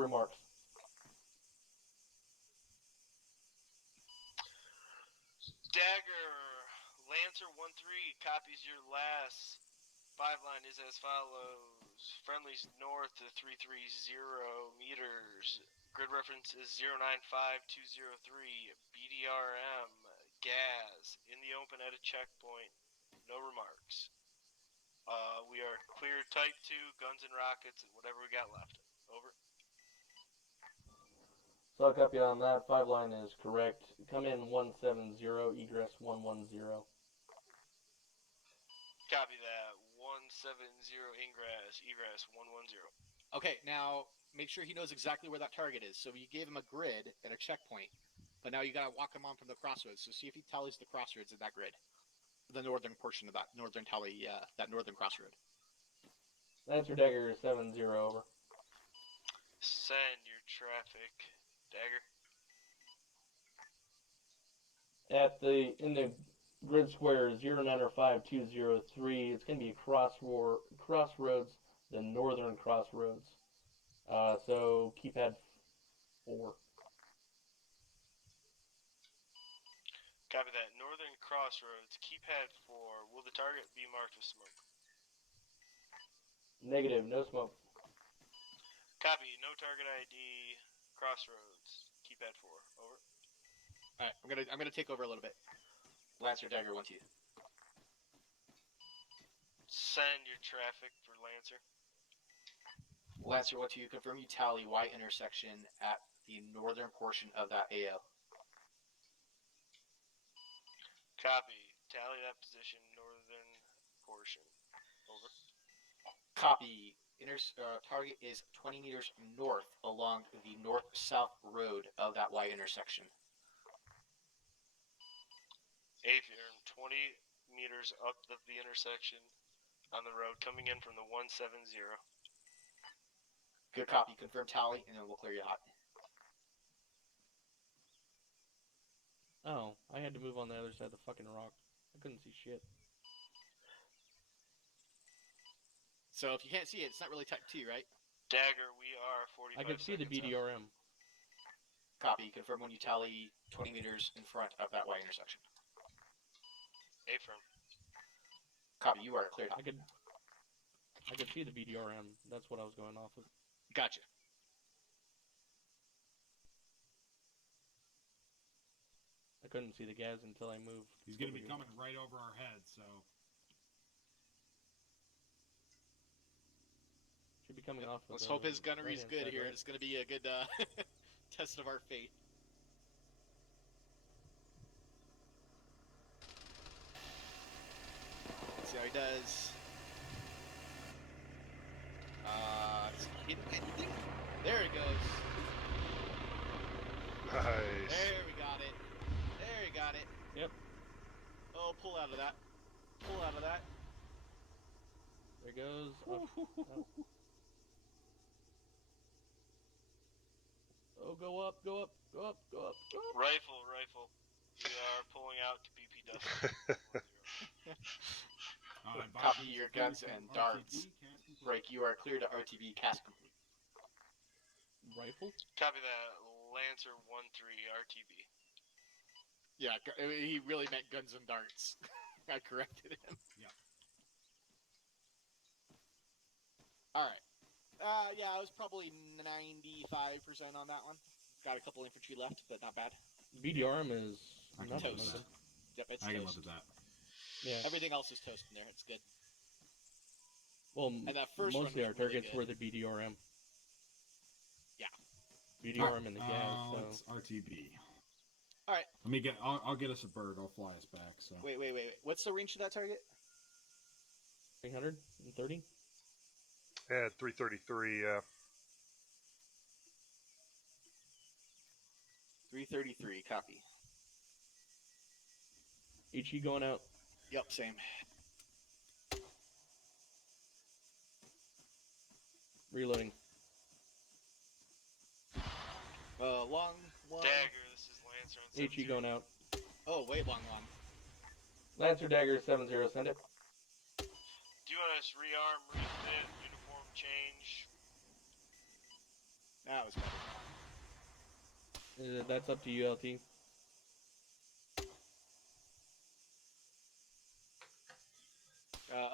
remarks. Dagger, Lancer 1-3 copies your last. 5 line is as follows. Friendlies north to 330 meters. Grid reference is 095203. BDRM, gas, in the open at a checkpoint. No remarks. We are clear type 2, guns and rockets, and whatever we got left. Over. So I'll copy on that. 5 line is correct. Come in 170, egress 110. Copy that. 170 egress 110. Okay, now make sure he knows exactly where that target is. So you gave him a grid and a checkpoint, but now you gotta walk him on from the crossroads. So see if he tallies the crossroads in that grid, the northern portion of that northern tally, that northern crossroad. Lancer Dagger 70, over. Send your traffic, Dagger. In the grid square 095203, it's going to be crossroads, the northern crossroads. So keypad 4. Copy that. Northern crossroads, keypad 4. Will the target be marked with smoke? Negative, no smoke. Copy. No target ID. Crossroads, keypad 4. Over. All right, I'm gonna take over a little bit. Lancer Dagger 1-2. Send your traffic for Lancer. Lancer 1-2, confirm you tally Y intersection at the northern portion of that AO. Copy. Tally that position, northern portion. Over. Copy. Target is 20 meters north along the north-south road of that Y intersection. Affirm. 20 meters up the intersection on the road, coming in from the 170. Good copy. Confirm tally, and then we'll clear you hot. Oh, I had to move on the other side of the fucking rock. I couldn't see shit. So if you can't see it, it's not really type 2, right? Dagger, we are 45 I could see the BDRM. Copy. Confirm when you tally 20 meters in front of that Y intersection. Affirm. Copy. You are cleared hot. I could see the BDRM. That's what I was going off of. Gotcha. I couldn't see the gas until I moved. He's going to be coming right over our heads, so... Should be coming off. Let's hope his gunnery's good here. Right? It's going to be a good test of our faith. Let's see how he does. Does he hit anything? There he goes. Nice. There we got it. There he got it. Yep. Oh, pull out of that. Pull out of that. There goes. Oh, go up, go up, go up, go up, go up. Rifle. We are pulling out to BP Dust. Copy your guns and darts. Break, you are clear to RTB cast complete. Rifle? Copy that. Lancer 1-3 RTB. Yeah, he really meant guns and darts. I corrected him. Yeah. Alright. Yeah, I was probably 95% on that one. Got a couple infantry left, but not bad. BDRM is I not toast. Yep, it's I can toast. live with that. Yeah. Everything else is toast in there. It's good. Well, and that first mostly one our was really targets good. were the BDRM. Yeah. BDRM and the gas. It's RTB. All right. Let me get. I'll get us a bird. I'll fly us back. So. Wait. What's the range of that target? 330. Yeah, 333. 333. Copy. HE going out. Yep. Same. Reloading. Long one. Dagger, this is Lancer on 70. HE going out. Oh, wait, long one. Lancer Dagger 70, send it. Do you want us rearm, refit, uniform change? That was better. That's up to you, LT.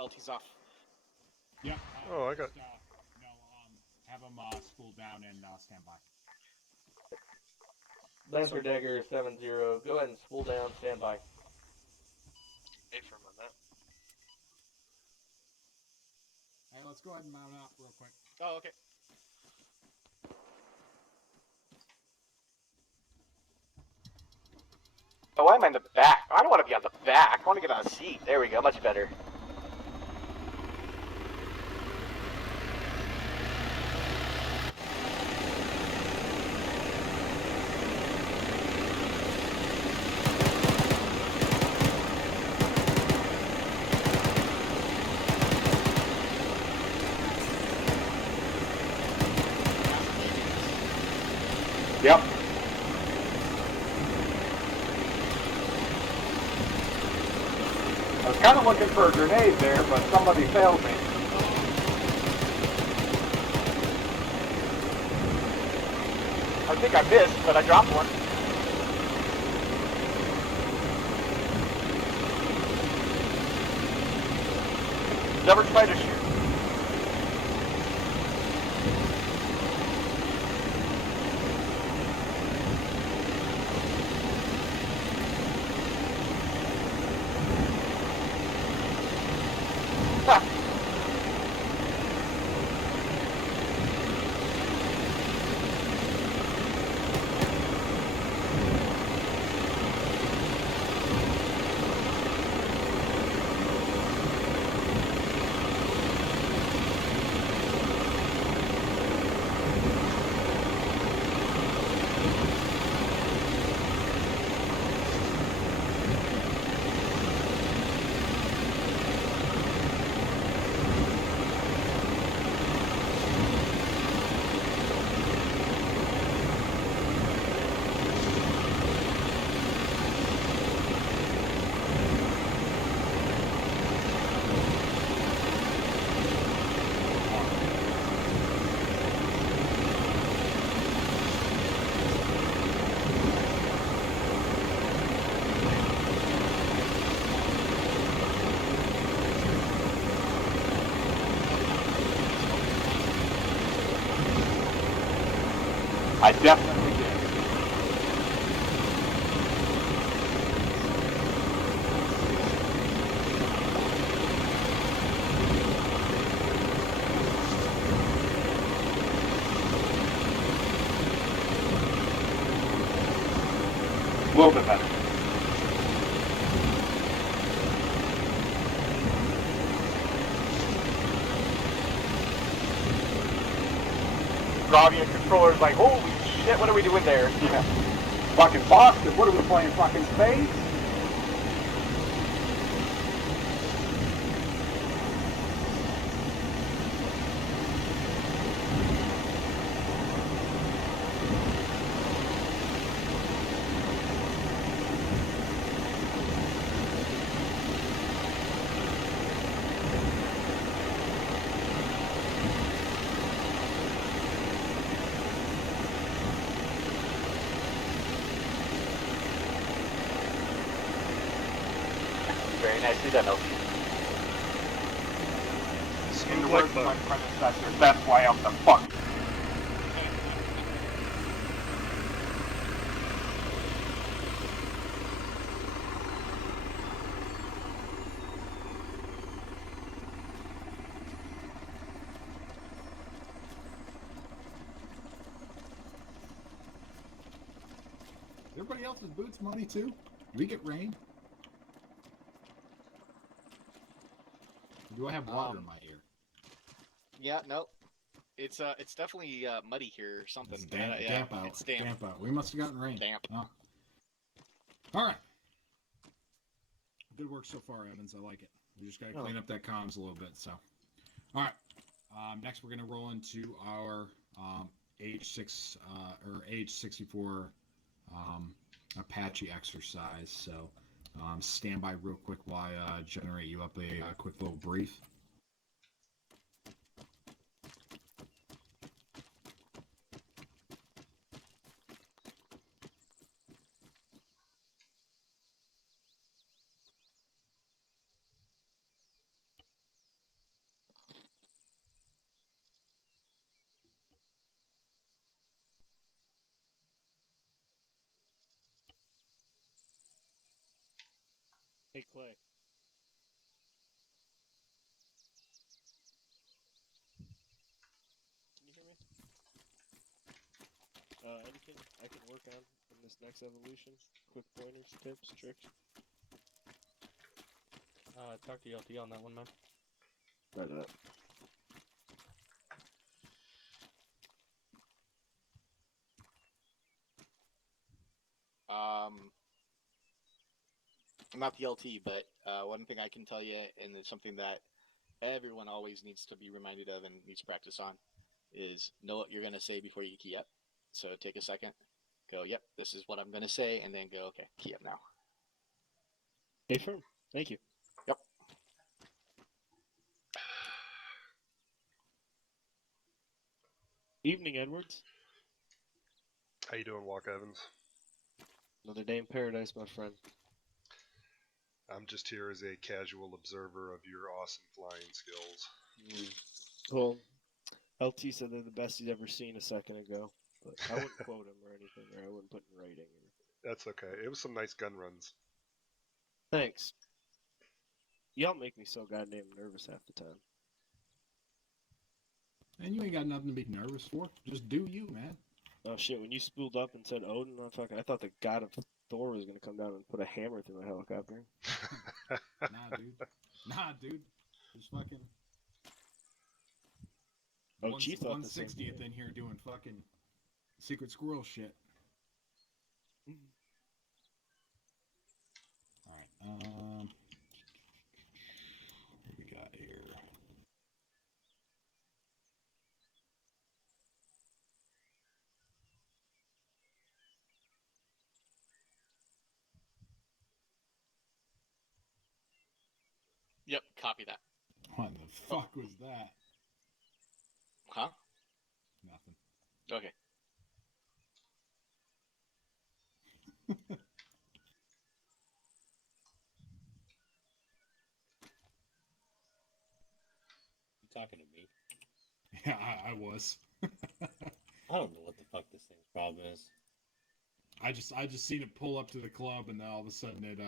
LT's off. Yeah. Oh, I got- Have them spool down and stand by. Lancer Dagger 70. Go ahead and spool down. Stand by. Affirm on that. All right, let's go ahead and mount up real quick. Oh, okay. Oh, why am I in the back? I don't want to be on the back. I want to get on a seat. There we go. Much better. Yep. I was kind of looking for a grenade there, but somebody failed me. I think I missed, but I dropped one. Never try to shoot. I definitely did. A little bit better. Robbie and controller's like, holy shit, what are we doing there? Yeah. Fucking Boston, what are we playing, fucking space? Very nicely done, LT. In the words of my predecessor, that's why I'm the fuck. Everybody else's boots muddy too? We get rain? Or do I have water in my ear? Yeah, no. It's definitely muddy here or something. It's damp, Yeah, damp out. it's damp. Damp out. We must have gotten rain. Damp. Oh. All right. Good work so far, Evans. I like it. We just got to clean up that comms a little bit. So, all right. Next, we're going to roll into our age 64 Apache exercise. So, stand by real quick while I generate you up a quick little brief. Hey, Clay. Can you hear me? Anything I can work on in this next evolution? Quick pointers, tips, tricks? Talk to LT on that one, man. Right up. I'm not the LT, but one thing I can tell you, and it's something that everyone always needs to be reminded of and needs practice on, is know what you're going to say before you key up. So take a second, go, yep, this is what I'm going to say, and then go, okay, key up now. Hey, firm. Thank you. Yep. Evening, Edwards. How you doing, WOC Evans? Another day in paradise, my friend. I'm just here as a casual observer of your awesome flying skills. Well, LT said they're the best he's ever seen a second ago, but I wouldn't quote him or anything, or I wouldn't put in writing. That's okay. It was some nice gun runs. Thanks. Y'all make me so goddamn nervous half the time. And you ain't got nothing to be nervous for. Just do you, man. Oh shit, when you spooled up and said Odin, I thought the god of Thor was gonna come down and put a hammer through my helicopter. Nah, dude. Nah, dude. Just fucking. Oh, Chief thought the same 160th thing. in here doing fucking secret squirrel shit. Alright, what we got here? Yep, copy that. What the fuck was that? Huh? Nothing. Okay. You talking to me? Yeah, I was. I don't know what the fuck this thing's problem is. I just seen it pull up to the club and then all of a sudden it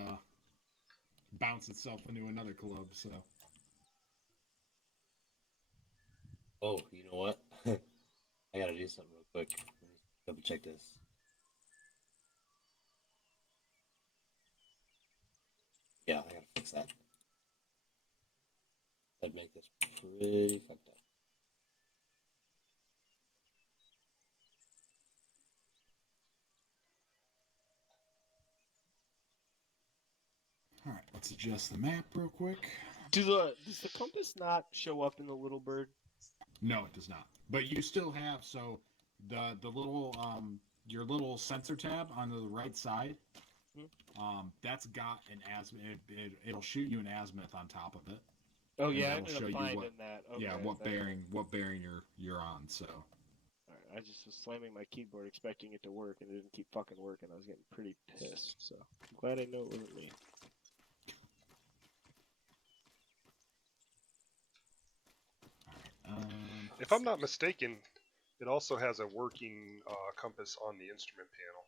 bounced itself into another club, so. Oh, you know what? I gotta do something real quick. Let me double check this. Yeah, I gotta fix that. That'd make this pretty fucked up. Alright, let's adjust the map real quick. Does the compass not show up in the Littlebird? No, it does not. But you still have, so the little your little sensor tab on the right side, that's got an azimuth. It'll shoot you an azimuth on top of it. Oh And yeah, I that'll ended show up you finding what- that. Okay, Yeah, what bearing you're on. So. Alright, I just was slamming my keyboard expecting it to work, and it didn't keep fucking working. I was getting pretty pissed. So I'm glad I know it wasn't me. If I'm not mistaken, it also has a working compass on the instrument panel.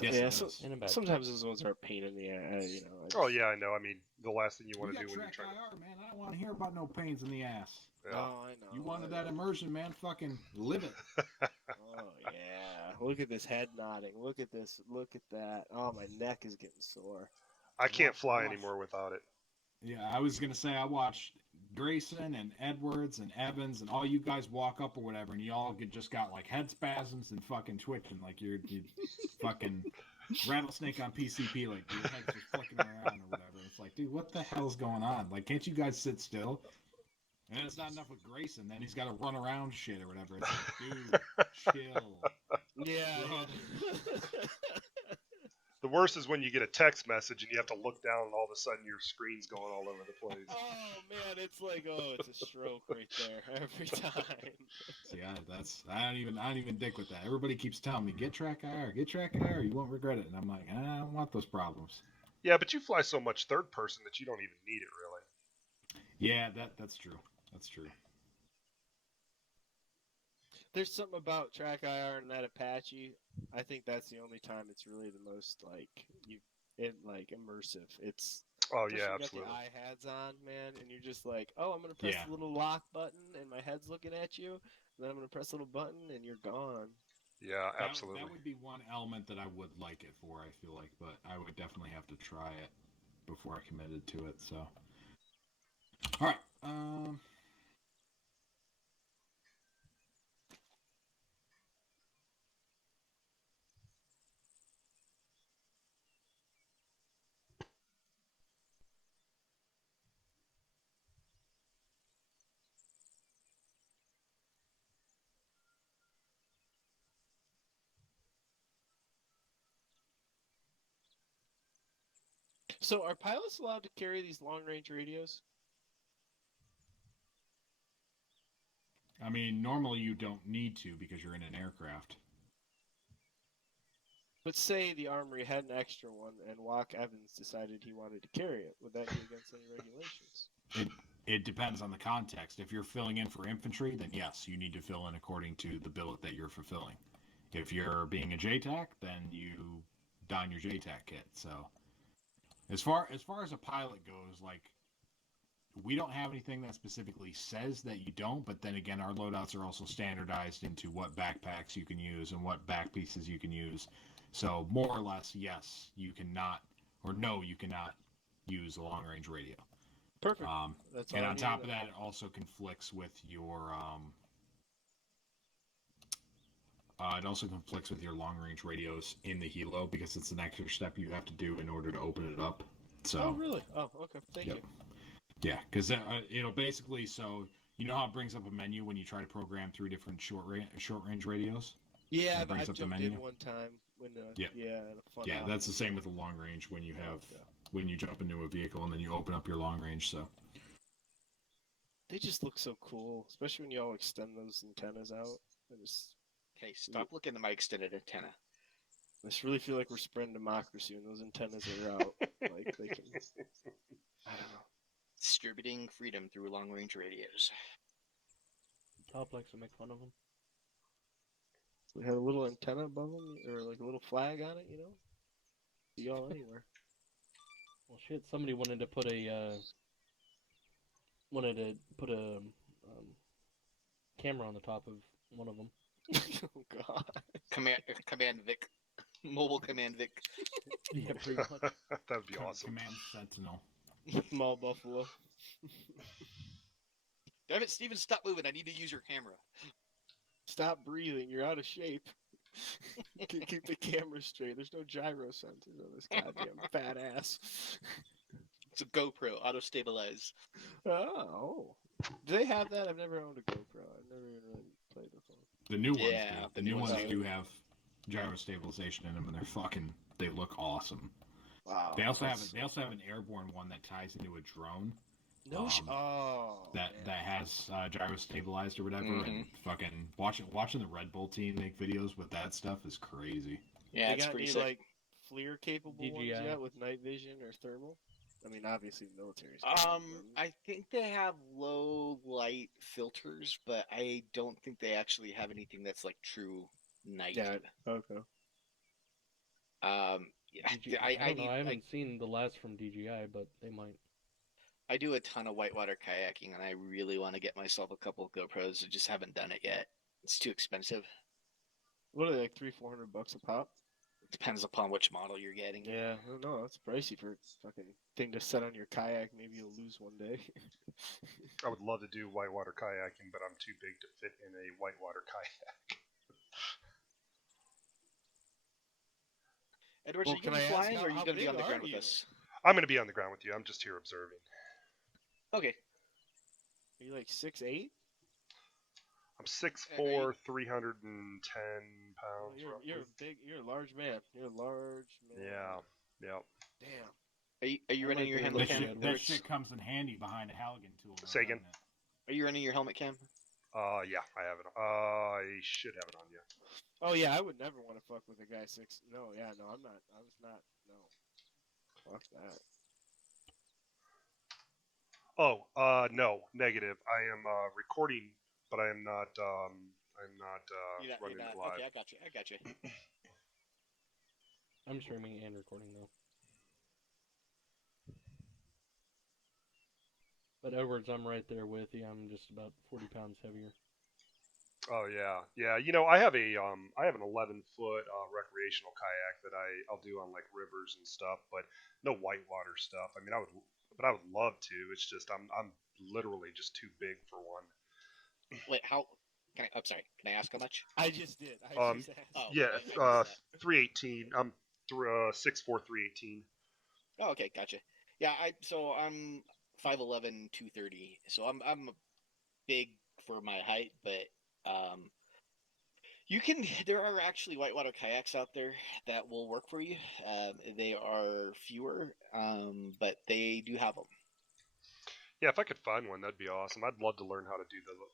Yes, Yeah, it does. In a bad sometimes those ones are a pain in the ass. You know. Oh yeah, I know. I mean, the last thing you want We to got do when you're track trying to. IR, man. I don't want to hear about no pains in the ass. Yeah. Oh, I know. You wanted I that know. immersion, man. Fucking live it. Oh yeah! Look at this head nodding. Look at this. Look at that. Oh, my neck is getting sore. I can't fly Watch. anymore without it. Yeah, I was gonna say I watched Grayson and Edwards and Evans and all you guys walk up or whatever, and you all just got like head spasms and fucking twitching like you fucking rattlesnake on PCP, like your head's just flicking around or whatever. It's like, dude, what the hell's going on? Like, can't you guys sit still? And it's not enough with Grayson, then he's got to run around shit or whatever. It's like, dude, chill. Yeah. The worst is when you get a text message and you have to look down and all of a sudden your screen's going all over the place. Oh man, it's like, oh, it's a stroke right there every time. See, I don't even dick with that. Everybody keeps telling me, get track IR, you won't regret it. And I'm like, I don't want those problems. Yeah, but you fly so much third person that you don't even need it really. Yeah, that's true. That's true. There's something about track IR and that Apache. I think that's the only time it's really the most like and like immersive. It's Oh especially yeah, you got absolutely. the eye pads on, man, and you're just like, oh, I'm gonna press Yeah. the little lock button, and my head's looking at you, and then I'm gonna press a little button, and you're gone. Yeah, absolutely. That would be one element that I would like it for, I feel like, but I would definitely have to try it before I committed to it, so. Alright, So are pilots allowed to carry these long-range radios? I mean, normally you don't need to because you're in an aircraft. But say the Armory had an extra one, and WOC Evans decided he wanted to carry it. Would that be against any regulations? It depends on the context. If you're filling in for infantry, then yes, you need to fill in according to the billet that you're fulfilling. If you're being a JTAC, then you don your JTAC kit. So, as far as a pilot goes, like, we don't have anything that specifically says that you don't, but then again, our loadouts are also standardized into what backpacks you can use and what back pieces you can use. So, more or less, yes, you cannot, or no, you cannot use a long range radio. Perfect. That's all And I on needed top to of know. that, it also conflicts with your long range radios in the helo because it's an extra step you have to do in order to open it up. So. Oh really? Oh, okay. Thank you. Yeah, because it'll basically, so you know how it brings up a menu when you try to program 3 different short range radios. Yeah, It brings I've up the jumped menu. in one time when Yeah. in a fun Yeah, op. that's the same with the long range when you have when you jump into a vehicle and then you open up your long range. So They just look so cool, especially when you all extend those antennas out. Okay, stop looking at my extended antenna. I just really feel like we're spreading democracy when those antennas are out. Like they can. I don't know. Distributing freedom through long range radios. Top likes to make fun of them. We had a little antenna above them, or like a little flag on it, you know? See y'all anywhere. Well, shit. Somebody wanted to put a camera on the top of one of them. Oh god. Command Vic. Mobile Command Vic. Yeah, pretty much. That would be awesome. Command Sentinel. Small buffalo. Damn it, Steven, stop moving. I need to use your camera. Stop breathing. You're out of shape. Keep the camera straight. There's no gyro sensors on this goddamn fat ass. It's a GoPro, auto stabilize. Oh. Do they have that? I've never owned a GoPro. I've never even really played with one. The new ones Yeah, do. the The new new ones ones do. do have gyro stabilization in them, and they look awesome. Wow. They also have an airborne one that ties into a drone. No that has gyro stabilized or whatever, and fucking watching the Red Bull team make videos with that stuff is crazy. Yeah, they it's got pretty any, sick. like FLIR capable ones DJI. yet with night vision or thermal? I mean, obviously the military's. I think they have low light filters, but I don't think they actually have anything that's like true night. Yeah. Okay. DJI, I don't know. I haven't seen the last from DJI, but they might. I do a ton of whitewater kayaking, and I really want to get myself a couple of GoPros. I just haven't done it yet. It's too expensive. What are they, like $300-400 a pop? Depends upon which model you're getting. Yeah, I don't know. That's pricey for a fucking thing to set on your kayak. Maybe you'll lose one day. I would love to do whitewater kayaking, but I'm too big to fit in a whitewater kayak. Edwards, Well, are you going to be flying, or are you how going to be big on the are ground with you? us? I'm going to be on the ground with you. I'm just here observing. Okay. Are you like 6'8"? I'm 6'4", 310 pounds. You're a large man. You're a large man. Yeah. Yep. Damn. Are you running your helmet cam? That shit comes in handy behind a Halligan tool. Though, Say again? doesn't it? Are you running your helmet cam? Yeah, I have it. I should have it on you. Oh yeah, I would never want to fuck with a guy 6. No, yeah, no, I'm not. I was not. No. Fuck that. Oh, no, negative. I am recording, but I am not. Running it live. Okay, I got you. I'm streaming and recording though. But Edwards, I'm right there with you. I'm just about 40 pounds heavier. Oh yeah, yeah. You know, I have an 11-foot recreational kayak that I'll do on like rivers and stuff, but no whitewater stuff. I mean, I would love to. It's just I'm literally just too big for one. Wait, how? I'm sorry. Can I ask how much? I just did. I just asked. Oh, Yeah, I missed that. 318. I'm 6'4", 318. Oh, okay, gotcha. Yeah, I'm 5'11", 230. So I'm big for my height, but there are actually whitewater kayaks out there that will work for you. They are fewer, but they do have them. Yeah, if I could find one, that'd be awesome. I'd love to learn how to do the what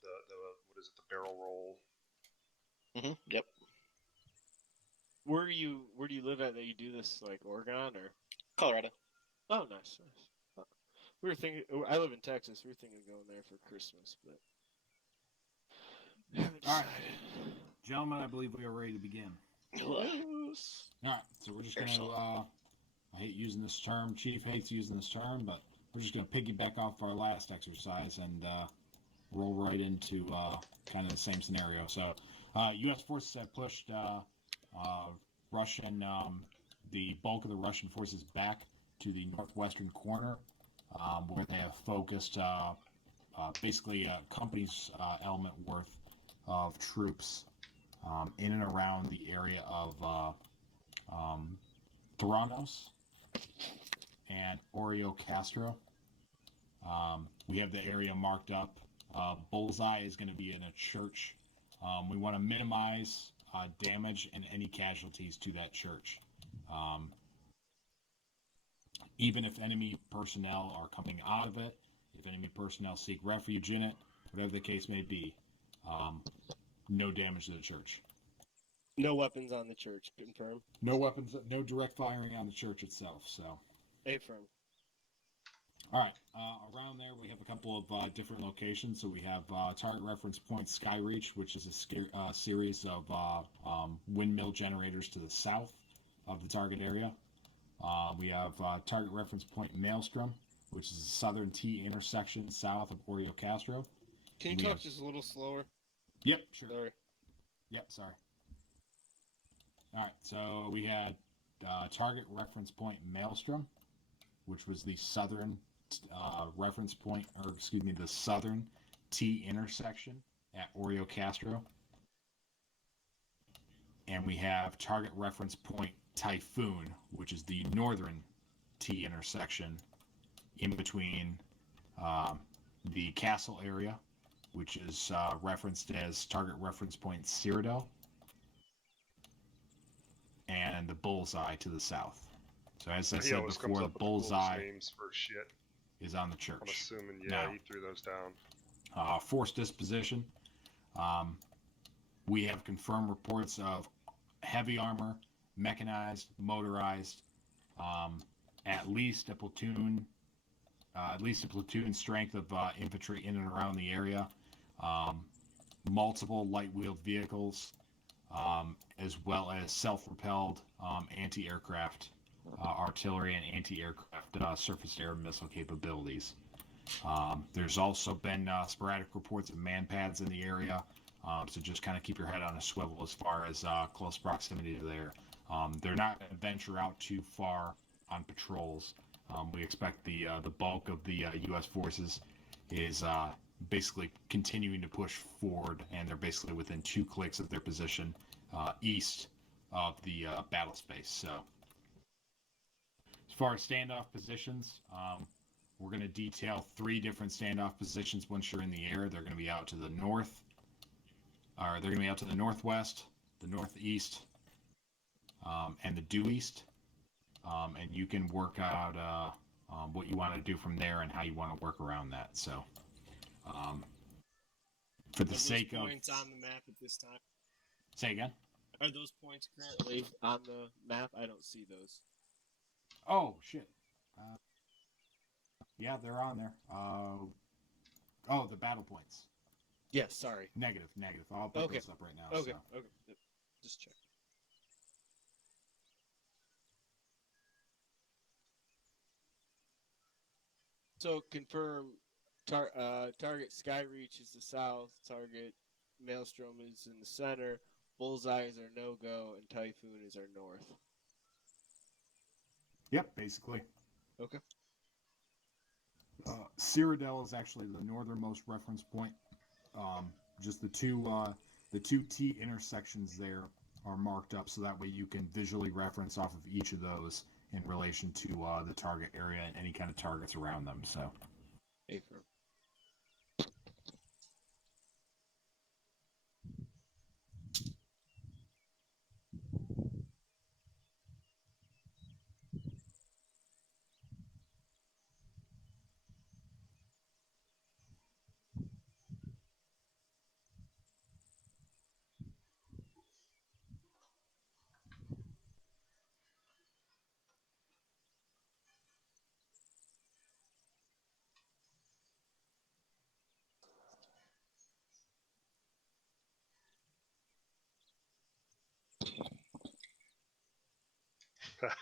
is it, the barrel roll. Yep. Where do you live at that you do this, like Oregon or? Colorado. Oh, nice. We were thinking. I live in Texas. We were thinking of going there for Christmas, but haven't All right. decided. Gentlemen, I believe we are ready to begin. Yes. All right, so we're just going to, I hate using this term, Chief hates using this term, but we're just going to piggyback off our last exercise and roll right into kind of the same scenario. So, U.S. forces have pushed the bulk of the Russian forces back to the northwestern corner, where they have focused basically a company's element worth of troops in and around the area of Theranos and Oreo Castro. We have the area marked up. Bullseye is going to be in a church. We want to minimize damage and any casualties to that church. Even if enemy personnel are coming out of it, if enemy personnel seek refuge in it, whatever the case may be, no damage to the church. No weapons on the church. Confirm. No weapons, no direct firing on the church itself. So, Affirm. all right. Around there, we have a couple of different locations. So we have target reference point Skyreach, which is a series of windmill generators to the south of the target area. We have target reference point Maelstrom, which is a southern T intersection south of Oreo Castro. Can you talk just a little slower? Yep, sure. Sorry. Yep, sorry. All right, so we had target reference point Maelstrom, which was the southern reference point, or excuse me, the southern T intersection at Oreo Castro. And we have target reference point Typhoon, which is the northern T intersection in between the castle area, which is referenced as target reference point Cyrodiil, and the Bullseye to the south. So as I said before, the Bullseye names for shit is on the church. I'm assuming, yeah, now, he threw those down. Force disposition. We have confirmed reports of heavy armor, mechanized, motorized, at least a platoon strength of infantry in and around the area, multiple light-wheeled vehicles, as well as self-propelled anti-aircraft artillery and anti-aircraft surface-to-air missile capabilities. There's also been sporadic reports of man-pads in the area, so just kind of keep your head on a swivel as far as close proximity to there. They're not going to venture out too far on patrols. We expect the bulk of the U.S. forces is basically continuing to push forward, and they're basically within 2 clicks of their position east of the battle space. So, as far as standoff positions, we're going to detail 3 different standoff positions once you're in the air. They're going to be out to the north, or they're going to be out to the northwest, the northeast, and the due east. And you can work out what you want to do from there and how you want to work around that. So, for the sake of points on the map at this time. Say again. Are those points currently on the map? I don't see those. Oh shit. Yeah, they're on there. Oh, the battle points. Yes, sorry. Negative. I'll put those up right now. Okay. So. Okay. Just check. So confirm Target Skyreach is the south. Target Maelstrom is in the center. Bullseye is our no-go, and Typhoon is our north. Yep, basically. Okay. Cyrodiil is actually the northernmost reference point. Just the two T intersections there are marked up, so that way you can visually reference off of each of those in relation to the target area and any kind of targets around them. So. Affirm.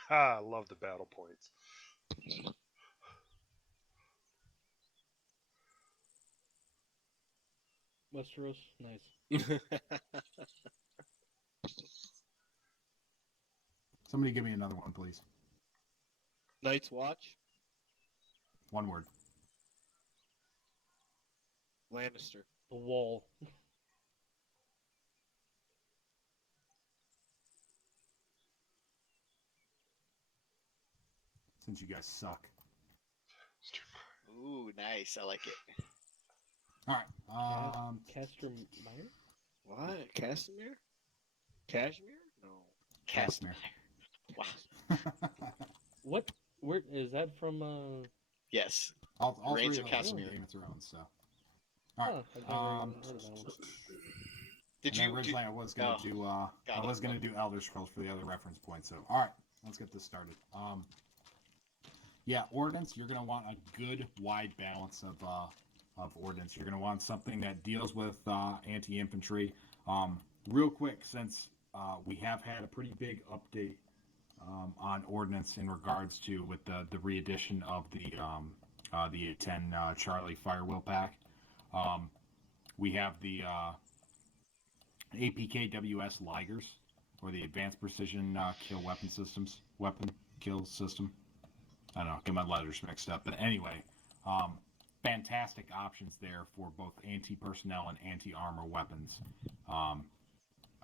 I love the battle points. Westeros, nice. Somebody give me another one, please. Night's Watch. One word. Lannister. The Wall. Since you guys suck. Ooh, nice. I like it. All right. Castor Meyer? What? Casimir? Cashmere? No. Casimir. Wow. What? Where is that from? Yes. all Reigns three of of those are Casimir. Game of Thrones, so. All right. I've never even heard of that one. Did you? Originally, I was gonna do. I was gonna do Elder Scrolls for the other reference point. So, all right, let's get this started. Yeah, ordnance. You're gonna want a good wide balance of ordnance. You're gonna want something that deals with anti-infantry. Real quick, since we have had a pretty big update on ordnance in regards to with the re-edition of the 10 Charlie Firewheel pack. We have the APKWS Ligers, or the Advanced Precision Kill Weapon Kill System. I don't know, get my letters mixed up. But anyway, fantastic options there for both anti-personnel and anti-armor weapons.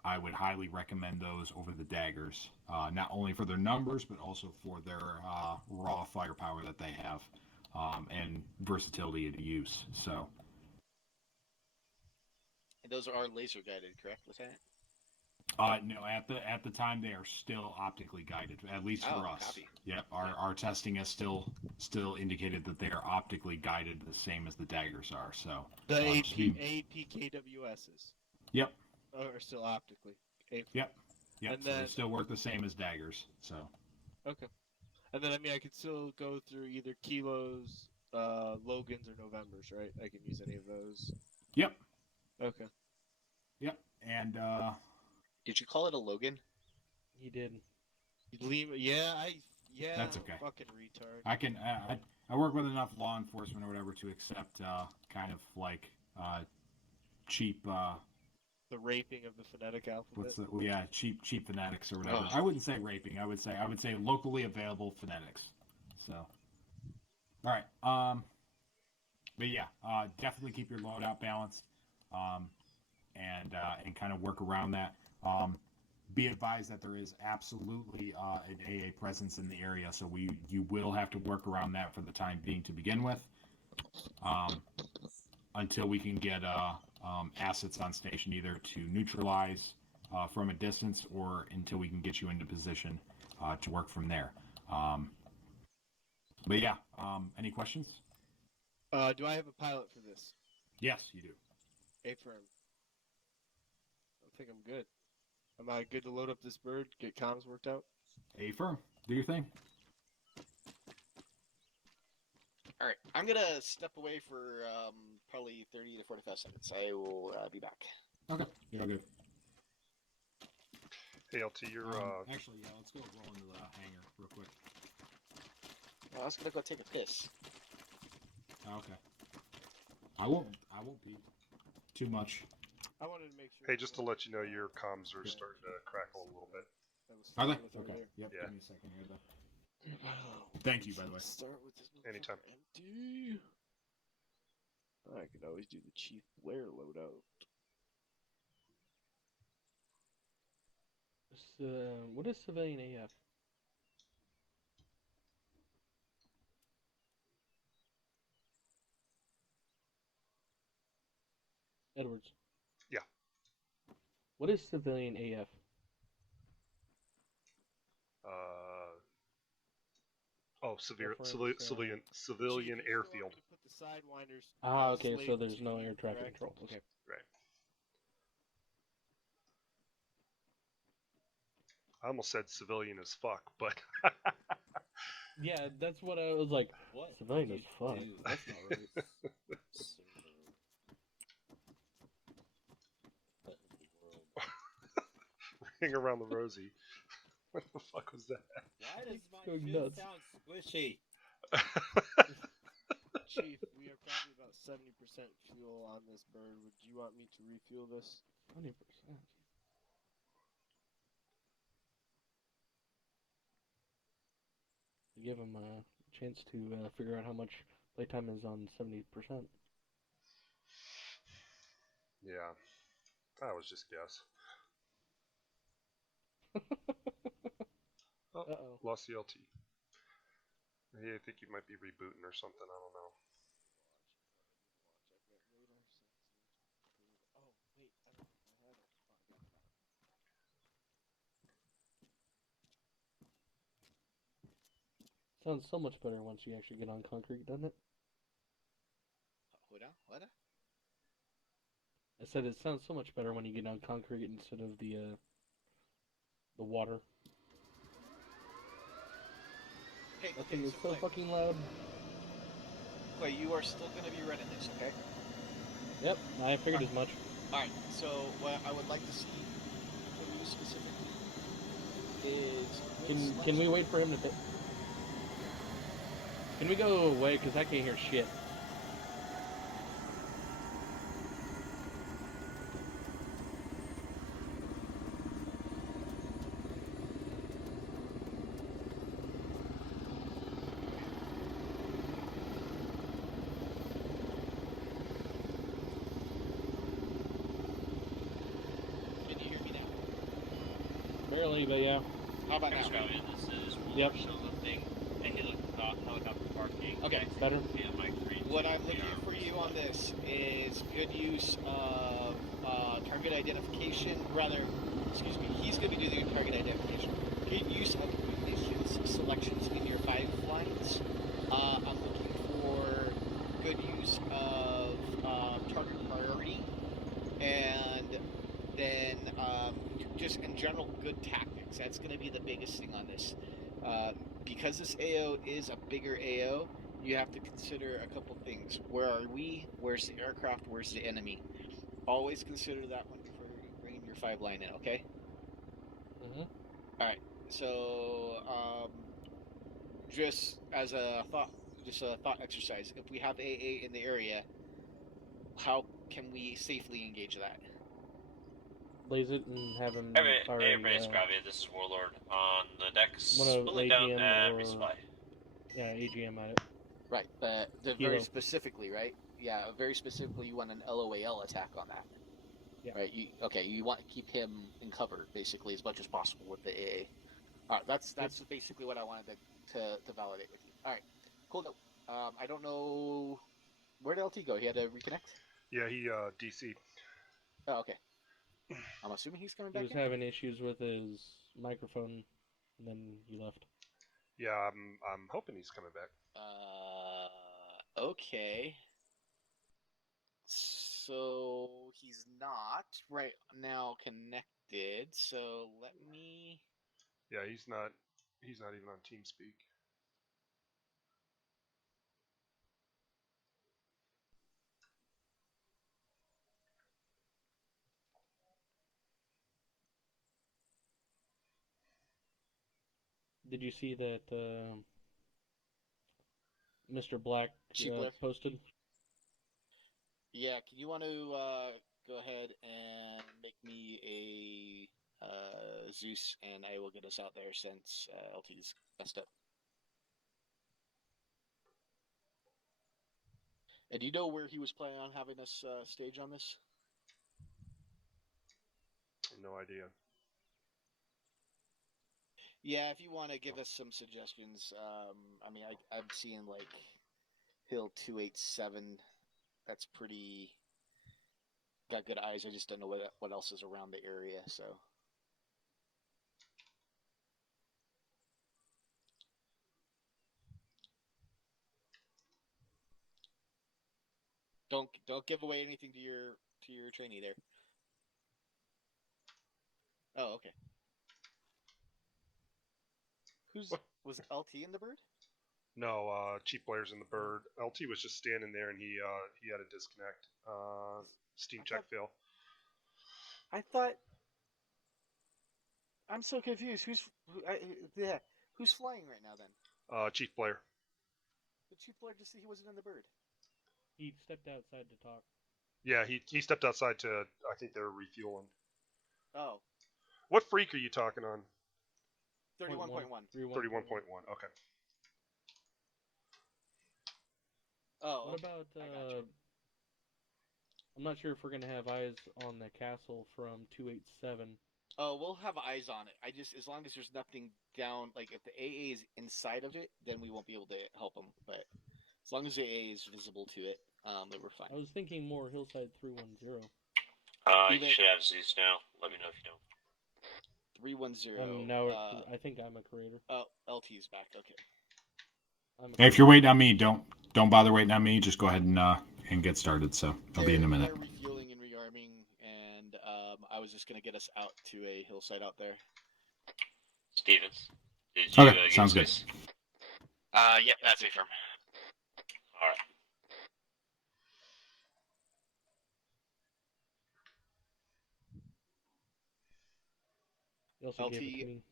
I would highly recommend those over the daggers, not only for their numbers, but also for their raw firepower that they have and versatility to use. So. And those are laser guided, correct, Lieutenant? No, at the time they are still optically guided, at least for us. Copy. Yeah, our testing has still indicated that they are optically guided the same as the daggers are. So The APKWSs. Yep. Are still optically. Yep. Yep. And So then, they still work the same as daggers. So. Okay. And then I could still go through either kilos, Logans, or Novembers, right? I can use any of those. Yep. Okay. Yep. And did you call it a Logan? He did. Yeah. That's okay. Fucking retard. I can. I work with enough law enforcement or whatever to accept kind of like cheap. The raping of the phonetic alphabet. Cheap phonetics or whatever. Oh. I wouldn't say raping. I would say locally available phonetics. So, all right. But yeah, definitely keep your loadout balanced, and kind of work around that. Be advised that there is absolutely an AA presence in the area, so you will have to work around that for the time being to begin with, until we can get assets on station either to neutralize from a distance or until we can get you into position to work from there. But yeah, any questions? Do I have a pilot for this? Yes, you do. Affirm. I think I'm good. Am I good to load up this bird, get comms worked out? Affirm. Do your thing. All right, I'm gonna step away for probably 30 to 45 seconds. I will be back. Okay, you're all good. Hey, LT, you're Actually, yeah, let's go roll into the hangar real quick. Well, I was gonna go take a piss. Oh, okay. I won't peek too much. I wanted to make sure. Hey, just to let you know, your comms are starting to crackle a little bit. That was Are they? fine with over Okay. there. Yep. Yeah. Give me a second here, though. Thank you, by the way. Let's start with this Anytime. motherfucker empty. I could always do the Chief Blair loadout. What is civilian AF? Edwards. Yeah. What is civilian AF? Civilian Chief, you still airfield. want me to put the sidewinders Okay, so slate there's to no you, air traffic correct? control. Okay. Right. I almost said civilian as fuck, but Yeah, that's what I was like. What? Civilian you as fuck. do? That's not right. Server. What in the world? ring around the rosy. What the fuck was that? Why does my Going shit nuts. sound squishy? Chief, we are probably about 70% fuel on this bird. Would you want me to refuel this? 20%. Give him a chance to figure out how much playtime is on 70%. Yeah, that was just guess. Oh, Uh-oh. lost the LT. Hey, I think you might be rebooting or something. I don't know. Oh, wait, I don't think I had it. Oh, I got it. Sounds so much better once you actually get on concrete, doesn't it? Hold on. What? I said it sounds so much better when you get on concrete instead of the water. Hey, That okay, thing is so so Clay, fucking loud. Clay, you are still going to be running this, okay? Yep, I figured as much. Alright, so what I would like to see from you specifically is... Can we wait for him to... Can we go away? Because I can't hear shit. Can you hear me now? Barely, but yeah. How about now? This is Yep. show lifting and helicopter parking. Okay. Better. And Mike 3. What I'm looking for you on this is good use of target identification. Rather, excuse me, he's going to be doing target identification. Good use of munitions selections in your 5 lines. I'm looking for good use of target priority, and then just in general good tactics. That's going to be the biggest thing on this. Because this AO is a bigger AO, you have to consider a couple things. Where are we? Where's the aircraft? Where's the enemy? Always consider that one before you bring your 5 line in, okay? Mm-hmm. Alright, so just as a thought exercise, if we have AA in the area, how can we safely engage that? Blaze it and have him Hey, fire everybody's Gravia, this is Warlord. On the decks, one of split down AGM and or resupply. yeah, AGM at it. Right, but very Kilo. specifically, right? Yeah, very specifically, you want an LOAL attack on that. Yeah. Right. You want to keep him in cover basically as much as possible with the AA. All right, that's basically what I wanted to validate with you. All right, cool. No, I don't know where did LT go. He had to reconnect. Yeah, he DC. Oh, okay. I'm assuming he's coming He back was in. having issues with his microphone, and then he left. Yeah, I'm hoping he's coming back. Okay. So he's not right now connected. So let me. Yeah, he's not even on TeamSpeak. Did you see that Mr. Black Chief Blair? posted? Yeah, can you want to go ahead and make me a Zeus, and I will get us out there since LT's messed up. And do you know where he was planning on having us stage on this? No idea. Yeah, if you want to give us some suggestions, I mean, I'm seeing like Hill 287. That's pretty got good eyes. I just don't know what else is around the area. So don't give away anything to your trainee there. Oh, okay. Was LT in the bird? No, Chief Blair's in the bird. LT was just standing there, and he had a disconnect. Steam check fail. I thought. I'm so confused. Who's flying right now then? Chief Blair. But Chief Blair just said he wasn't in the bird. He stepped outside to talk. Yeah, he stepped outside to. I think they're refueling. Oh. What freak are you talking on? 31.1. 31.1. Okay. Oh. What about? I'm not sure if we're gonna have eyes on the castle from 287. Oh, we'll have eyes on it. As long as there's nothing down, like if the AA is inside of it, then we won't be able to help them. But as long as the AA is visible to it, then we're fine. I was thinking more Hillside 310. You should have Zeus now. Let me know if you don't. 310. Now I think I'm a creator. Oh, LT's back. Okay. Hey, if you're waiting on me, don't bother waiting on me. Just go ahead and get started. So I'll be in a minute. They're refueling and rearming, and I was just gonna get us out to a hillside out there. Stevens, did you Okay, sounds good. Yep, that's a firm. All right. You also gave it to me.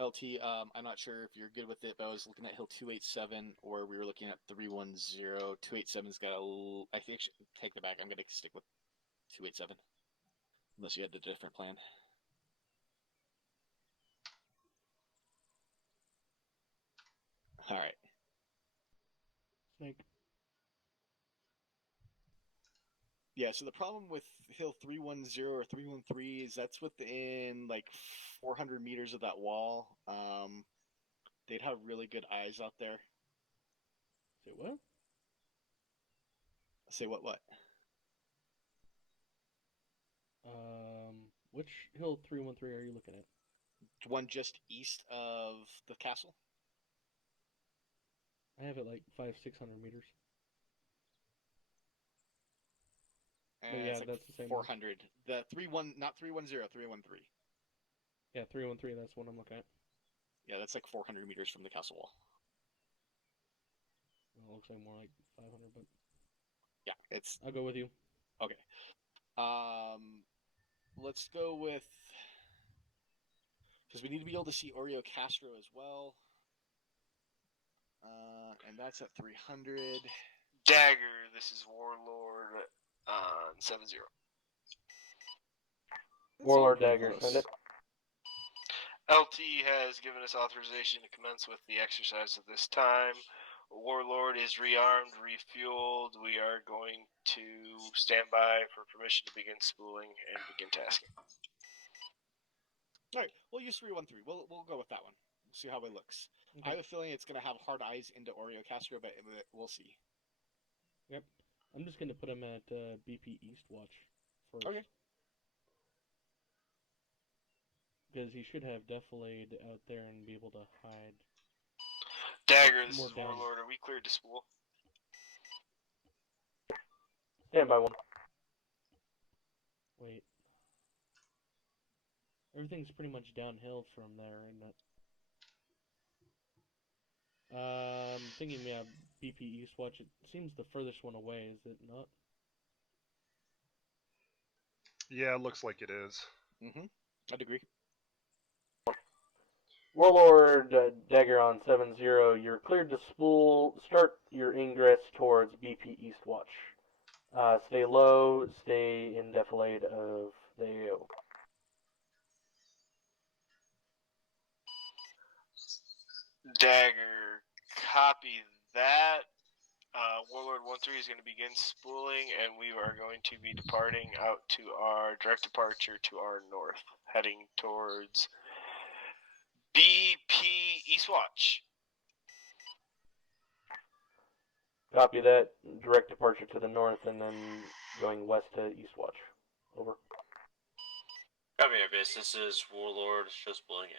LT, I'm not sure if you're good with it, but I was looking at Hill 287, or we were looking at 310. 287's got a. I think take the back. I'm going to stick with 287, unless you had a different plan. All right. Snake. Yeah, so the problem with Hill 310 or 313 is that's within like 400 meters of that wall. They'd have really good eyes out there. Say what? Say what? Which Hill 313 are you looking at? One just east of the castle. I have it like 500-600 meters. And yeah, it's like that's the same 400. The 31, not 310, 313. Yeah, 313. That's what I'm looking at. Yeah, that's like 400 meters from the castle wall. Well, it looks like more like 500, but yeah, it's. I'll go with you. Okay. Let's go with, because we need to be able to see Oreo Castro as well. And that's at 300. Dagger, this is Warlord on 7-0. Warlord Dagger, send it. LT has given us authorization to commence with the exercise at this time. Warlord is rearmed, refueled. We are going to stand by for permission to begin spooling and begin tasking. All right, we'll use 313. We'll go with that one. We'll see how it looks. Okay. I have a feeling it's going to have hard eyes into Oreo Castro, but we'll see. Yep. I'm just going to put him at BP East Watch first. Okay. Because he should have defilade out there and be able to hide. Dagger, this is Warlord. Are we cleared to spool? Stand by one. Wait. Everything's pretty much downhill from there, isn't it? Thinking, yeah, BP East Watch. It seems the furthest one away, is it not? Yeah, it looks like it is. Mm-hmm. I'd agree. Warlord Dagger on 7-0, you're cleared to spool. Start your ingress towards BP Eastwatch. Stay low, stay in defilade of the AO. Dagger, copy that. Warlord 1-3 is going to begin spooling, and we are going to be departing out to our direct departure to our north, heading towards BP Eastwatch. Copy that. Direct departure to the north, and then going west to Eastwatch. Over. Copy our base. This is Warlord. Show spooling area.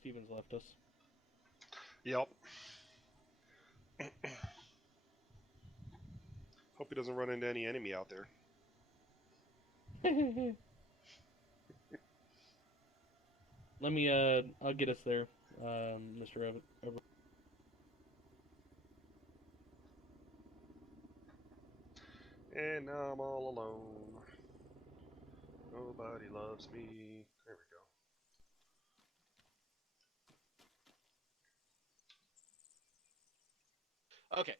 Stevens left us. Yep. Hope he doesn't run into any enemy out there. Let me, I'll get us there, Mr. Evans. And now I'm all alone. Nobody loves me. There we go. Okay,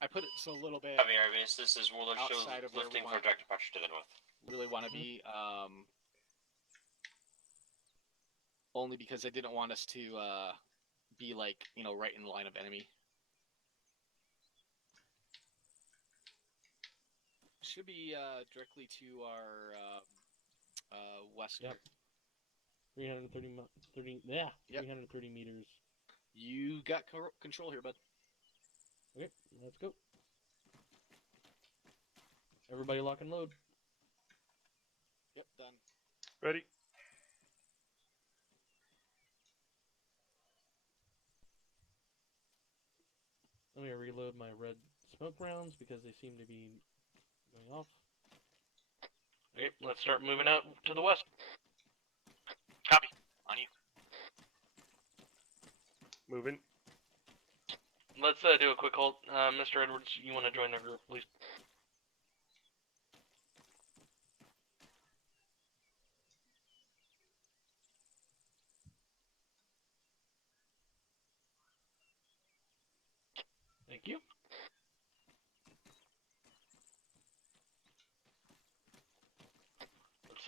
I put it so a little bit Copy our base. This is Warlord. Show outside of where we lifting for want, direct departure to the north. really want to be, only because I didn't want us to be like, you know, right in the line of enemy. Should be directly to our west. Yep. 330 meters. You got control here, bud. Okay, let's go. Everybody lock and load. Yep, done. Ready? Let me reload my red smoke rounds because they seem to be going off. Okay, let's start moving out to the west. Copy. On you. Moving. Let's do a quick hold. Mr. Edwards, you want to join our group, please? Thank you.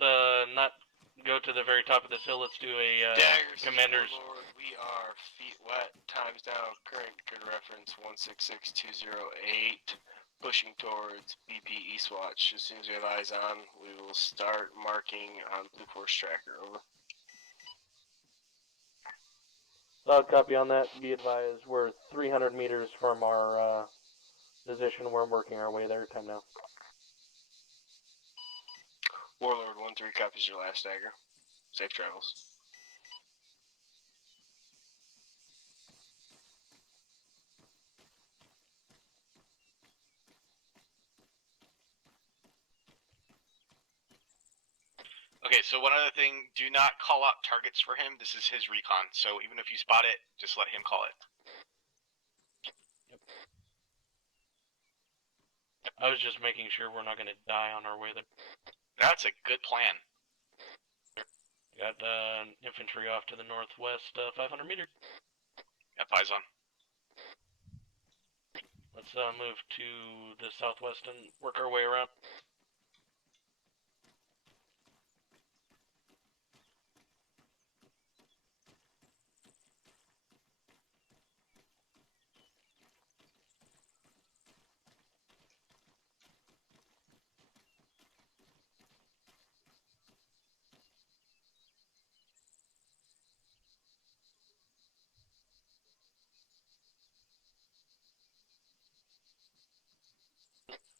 Let's not go to the very top of this hill. Let's do a commander's. Lord, we are feet wet. Times down. Current grid reference 166208. Pushing towards BP Eastwatch. As soon as we have eyes on, we will start marking on Blue Force Tracker. Over. Solid copy on that. Be advised, we're 300 meters from our position. We're working our way there. Time now. Warlord 1-3 copies your last dagger. Safe travels. Okay, so one other thing, do not call out targets for him. This is his recon, so even if you spot it, just let him call it. Yep. I was just making sure we're not going to die on our way there. That's a good plan. Got infantry off to the northwest, 500 meters. Yep, eyes on. Let's move to the southwest and work our way around.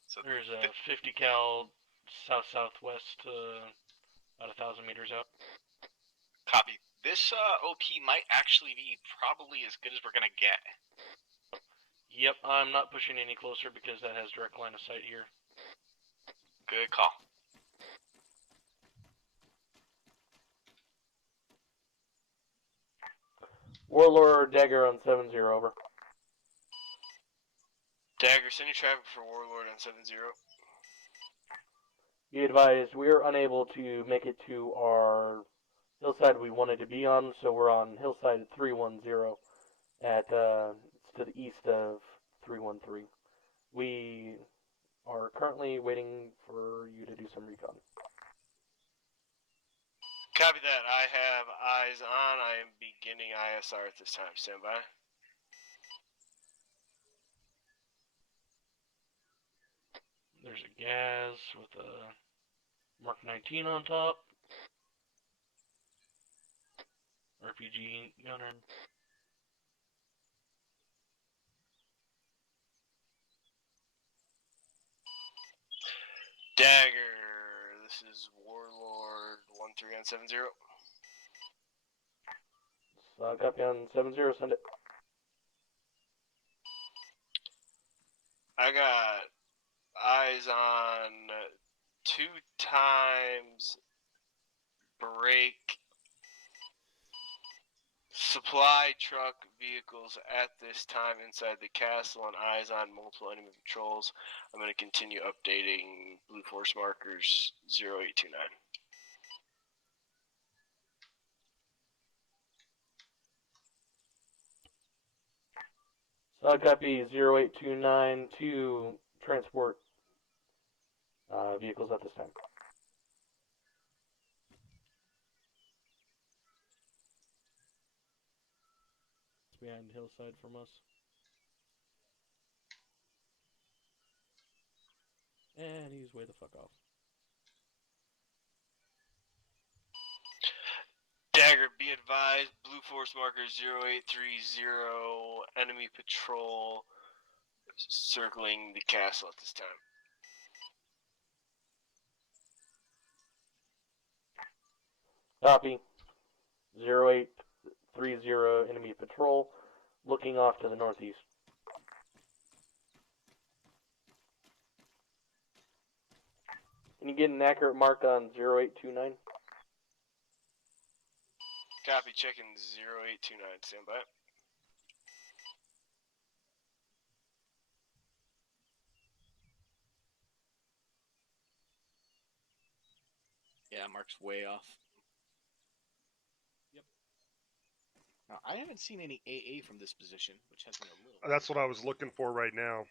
So there's a 50 cal south-southwest, about 1,000 meters out. Copy. This OP might actually be probably as good as we're gonna get. Yep, I'm not pushing any closer because that has direct line of sight here. Good call. Warlord Dagger on 7-0, over. Dagger, send your traffic for Warlord on 7-0. Be advised, we are unable to make it to our hillside we wanted to be on, so we're on hillside 310 at it's to the east of 313. We are currently waiting for you to do some recon. Copy that. I have eyes on. I am beginning ISR at this time. Stand by. There's a gas with a Mark 19 on top. RPG gunner. Dagger. This is Warlord 13 on 70. So copy on 70, send it. I got eyes on 2 times break supply truck vehicles at this time inside the castle and eyes on multiple enemy patrols. I'm going to continue updating blue force markers 0829. So copy 0829 to transport vehicles at this time. It's behind hillside from us. And he's way the fuck off. Dagger, be advised, blue force marker 0830, enemy patrol circling the castle at this time. Copy 0830, enemy patrol looking off to the northeast. Can you get an accurate mark on 0829? Copy, checking 0829, stand by. Yeah, Mark's way off. Yep. Now, I haven't seen any AA from this position, which has me a little... That's what I was looking for right now.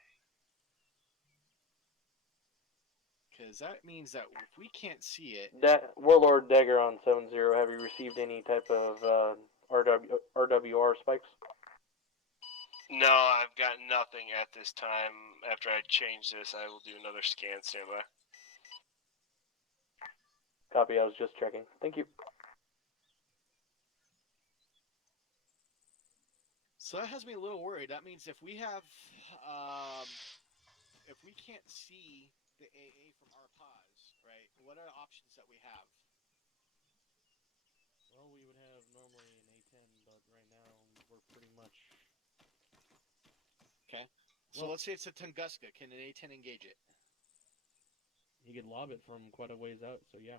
Because that means that if we can't see it... Warlord Dagger on 70, have you received any type of RWR spikes? No, I've got nothing at this time. After I change this, I will do another scan, stand by. Copy, I was just checking. Thank you. So that has me a little worried. That means if we have... if we can't see the AA from our pause, right, what are the options that we have? Well, we would have normally an A10, but right now we're pretty much... Okay. So Well, let's say it's a Tunguska. Can an A10 engage it? he could lob it from quite a ways out, so yeah.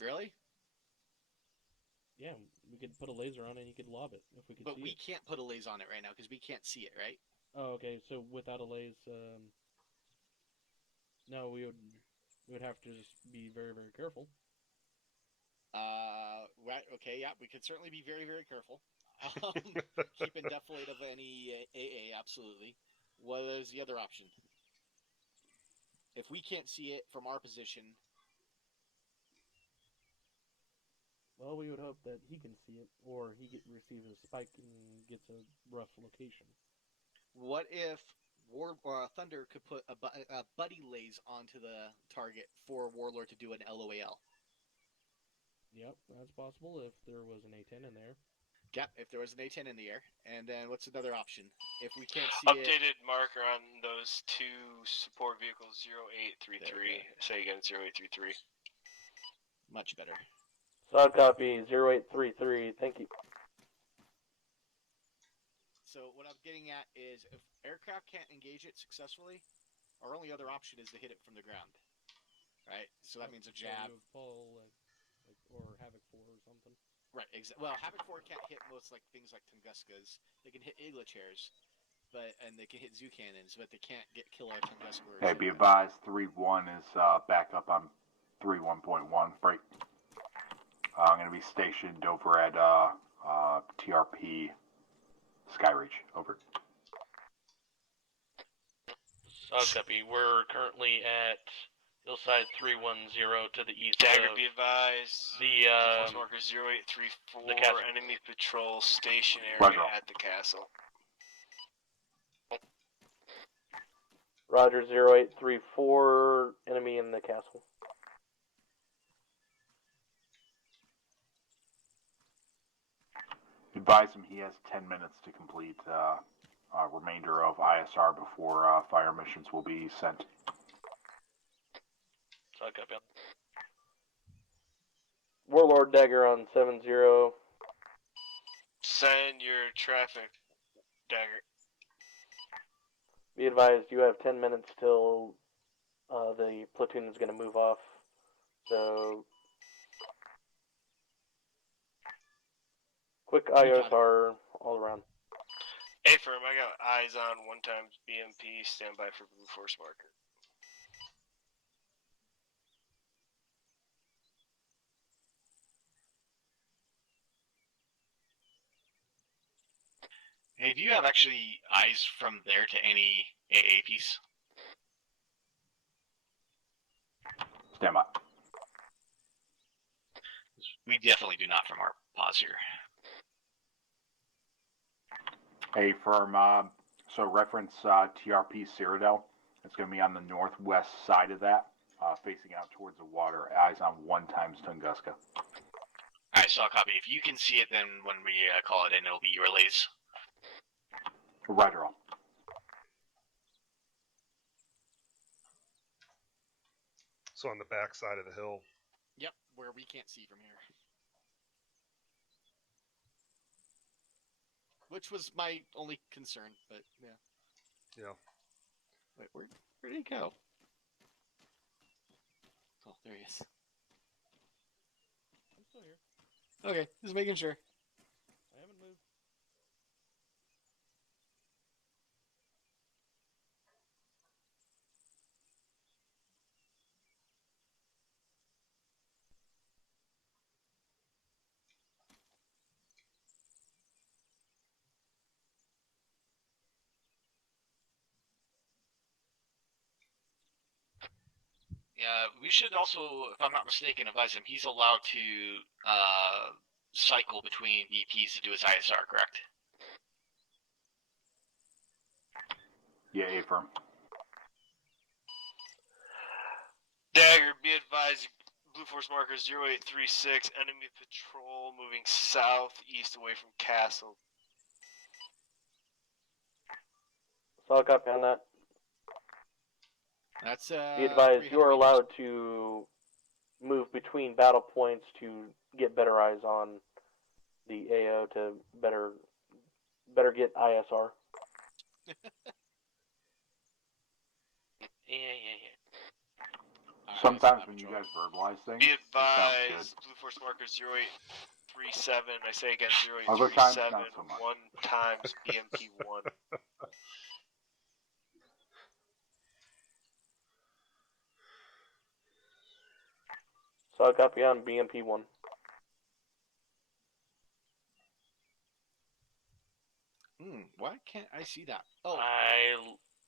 Really? Yeah, we could put a laser on it and he could lob it if we could But see we it. can't put a laser on it right now because we can't see it, right? Oh, okay, so without a laser, no, we would have to just be very, very careful. Right, okay, yeah, we could certainly be very, very careful. Keep in defilade of any AA, absolutely. What is the other option? If we can't see it from our position... Well, we would hope that he can see it, or he receives a spike and gets a rough location. What if Thunder could put a buddy lays onto the target for Warlord to do an LOAL? Yep, that's possible if there was an A10 in there. Yep, if there was an A10 in the air. And then what's another option? If we can't see Updated marker on those 2 support vehicles 0833. Say again, 0833. Much better. Solid copy 0833, thank you. So what I'm getting at is if aircraft can't engage it successfully, our only other option is to hit it from the ground. Right? So that means a jab. Pull, or Havoc 4 or something. Right, well, Havoc 4 can't hit most things like Tunguska's. They can hit Igla chairs. and they can hit zoo cannons, but they can't get kill our Tunguska or Hey, ship be that. advised, 3-1 is back up on 3-1.1. Break. I'm going to be stationed over at TRP Skyreach. Over. Copy. We're currently at hillside 310 to the east Dagger, of be advised. the Force marker 0834. the castle. Enemy patrol stationary Roger. at the castle. Roger 0834, enemy in the castle. Advise him he has 10 minutes to complete remainder of ISR before fire missions will be sent. Copy. Warlord Dagger on 70. Send your traffic, Dagger. Be advised, you have 10 minutes till the platoon is going to move off. So, quick ISR all around. Hey, firm, I got eyes on 1 times BMP. Stand by for blue force marker. Hey, do you have actually eyes from there to any AA piece? Stand by. We definitely do not from our pause here. Hey, firm, so reference TRP Cyrodiil. It's going to be on the northwest side of that, facing out towards the water. Eyes on 1 times Tunguska. Alright, so I'll copy. If you can see it, then when we call it in, it'll be relays. Roger all. So on the back side of the hill. Yep, where we can't see from here. Which was my only concern, but yeah. Yeah. Wait, where did he go? Oh, there he is. I'm still here. Okay, just making sure. I haven't moved. Yeah, we should also, if I'm not mistaken, advise him he's allowed to cycle between VPs to do his ISR, correct? Yeah, A firm. Dagger, be advised, blue force marker 0836. Enemy patrol moving southeast away from castle. So copy on that. That's Be advised, you are 300 allowed to move between battle points to get better eyes on the AO to better get ISR. Yeah. Sometimes when you guys verbalize things, Be it sounds good. advised, blue force marker 0837. I say again Other times, 0837. not so much. 1 times BMP 1. So copy on BMP 1. Why can't I see that? Oh, I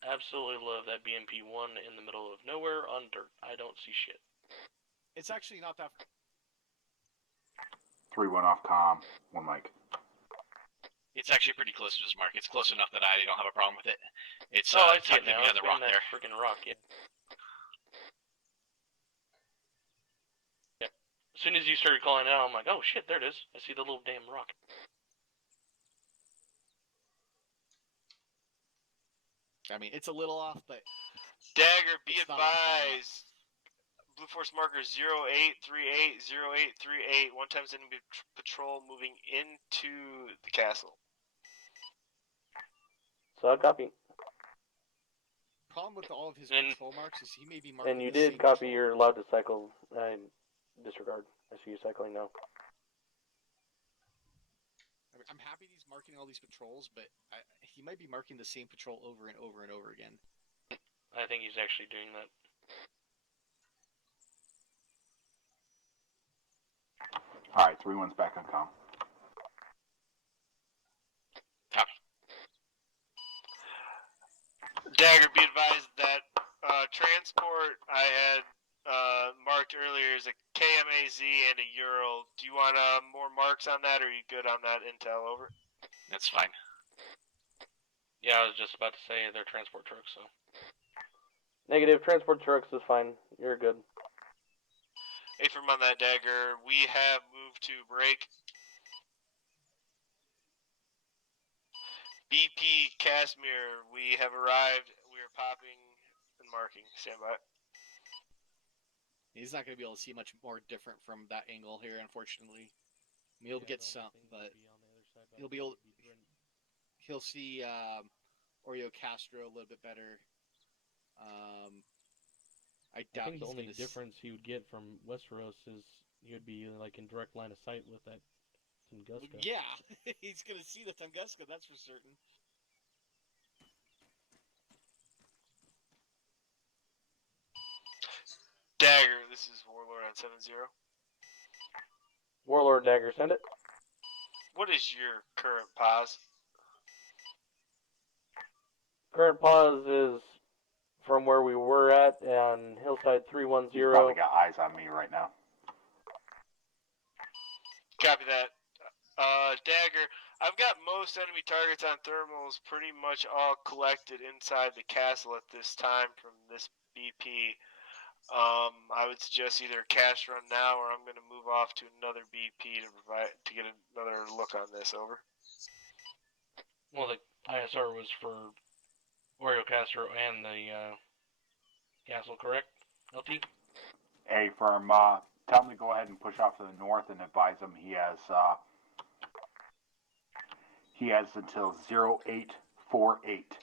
absolutely love that BMP 1 in the middle of nowhere on dirt. I don't see shit. it's actually not that. 3-1 off comm. 1 mic. It's actually pretty close to his mark. It's close enough that I don't have a problem with it. It's I see it tucked in now. behind the rock that there. freaking rock, yeah. Yeah. As soon as you started calling out, I'm like, oh shit, there it is. I see the little damn rock. I mean, it's a little off, but Dagger, be It's not on camera. advised. Blue force marker 0838. 0838. 1 times enemy patrol moving into the castle. So I copy. problem with all of his And- patrol marks is he may be marking And you the did same copy patrol. you're allowed to cycle. I disregard. I see you cycling now. I'm happy he's marking all these patrols, but he might be marking the same patrol over and over and over again. I think he's actually doing that. All right, 3-1's back on comm. Copy. Dagger, be advised that transport I had marked earlier is a KMAZ and a Ural. Do you want more marks on that, or are you good on that intel? Over. That's fine. Yeah, I was just about to say they're transport trucks, so. Negative, transport trucks is fine. You're good. Affirm on that, Dagger. We have moved to break. BP Casimir, we have arrived. We are popping and marking. Stand by. He's not going to be able to see much more different from that angle here, unfortunately. He'll get some, but he'll be able. He'll see Oreo Castro a little bit better. I doubt think the he's only gonna difference he would get from Westeros is he would be like in direct line of sight with that Tunguska. Yeah, he's gonna see the Tunguska, that's for certain. Dagger, this is Warlord on 7-0. Warlord Dagger, send it. What is your current pause? Current pause is from where we were at on Hillside 310. He's probably got eyes on me right now. Copy that. Dagger, I've got most enemy targets on thermals pretty much all collected inside the castle at this time from this BP. I would suggest either cash run now, or I'm going to move off to another BP to get another look on this. Over. Well, the ISR was for Oreo Castro and the castle, correct? LT? A firm, tell him to go ahead and push off to the north and advise him he has until 0848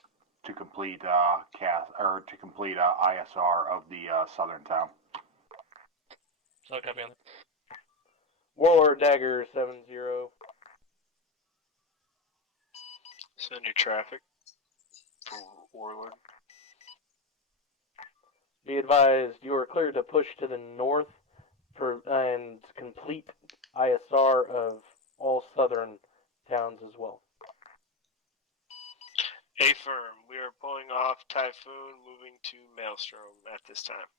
to complete ISR of the southern town. So copy on that. Warlord Dagger 7-0. Send your traffic for Warlord. Be advised, you are cleared to push to the north and complete ISR of all southern towns as well. Affirm, we are pulling off Typhoon, moving to Maelstrom at this time.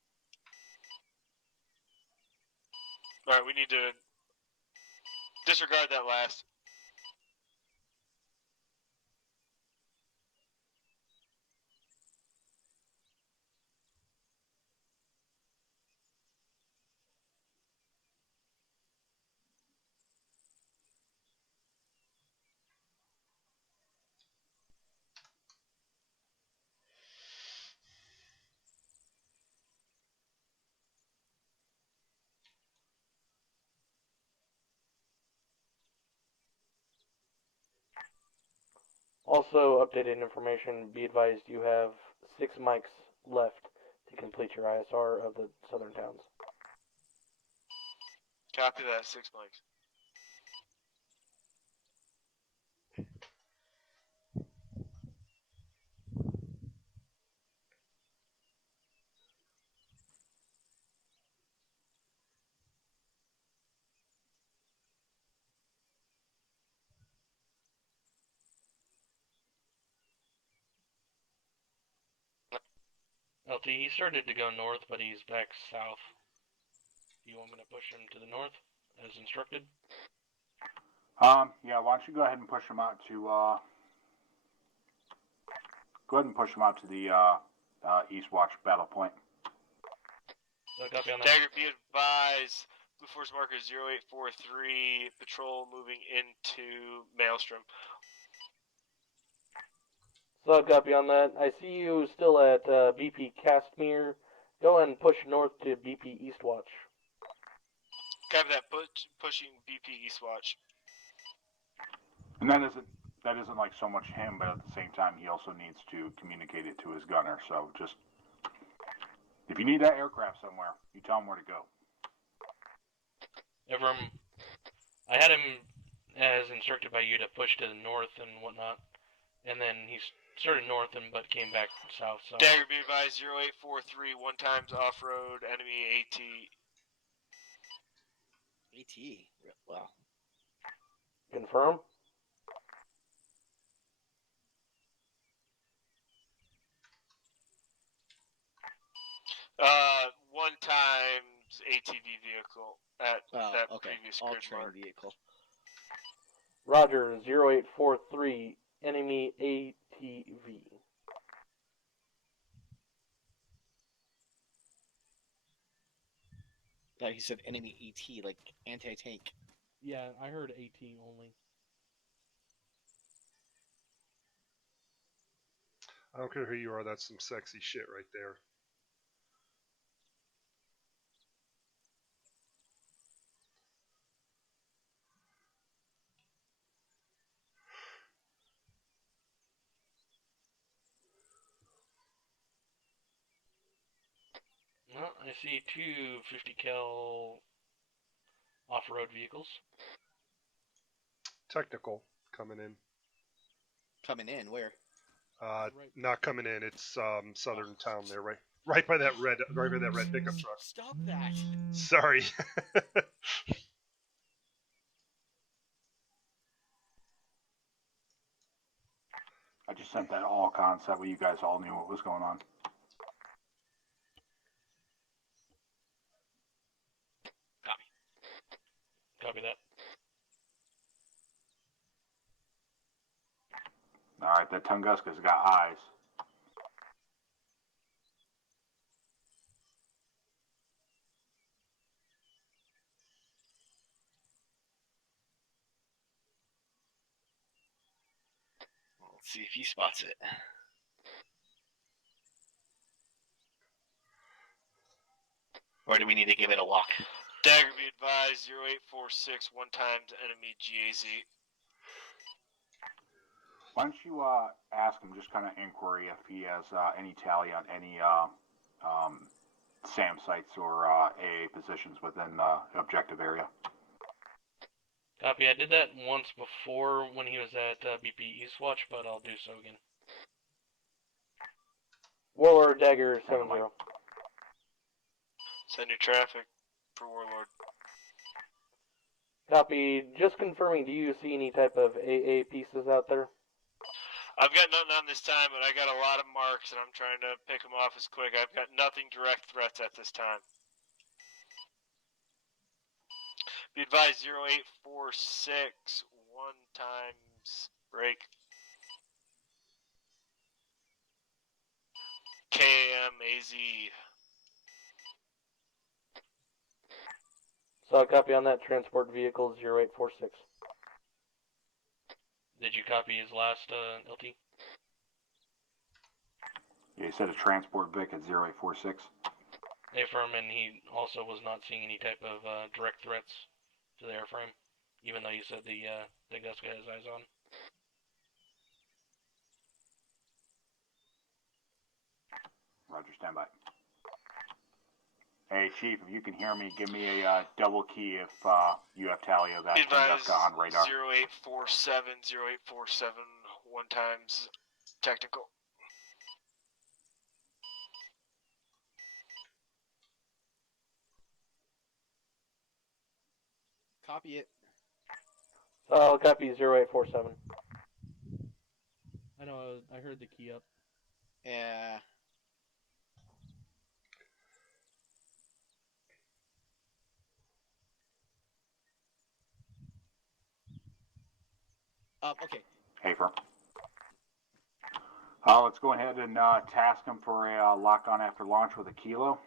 Alright, we need to disregard that last. Also, updated information, be advised you have 6 mics left to complete your ISR of the southern towns. Copy that, 6 mics. LT, he started to go north, but he's back south. Do you want me to push him to the north, as instructed? Yeah, why don't you go ahead and push him out to, the, East Watch battle point. So copy on that. Dagger, be advised, Blue Force marker 0843, patrol moving into Maelstrom. So copy on that. I see you still at BP Castmere. Go ahead and push north to BP Eastwatch. Copy that, pushing BP Eastwatch. And that isn't like so much him, but at the same time, he also needs to communicate it to his gunner. So just, if you need that aircraft somewhere, you tell him where to go. I had him as instructed by you to push to the north and whatnot. And then he started north but came back south. So Dagger be advised 0843, 1 times off-road enemy AT. AT. Wow. confirm. 1 times ATV vehicle at that Okay. previous All grid train mark. vehicle. Roger, 0843, enemy ATV. Yeah, he said enemy ET, like anti-tank. Yeah, I heard AT only. I don't care who you are. That's some sexy shit right there. Well, I see 2 50 cal off-road vehicles. Technical coming in. Coming in, where? Not coming in. It's southern town there, right by that red pickup truck. Stop that! Sorry. I just sent that all concept where you guys all knew what was going on. Copy that. Alright, that Tunguska's got eyes. Let's see if he spots it. Or do we need to give it a lock? Dagger be advised 0846, 1 times enemy GAZ. Why don't you ask him, just kind of inquiry, if he has any tally on any SAM sites or AA positions within the objective area. Copy. I did that once before when he was at BP Eastwatch, but I'll do so again. Warlord Dagger 70. Send your traffic for Warlord. Copy. Just confirming, do you see any type of AA pieces out there? I've got nothing on this time, but I got a lot of marks, and I'm trying to pick them off as quick. I've got nothing direct threats at this time. Be advised 0846, 1 times break. KMAZ. So I'll copy on that transport vehicle 0846. Did you copy his last LT? Yeah, he said a transport Vic at 0846. Affirm, and he also was not seeing any type of direct threats to the airframe, even though you said the Guska has eyes on. Roger, stand by. Hey, Chief, if you can hear me, give me a double key if you have tally of that Tunguska on radar. 0847, 0847, 1 times technical. Copy it. I'll copy 0847. I know, I heard the key up. Yeah. Okay. Hey, firm. Let's go ahead and task him for a lock-on after launch with a kilo.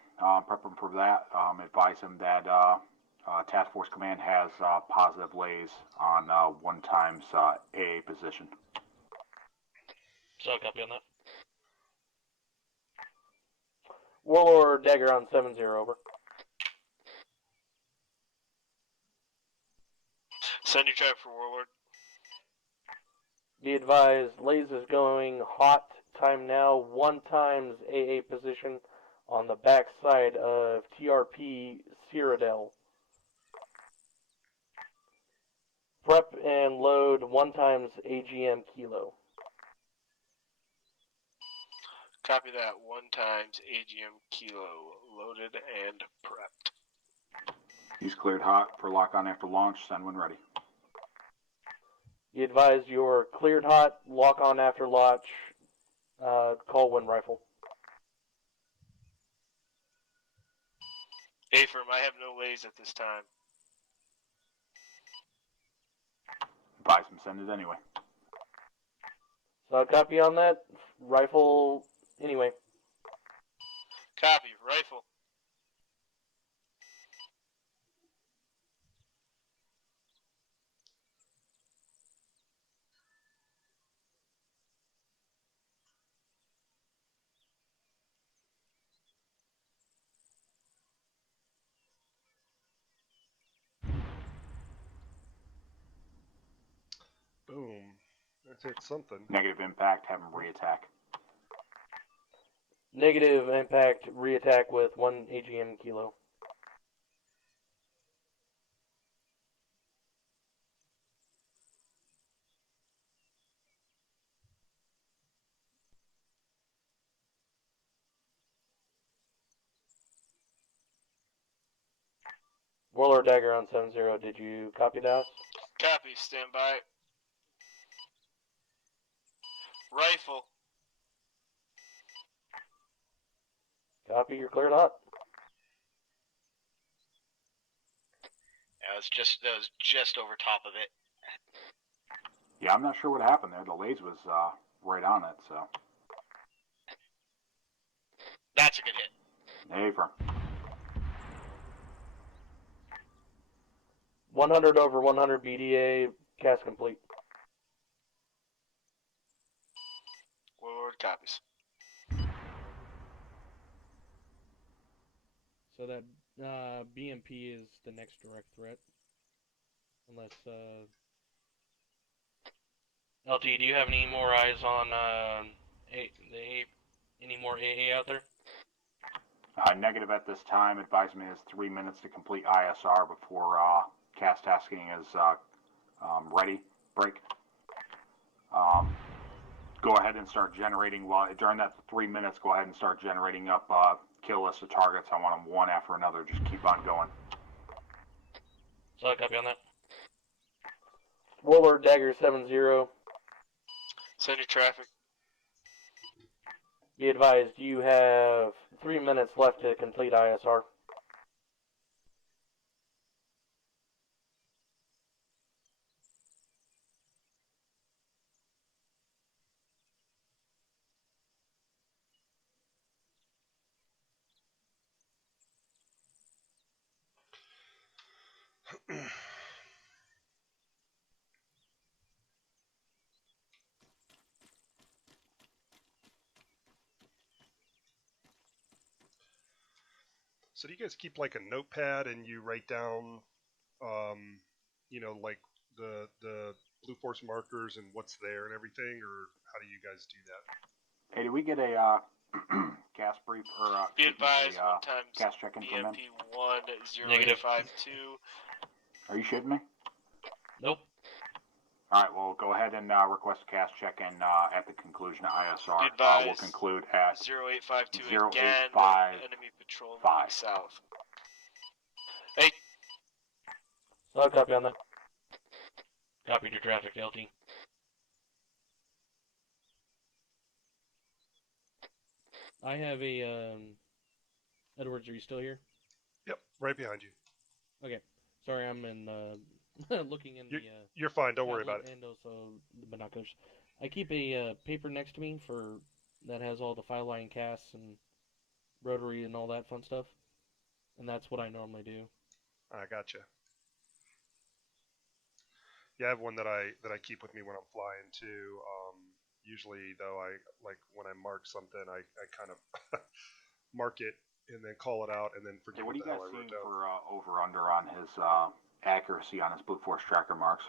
Prep him for that. Advise him that Task Force Command has positive lays on 1 times AA position. So I'll copy on that. Warlord Dagger on 70, over. Send your traffic for Warlord. Be advised, Lays is going hot. Time now, 1 times AA position on the back side of TRP Cyrodiil. Prep and load 1 times AGM kilo. Copy that. 1 times AGM kilo. Loaded and prepped. He's cleared hot for lock on after launch. Send when ready. Be advised you're cleared hot, lock on after launch, call when rifle. A-firm, I have no lays at this time. Advise him send it anyway. So copy on that. Rifle anyway. Copy. Rifle. Boom. That's hit something. Negative impact. Have him reattack. Negative impact, reattack with 1 AGM kilo. Warlord Dagger on 7-0, did you copy that? Copy. Stand by. Rifle. Copy, you're cleared hot. Yeah, that was just over top of it. Yeah, I'm not sure what happened there. The laze was right on it, so. That's a good hit. A-firm. 100 over 100 BDA, cast complete. Warlord copies. So that BMP is the next direct threat. Unless, LT, do you have any more eyes on any more AA out there? Negative at this time. Advise me has 3 minutes to complete ISR before cast tasking is ready. Break. Go ahead and start generating. During that 3 minutes, go ahead and start generating up kill list of targets. I want them one after another. Just keep on going. So I copy on that. Warlord Dagger 7-0. Send your traffic. Be advised, you have 3 minutes left to complete ISR. So do you guys keep like a notepad and you write down, like the blue force markers and what's there and everything, or how do you guys do that? Hey, did we get a gas brief or Be advised, 1 times gas check-in from him? BMP 1 Negative. 0852. Are you shitting me? Nope. All right, well, go ahead and request a cast check-in at the conclusion of ISR. Be advised, we'll conclude at 0852 085 again. Enemy patrol moving south. Hey, So I'll copy on that. Copied your traffic, LT. I have a, Edwards, are you still here? Yep, right behind you. Okay. Sorry, I'm in, looking in You're fine, don't worry about it. And also the binoculars. I keep a paper next to me that has all the file line casts and rotary and all that fun stuff. And that's what I normally do. I gotcha. Yeah, I have one that I keep with me when I'm flying too. Usually though, when I mark something, I kind of mark it and then call it out and then forget What are you the hell guys I wrote seeing down. for over/under on his accuracy on his Blue Force tracker marks?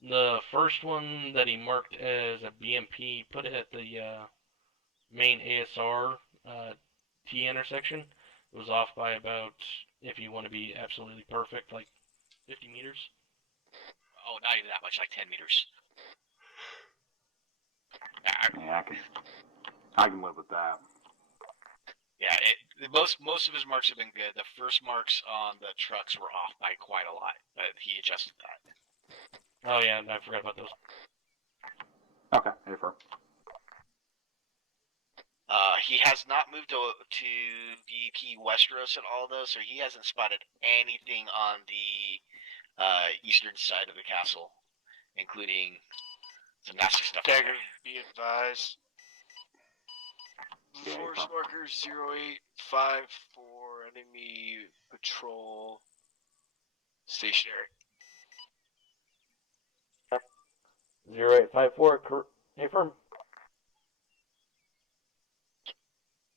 The first one that he marked as a BMP, put it at the main ASR T intersection. It was off by about, if you want to be absolutely perfect, like 50 meters. Oh, not even that much, like 10 meters. Yeah, I can live with that. Yeah, most of his marks have been good. The first marks on the trucks were off by quite a lot, but he adjusted that. Oh yeah, I forgot about those. Okay, A-firm. He has not moved to VP Westeros at all, though, so he hasn't spotted anything on the eastern side of the castle, including some nasty stuff. Dagger, be advised. Yeah, Force marker 0854, enemy patrol stationary. 0854, affirm.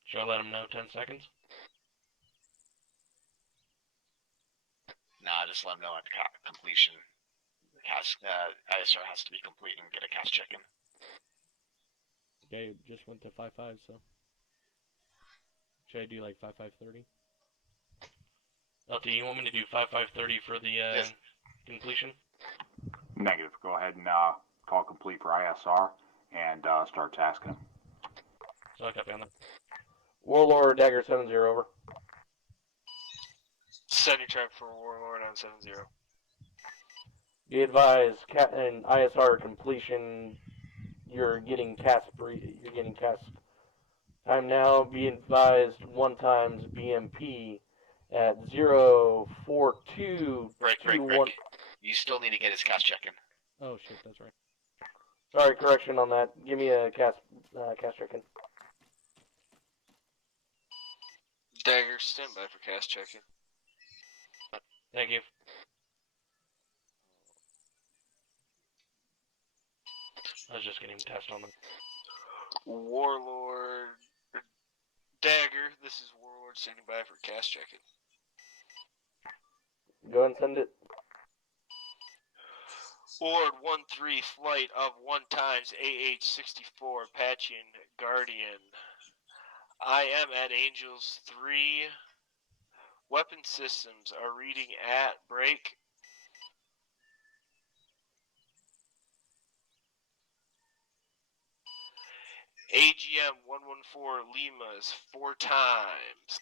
Should I let him know 10 seconds? Nah, just let him know at completion. The cast ISR has to be complete and get a cast check-in. Okay, just went to 5.5, so. Should I do like 5.530? LT, you want me to do 5.530 for the Yes. completion? Negative. Go ahead and call complete for ISR and start tasking him. So I copy on that. Warlord, Dagger 70, over. Send your trap for Warlord on 70. Be advised, in ISR completion, you're getting cast time now. Be advised 1 times BMP at 04221. Break. You still need to get his cast check-in. Oh shit, that's right. Sorry, correction on that. Give me a cast check-in. Dagger, stand by for cast check-in. Thank you. I was just getting test on them. Warlord, Dagger, this is Warlord standing by for cast check-in. Go ahead and send it. Warlord 1-3, flight of 1 times AH-64, Apache and Guardian. I am at Angels 3. Weapon systems are reading at break. AGM 114 Lima's 4 times.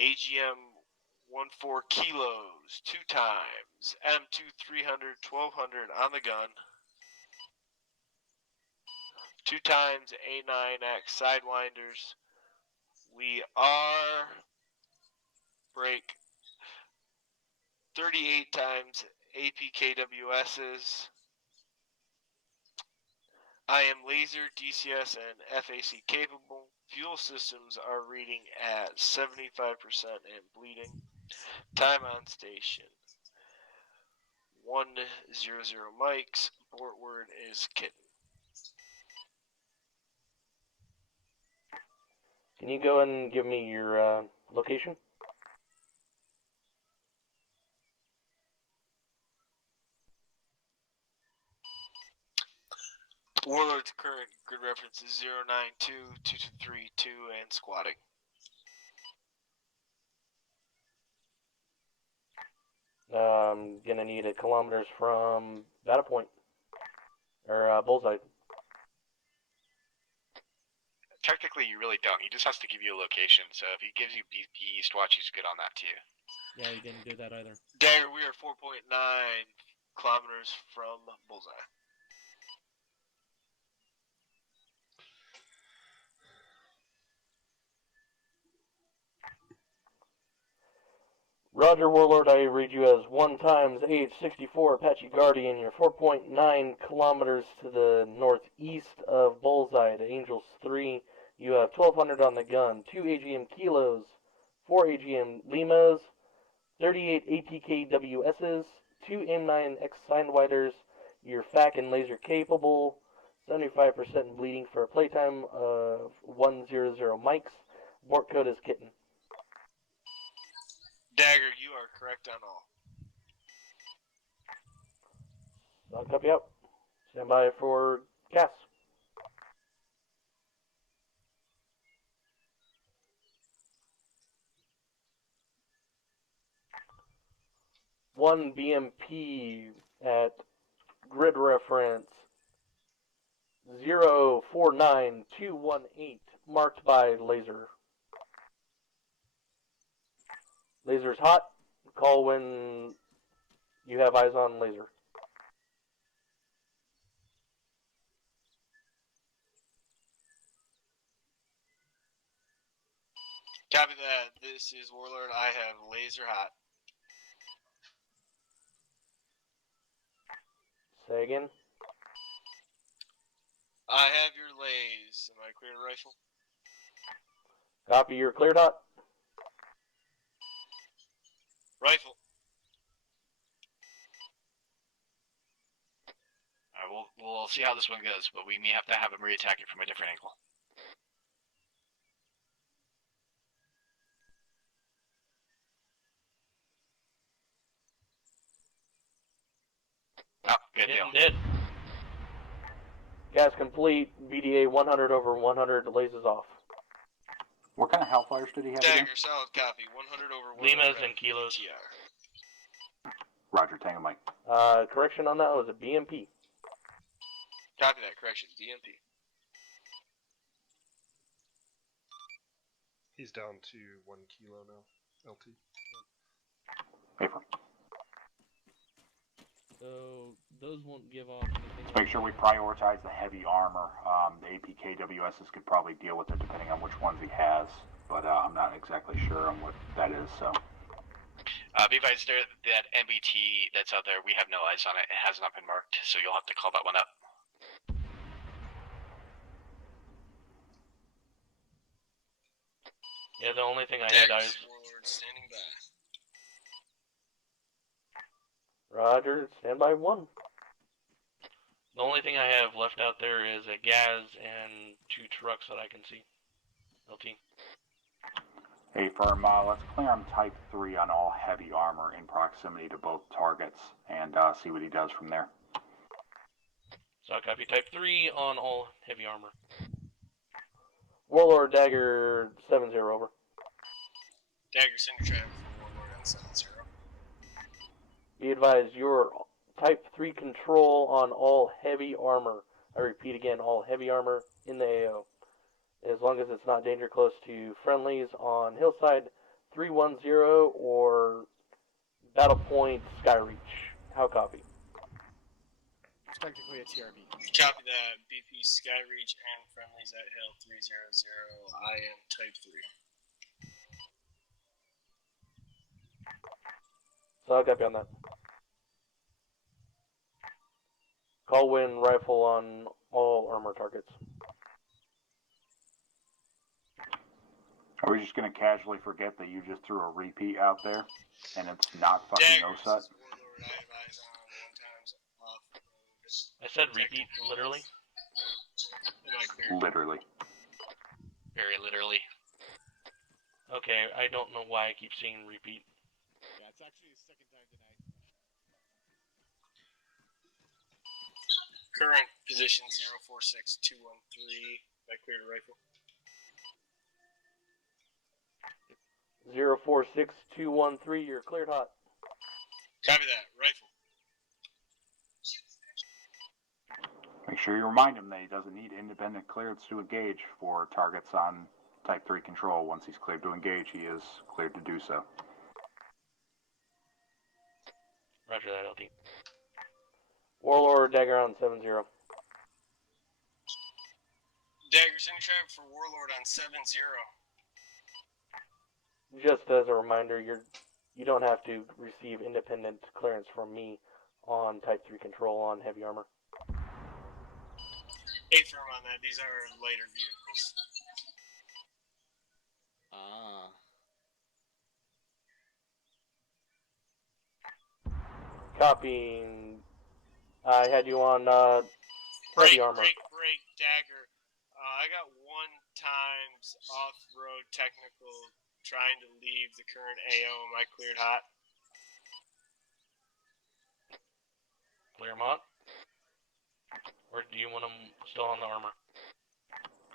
AGM 14 kilos 2 times. M2 300 1200 on the gun. 2 times A9X sidewinders. We are break 38 times APKWSs. I am laser, DCS, and FAC capable. Fuel systems are reading at 75% and bleeding. Time on station 100 mics. Port word is kitten. Can you go and give me your location? Warlord's current grid reference is 092-2232 and squatting. Gonna need 1 kilometers from Battle Point. Or Bullseye. Technically, you really don't. He just has to give you a location. So if he gives you BP Eastwatch, he's good on that too. Yeah, he didn't do that either. Dagger, we are 4.9 kilometers from Bullseye. Roger, Warlord, I read you as 1 times AH-64 Apache Guardian. You're 4.9 kilometers to the northeast of Bullseye to Angels 3. You have 1200 on the gun, 2 AGM kilos, 4 AGM Limas, 38 APKWSs, 2 M9X Sidewinders. You're FAC and laser capable, 75% bleeding for a playtime of 100 mics. Abort code is kitten. Dagger, you are correct on all. I'll copy out. Stand by for cast. WO1 BMP at grid reference 049218, marked by laser. Laser's hot. Call when you have eyes on laser. Copy that. This is Warlord. I have laser hot. Say again. I have your lays. Am I clear to rifle? Copy, you're cleared hot. Rifle. Alright, we'll see how this one goes, but we may have to have him re-attack it from a different angle. Oh, good deal. Dead. Gas complete. BDA 100 over 100. Lasers off. What kind of Hellfires did he have again? Dagger, solid copy. 100 over 100. Limas and kilos. TR. Roger, Tango Mike. Correction on that was a BMP. Copy that. Correction. DMP. He's down to 1 kilo now. LT. Paper. So those won't give off anything. Let's make sure we prioritize the heavy armor. The APKWSs could probably deal with it depending on which ones he has, but I'm not exactly sure on what that is, so. Be advised there that MBT that's out there, we have no eyes on it. It has not been marked, so you'll have to call that one up. Yeah, the only thing I had eyes. Warlord standing by. Roger, standby 1. The only thing I have left out there is a gas and 2 trucks that I can see. LT. Hey, firm, let's clear him type 3 on all heavy armor in proximity to both targets and see what he does from there. So I copy type 3 on all heavy armor. Warlord Dagger 70 over. Dagger, send your traffic for Warlord on 70. Be advised, your type 3 control on all heavy armor. I repeat again, all heavy armor in the AO. As long as it's not danger close to friendlies on Hillside 310 or Battle Point Skyreach. How copy? It's technically a TRB. Copy that. BP Skyreach and friendlies at Hill 300. I am type 3. So I'll copy on that. Call when rifle on all armor targets. Are we just going to casually forget that you just threw a repeat out there and it's not fucking Daggers, OSUT? Warlord, I have eyes on 1 times off. I said repeat, literally. Am I clear? Literally. Very literally. Okay, I don't know why I keep seeing repeat. Yeah, it's actually the second time tonight. Current position 046213. Am I clear to rifle? 046213, you're cleared hot. Copy that. Rifle. Make sure you remind him that he doesn't need independent clearance to engage for targets on Type 3 control. Once he's cleared to engage, he is cleared to do so. Roger that, LT. Warlord Dagger on 70. Dagger, send your traffic for Warlord on 70. Just as a reminder, you don't have to receive independent clearance from me on Type 3 control on heavy armor. 8 firm on that. These are lighter vehicles. Ah. Copying. I had you on Break, heavy armor. break, Dagger. I got 1 times off-road technical trying to leave the current AO. Am I cleared hot? Clear him out? Or do you want him still on the armor?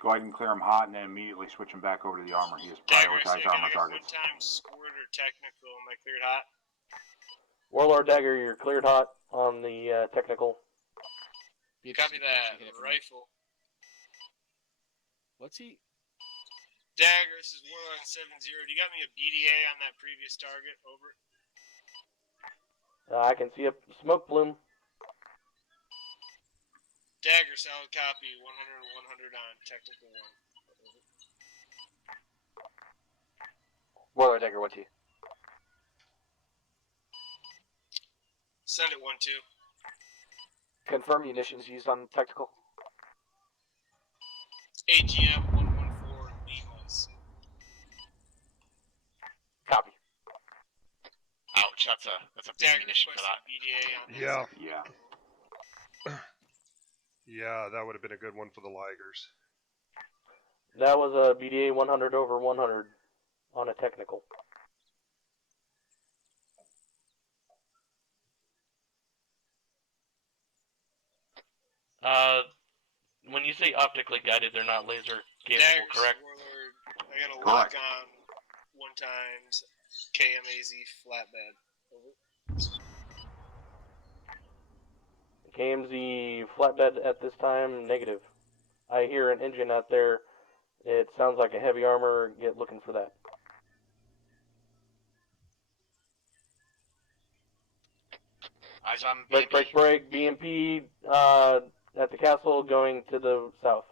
Go ahead and clear him hot and then immediately switch him back over to the armor. He has Dagger, I prioritized got armor 1 targets. time squirter technical. Am I cleared hot? Warlord Dagger, you're cleared hot on the technical. Copy that. Rifle. What's he? Dagger, this is Warlord 7-0. Do you got me a BDA on that previous target? Over. I can see a smoke plume. Dagger, solid copy. 100 on technical 1. Warlord Dagger 1-2. Send it 1-2. Confirm munitions used on technical. AGM 114 Limas. Copy. Ouch, that's a big Dagger munition for requested that. BDA on this. Yeah. Yeah, that would have been a good one for the Ligers. That was a BDA 100 over 100 on a technical. When you say optically guided, they're not laser capable, Daggers, correct? Warlord. I got a lock on 1 times KMAZ flatbed. Over. KMZ flatbed at this time, negative. I hear an engine out there. It sounds like a heavy armor. Get looking for that. Eyes on BMP. Break. BMP at the castle going to the south.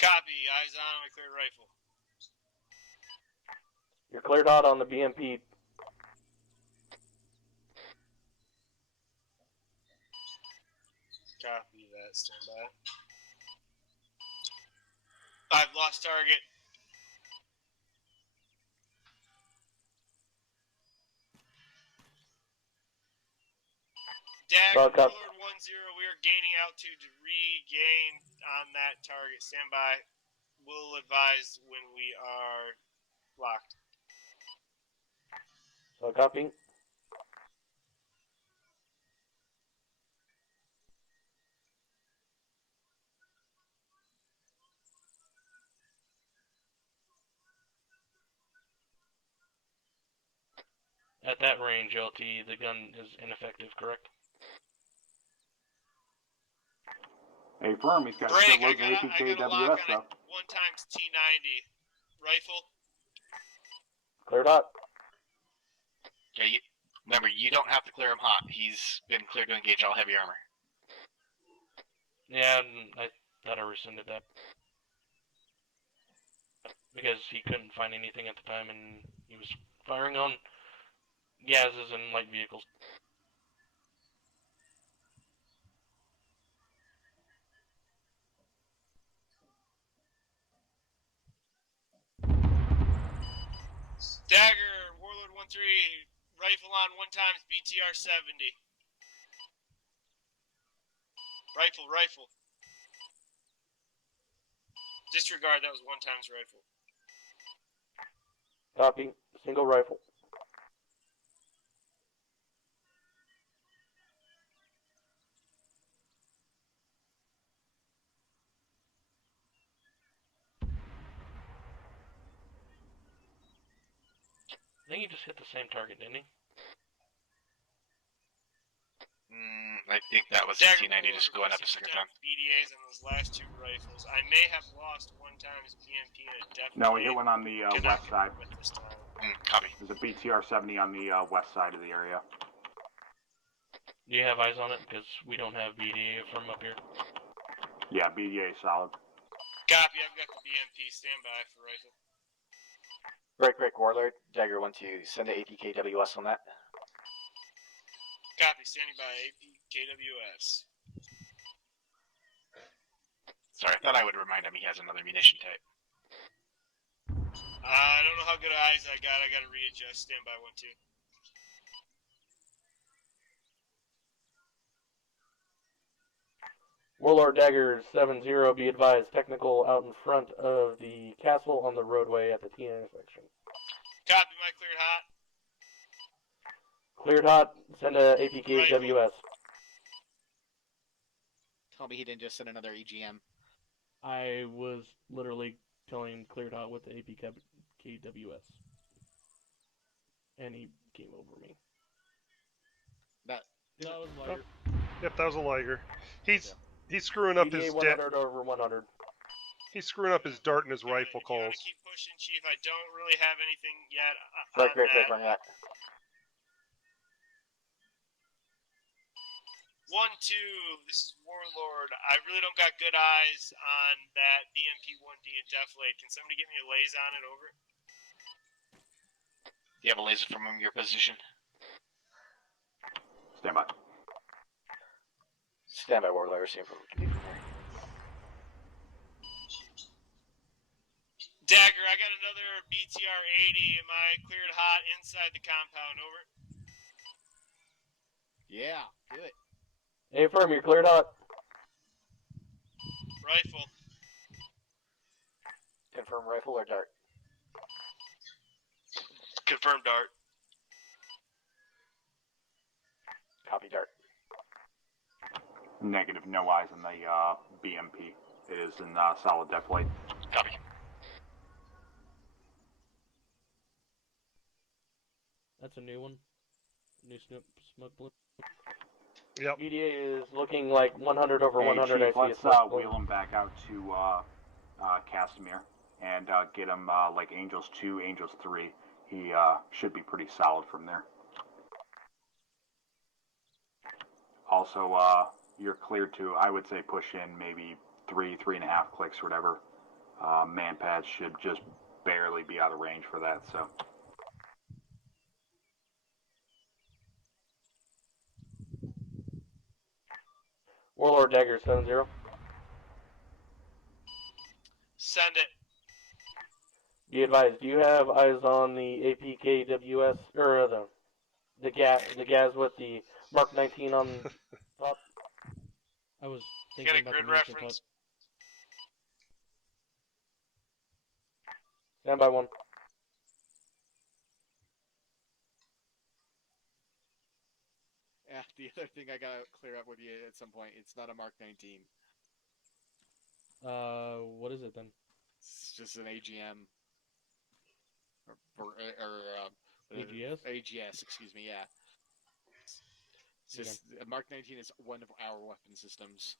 Copy. Eyes on a clear rifle. You're cleared hot on the BMP. Copy that. Stand by. I've lost target. Dagger, Warlord 1-0. We are gaining altitude to regain on that target. Stand by. We'll advise when we are locked. So copy. At that range, LT, the gun is ineffective, correct? Hey, firm, he's got Break, shitloads of APKWS stuff. 1 times T90. Rifle. Cleared hot. Okay, remember, you don't have to clear him hot. He's been cleared to engage all heavy armor. Yeah, I thought I rescinded that. Because he couldn't find anything at the time and he was firing on gases and light vehicles. Dagger, Warlord 1-3. Rifle on 1 times BTR 70. Rifle. Disregard, that was 1 times rifle. Copy. Single rifle. I think he just hit the same target, didn't he? I think that was Dagger, T90 just going up a second time. BDAs on those last 2 rifles. I may have lost 1 times BMP and it definitely. No, we hit one on the west side. This time. Copy. There's a BTR 70 on the west side of the area. Do you have eyes on it? Because we don't have BDA from up here. Yeah, BDA solid. Copy, I've got the BMP. Stand by for rifle. Break, Warlord Dagger 1-2. Send the APKWS on that. Copy, standing by APKWS. Sorry, I thought I would remind him he has another munition type. I don't know how good eyes I got. I gotta readjust. Stand by 1-2. Warlord Dagger 7-0, be advised, technical out in front of the castle on the roadway at the T intersection. Copy, my cleared hot. Cleared hot, send a APKWS. Tell me he didn't just send another EGM. I was literally telling him cleared hot with the APKWS. And he came over me. That No, it was Liger. Yep, that was a Liger. He's screwing up BDA his 100 over 100. he's screwing up his dart and his Alright, rifle if you want calls. to keep pushing, Chief, I don't really have anything yet Break, on break, break, that. running that. 1-2, this is Warlord. I really don't got good eyes on that BMP-1D and Deflate. Can somebody get me a laze on it? Over. Do you have a laser from your position? Stand by. Stand by, Warlord. See if we can do from here. Dagger, I got another BTR-80. Am I cleared hot inside the compound? Over. Yeah, do it. Hey, firm, you're cleared hot. Rifle. Confirm rifle or dart? Confirm dart. Copy dart. Negative, no eyes on the BMP. It is in solid deflate. Copy. That's a new one. New smoke balloon. Yep. BDA is looking like 100 over Hey, 100. Chief, I see let's a smoke wheel balloon. him back out to Casimir and get him like Angels 2, Angels 3. He should be pretty solid from there. Also, you're cleared to, I would say, push in maybe 3.5 clicks or whatever. Man pads should just barely be out of range for that, so. Warlord Dagger 70. Send it. Be advised, do you have eyes on the APKWS, or the gas with the Mark 19 on top? I was You thinking got a about grid the miniature reference? Stand by one. Yeah, the other thing I gotta clear up with you at some point, it's not a Mark 19. What is it then? It's just an AGM. AGS? AGS, excuse me, yeah. It's just, a Mark 19 is one of our weapon systems.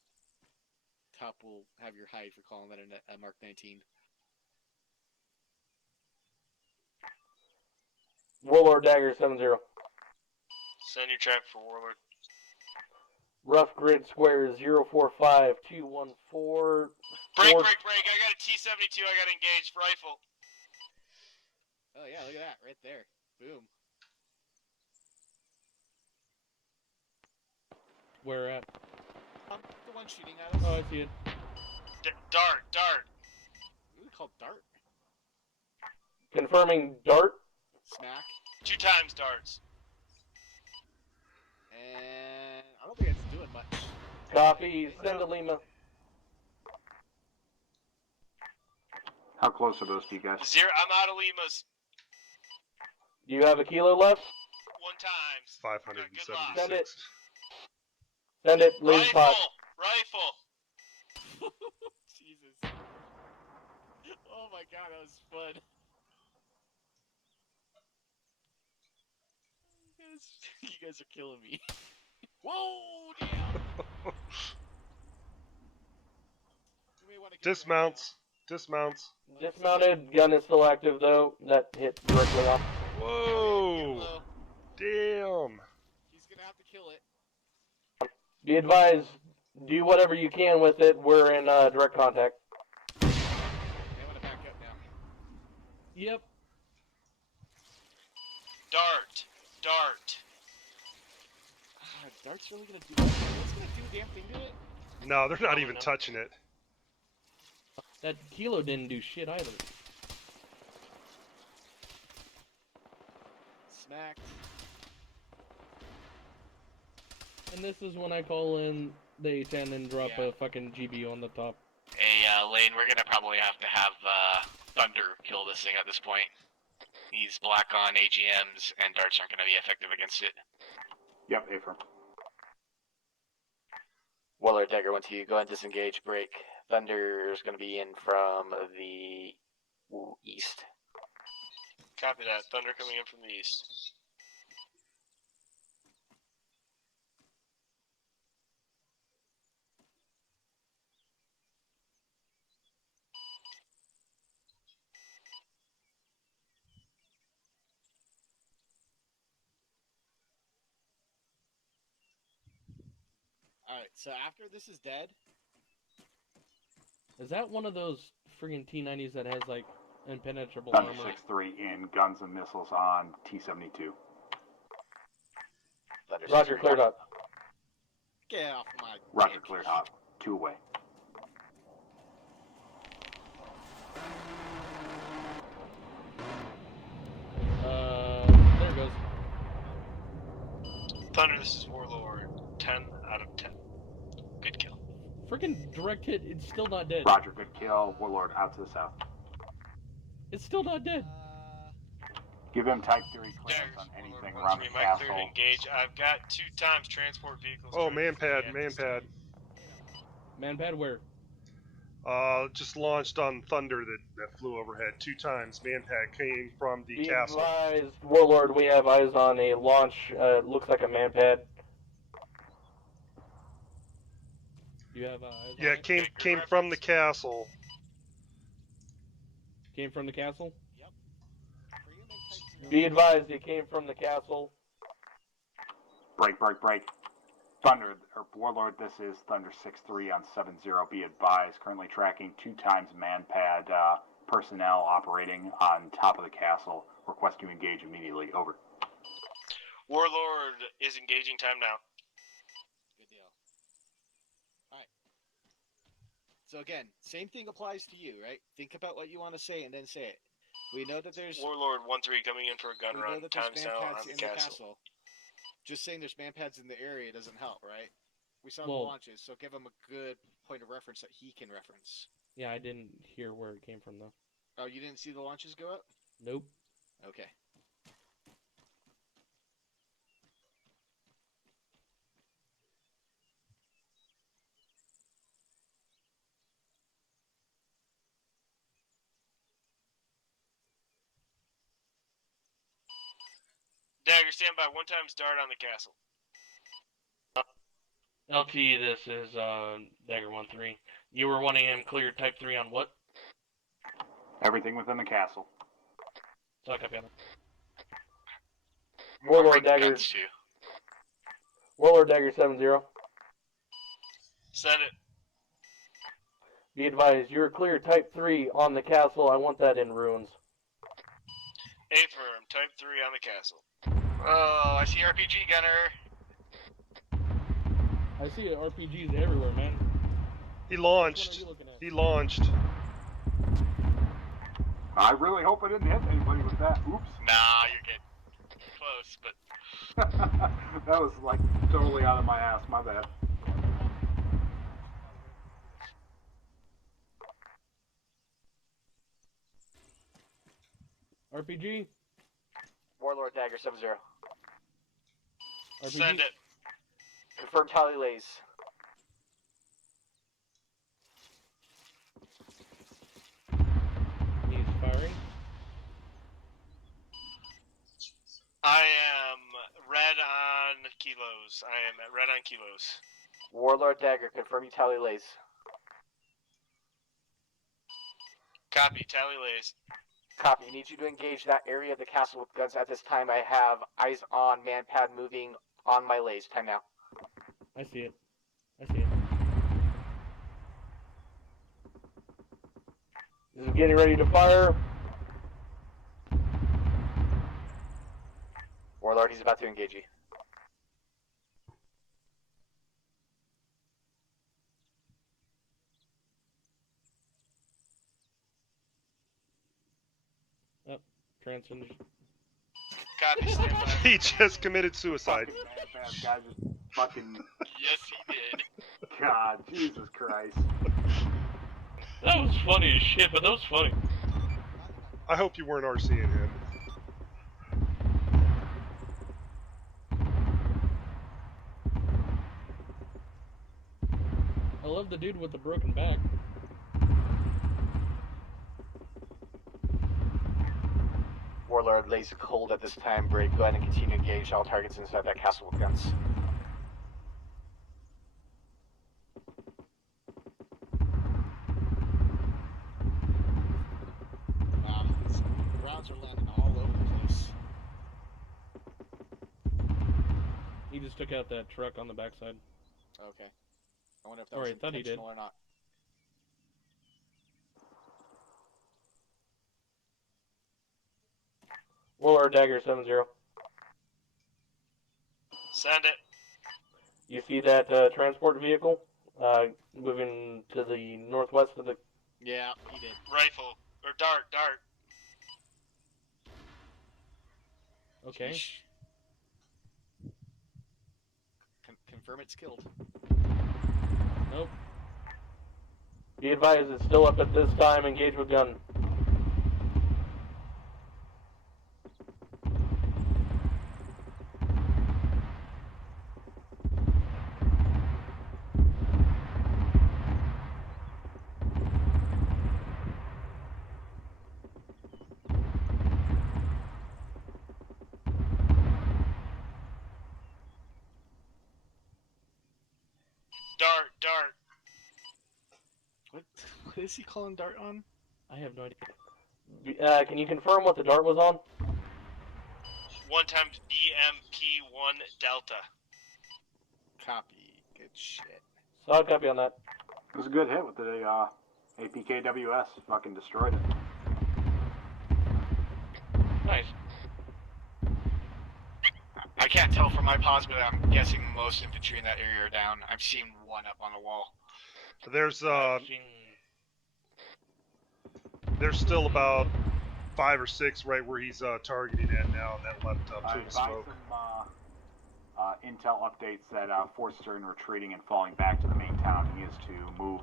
Top will have your hide for calling that a Mark 19. Warlord Dagger 70. Send your trap for Warlord. Rough grid square 045214. Break, break, break. I got a T-72. I got engaged. Rifle. Oh yeah, look at that, right there. Boom. Where at? The one shooting at us. Oh, I see it. Dart, dart. What is it called, dart? Confirming dart. Smack. 2 times darts. And I don't think it's doing much. Copy. Send to Lima. How close are those to you guys? I'm out of Lima's. Do you have a kilo left? 1 times. 576. Send it. Send it. Laser pot. Rifle. Rifle. Jesus. Oh my god, that was fun. You guys are killing me. Whoa, damn! Dismounts. Dismounts. Dismounted. Gun is still active though. That hit directly off. Whoa! Damn. He's gonna have to kill it. Be advised. Do whatever you can with it. We're in direct contact. I want to back up now. Yep. Dart. Dart. Dart's really gonna do that? It's gonna do a damn thing to it? No, they're not even touching it. That kilo didn't do shit either. Smacked. And this is when I call in the A10 and drop a fucking GB on the top. Hey, Lane, we're gonna probably have to have Thunder kill this thing at this point. He's black on AGMs, and darts aren't gonna be effective against it. Yep, A-firm. Warlord Dagger 1-2, go ahead and disengage, break. Thunder is going to be in from the east. Copy that. Thunder coming in from the east. Alright, so after this is dead, Is that one of those friggin' T-90s that has like impenetrable Thunder armor? 6-3 in guns and missiles on T-72. Roger, cleared up. get off my. Roger, cleared hot. 2 away. There it goes. Thunder, this is Warlord. 10 out of 10. Good kill. Friggin' direct hit, it's still not dead. Roger, good kill. Warlord out to the south. It's still not dead. Give him Type 3 clearance Daggers, on anything Warlord around the 1-3, am I clear to castle. engage? I've got 2 times transport vehicles. Oh, trying to manpad, get this manpad. Manpad where? Just launched on Thunder that flew overhead 2 times. Manpad came from the Be castle. advised, Warlord, we have eyes on a launch. Looks like a manpad. You have eyes Yeah, on it came from the castle. Came from the castle? Be advised, it came from the castle. Break. Thunder, or Warlord, this is Thunder 6-3 on 7-0. Be advised, currently tracking 2 times manpad personnel operating on top of the castle. Request you engage immediately. Over. Warlord is engaging time now. Good deal. Alright. So again, same thing applies to you, right? Think about what you want to say and then say it. We know that there's Warlord 1-3 coming in for a gun we run. know that there's Time's now on manpads the in the castle. Just saying there's manpads in the area doesn't help, right? We saw the Well- launches, so give him a good point of reference that he can reference. Yeah, I didn't hear where it came from though. Oh, you didn't see the launches go up? Nope. Okay. Dagger, stand by. 1 times dart on the castle. LT, this is Dagger 1-3. You were wanting him cleared Type 3 on what? Everything within the castle. Suck up, Evan. Warlord Bring Dagger. guns too. Warlord Dagger 7-0. Send it. Be advised, you're clear Type 3 on the castle. I want that in ruins. Affirm. Type 3 on the castle. Oh, I see RPG gunner. I see RPGs everywhere, man. He Which launched. one are you looking at? He launched. I really hope I didn't hit anybody with that. Oops. Nah, you're good. Close, but That was like totally out of my ass. My bad. RPG? Warlord Dagger 7-0. RPG? Send it. Confirm tally lays. He's firing. I am red on kilos. I am at red on kilos. Warlord Dagger, confirm you tally lays. Copy. Tally lays. Copy. Need you to engage that area of the castle with guns. At this time, I have eyes on manpad moving on my lays. Time now. I see it. I see it. This is getting ready to fire. Warlord, he's about to engage you. Transcend. Copy. Stand by. He just committed suicide. Fucking manpad guy just fucking. Yes, he did. God, Jesus Christ. That was funny as shit, but that was funny. I hope you weren't RCing him. I love the dude with the broken back. Warlord Warlord lays cold at this time. Break. Go ahead and continue to engage all targets inside that castle with guns. Wow, these rounds are landing all over the place. He just took out that truck on the backside. Okay. I wonder if that Or was I thought he did. intentional or not. Warlord Dagger 7-0. Send it. You see that transport vehicle moving to the northwest of the... Yeah, he did. Rifle. Or dart. Okay. Sheesh. Confirm it's killed. Nope. Be advised, it's still up at this time. Engage with gun. Dart. What is he calling dart on? I have no idea. Can you confirm what the dart was on? 1 times BMP1 Delta. Copy. Good shit. Solid copy on that. It was a good hit with the APKWS. Fucking destroyed it. Nice. I can't tell from my pause, but I'm guessing most infantry in that area are down. I've seen one up on the wall. There's still about 5 or 6 right where he's targeting at now, and that left I plume of advise smoke. some intel updates that forces are in retreating and falling back to the main town. He is to move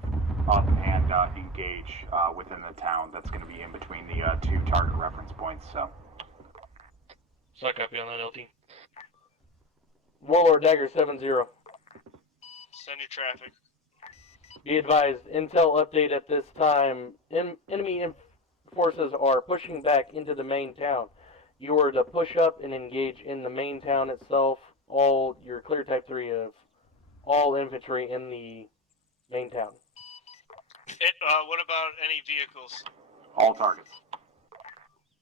up and engage within the town. That's going to be in between the 2 target reference points. So. Solid copy on that, LT. Warlord Dagger 7-0. Send your traffic. Be advised, intel update at this time. Enemy forces are pushing back into the main town. You are to push up and engage in the main town itself. You're clear type 3 of all infantry in the main town. What about any vehicles? All targets.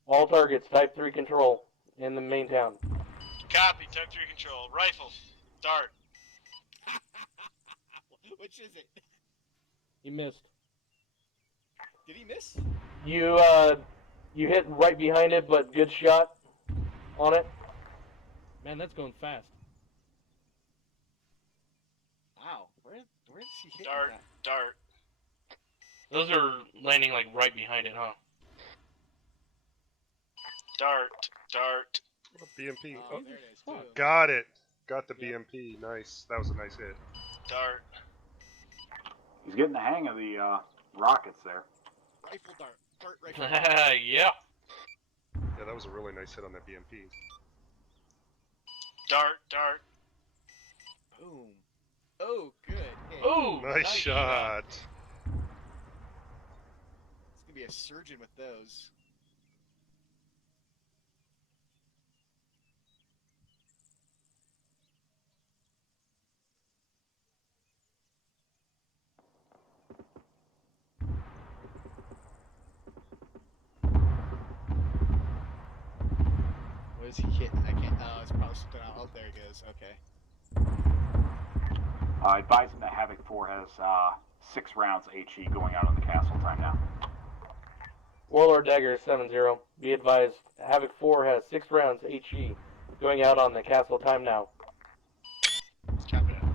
All targets type 3 control in the main town. Copy. Type 3 control. Rifle. Dart. Which is it? He missed. Did he miss? You hit right behind it, but good shot on it. Man, that's going fast. Wow. Where is he hitting Dart. that? Dart. Those are landing like right behind it, huh? Dart. BMP. Oh, there it is. Boom. Got it. Got the BMP. Nice. That was a nice hit. Dart. He's getting the hang of the rockets there. Rifle dart. Dart rifle. Yeah. Yeah, that was a really nice hit on that BMP. Dart. Boom. Oh, good hit. Ooh, Nice shot. It's gonna be a surgeon with those. What is he hitting? I can't. Oh, it's probably something out. Oh, there he goes. Okay. Advising that Havoc 4 has 6 rounds HE going out on the castle time now. Warlord Dagger 7-0. Be advised, Havoc 4 has 6 rounds HE going out on the castle time now. Copy that.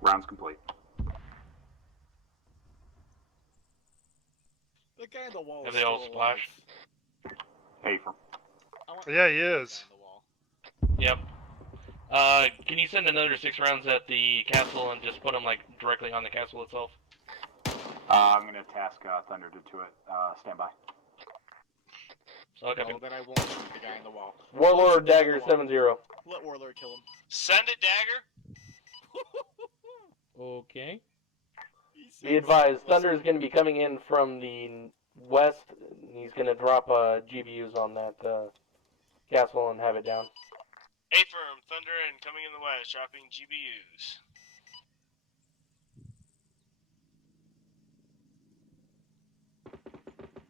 Rounds complete. The guy on the wall. Have is they all still splashed? Hafer. Yeah, he is. Yep. Can you send another 6 rounds at the castle and just put them like directly on the castle itself? I'm going to task Thunder to do it. Stand by. So okay. Well, then I won't shoot the guy in the wall. Warlord Dagger 7-0. Let Warlord kill him. Send it, Dagger. Okay. Be advised, Thunder is going to be coming in from the west. He's going to drop GBUs on that castle and have it down. Affirm, Thunder and coming in the west, dropping GBUs.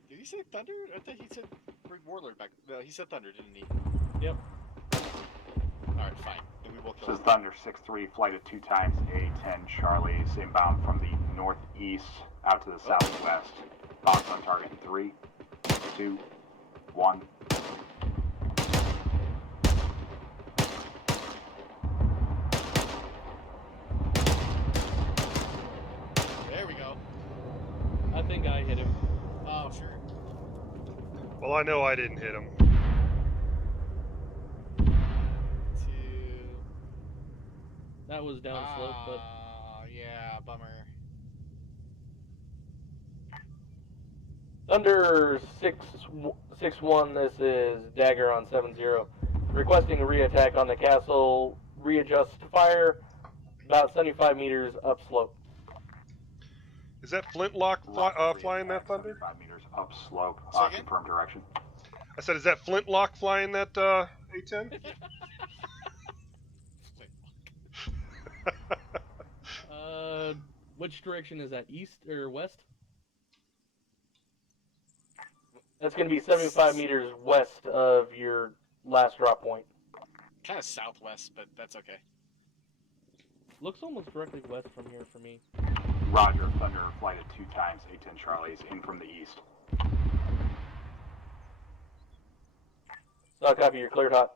Did he say Thunder? I thought he said bring Warlord back. No, he said Thunder, didn't he? Yep. Alright, fine. Then we will kill This is him. Thunder 6-3, flight at 2 times A10 Charlie's, inbound from the northeast out to the southwest. Thoughts on target in 3, 2, 1. There we go. I think I hit him. Oh, sure. Well, I know I didn't hit him. 2. That was downslope, but Yeah, bummer. Thunder 6-1, this is Dagger on 7-0. Requesting a re-attack on the castle. Readjust fire about 75 meters upslope. Is that Flintlock flying that Thunder? 75 meters upslope. Second? Confirm direction. I said, is that Flintlock flying that A10? Which direction is that? East or west? That's going to be 75 meters west of your last drop point. Kind of southwest, but that's okay. Looks almost directly west from here for me. Roger, Thunder, flight at 2 times A10 Charlie's, in from the east. So copy, you're cleared hot.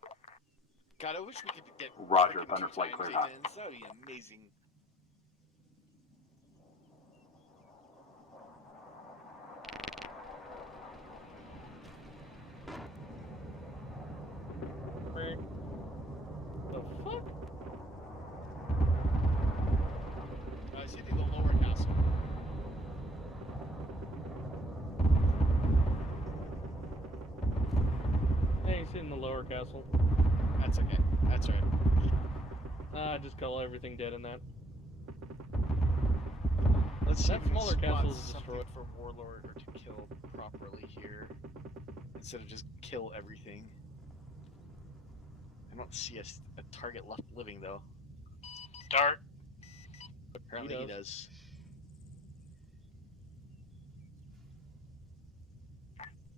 God, I wish we could get Roger, freaking Thunder 2 flight times cleared hot. A10s. That would be amazing. The fuck? He's hitting the lower castle. Yeah, he's hitting the lower castle. That's okay. That's right. Just call everything dead in that. Let's see That if we can smaller spot castle is something destroyed. for Warlord or to kill properly here, instead of just kill everything. I don't see a target left living though. Dart. Apparently he does.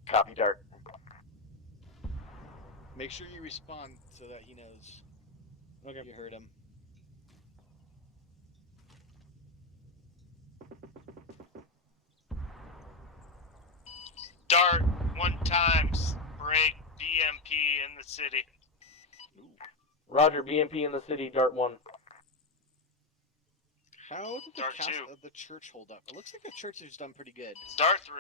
Copy, Dart. Make sure you respond so that he knows Okay. you heard him. Dart, 1 times, break BMP in the city. Roger, BMP in the city, Dart 1. How did Dart the church hold up? It looks like the church has done pretty good. Dart 3.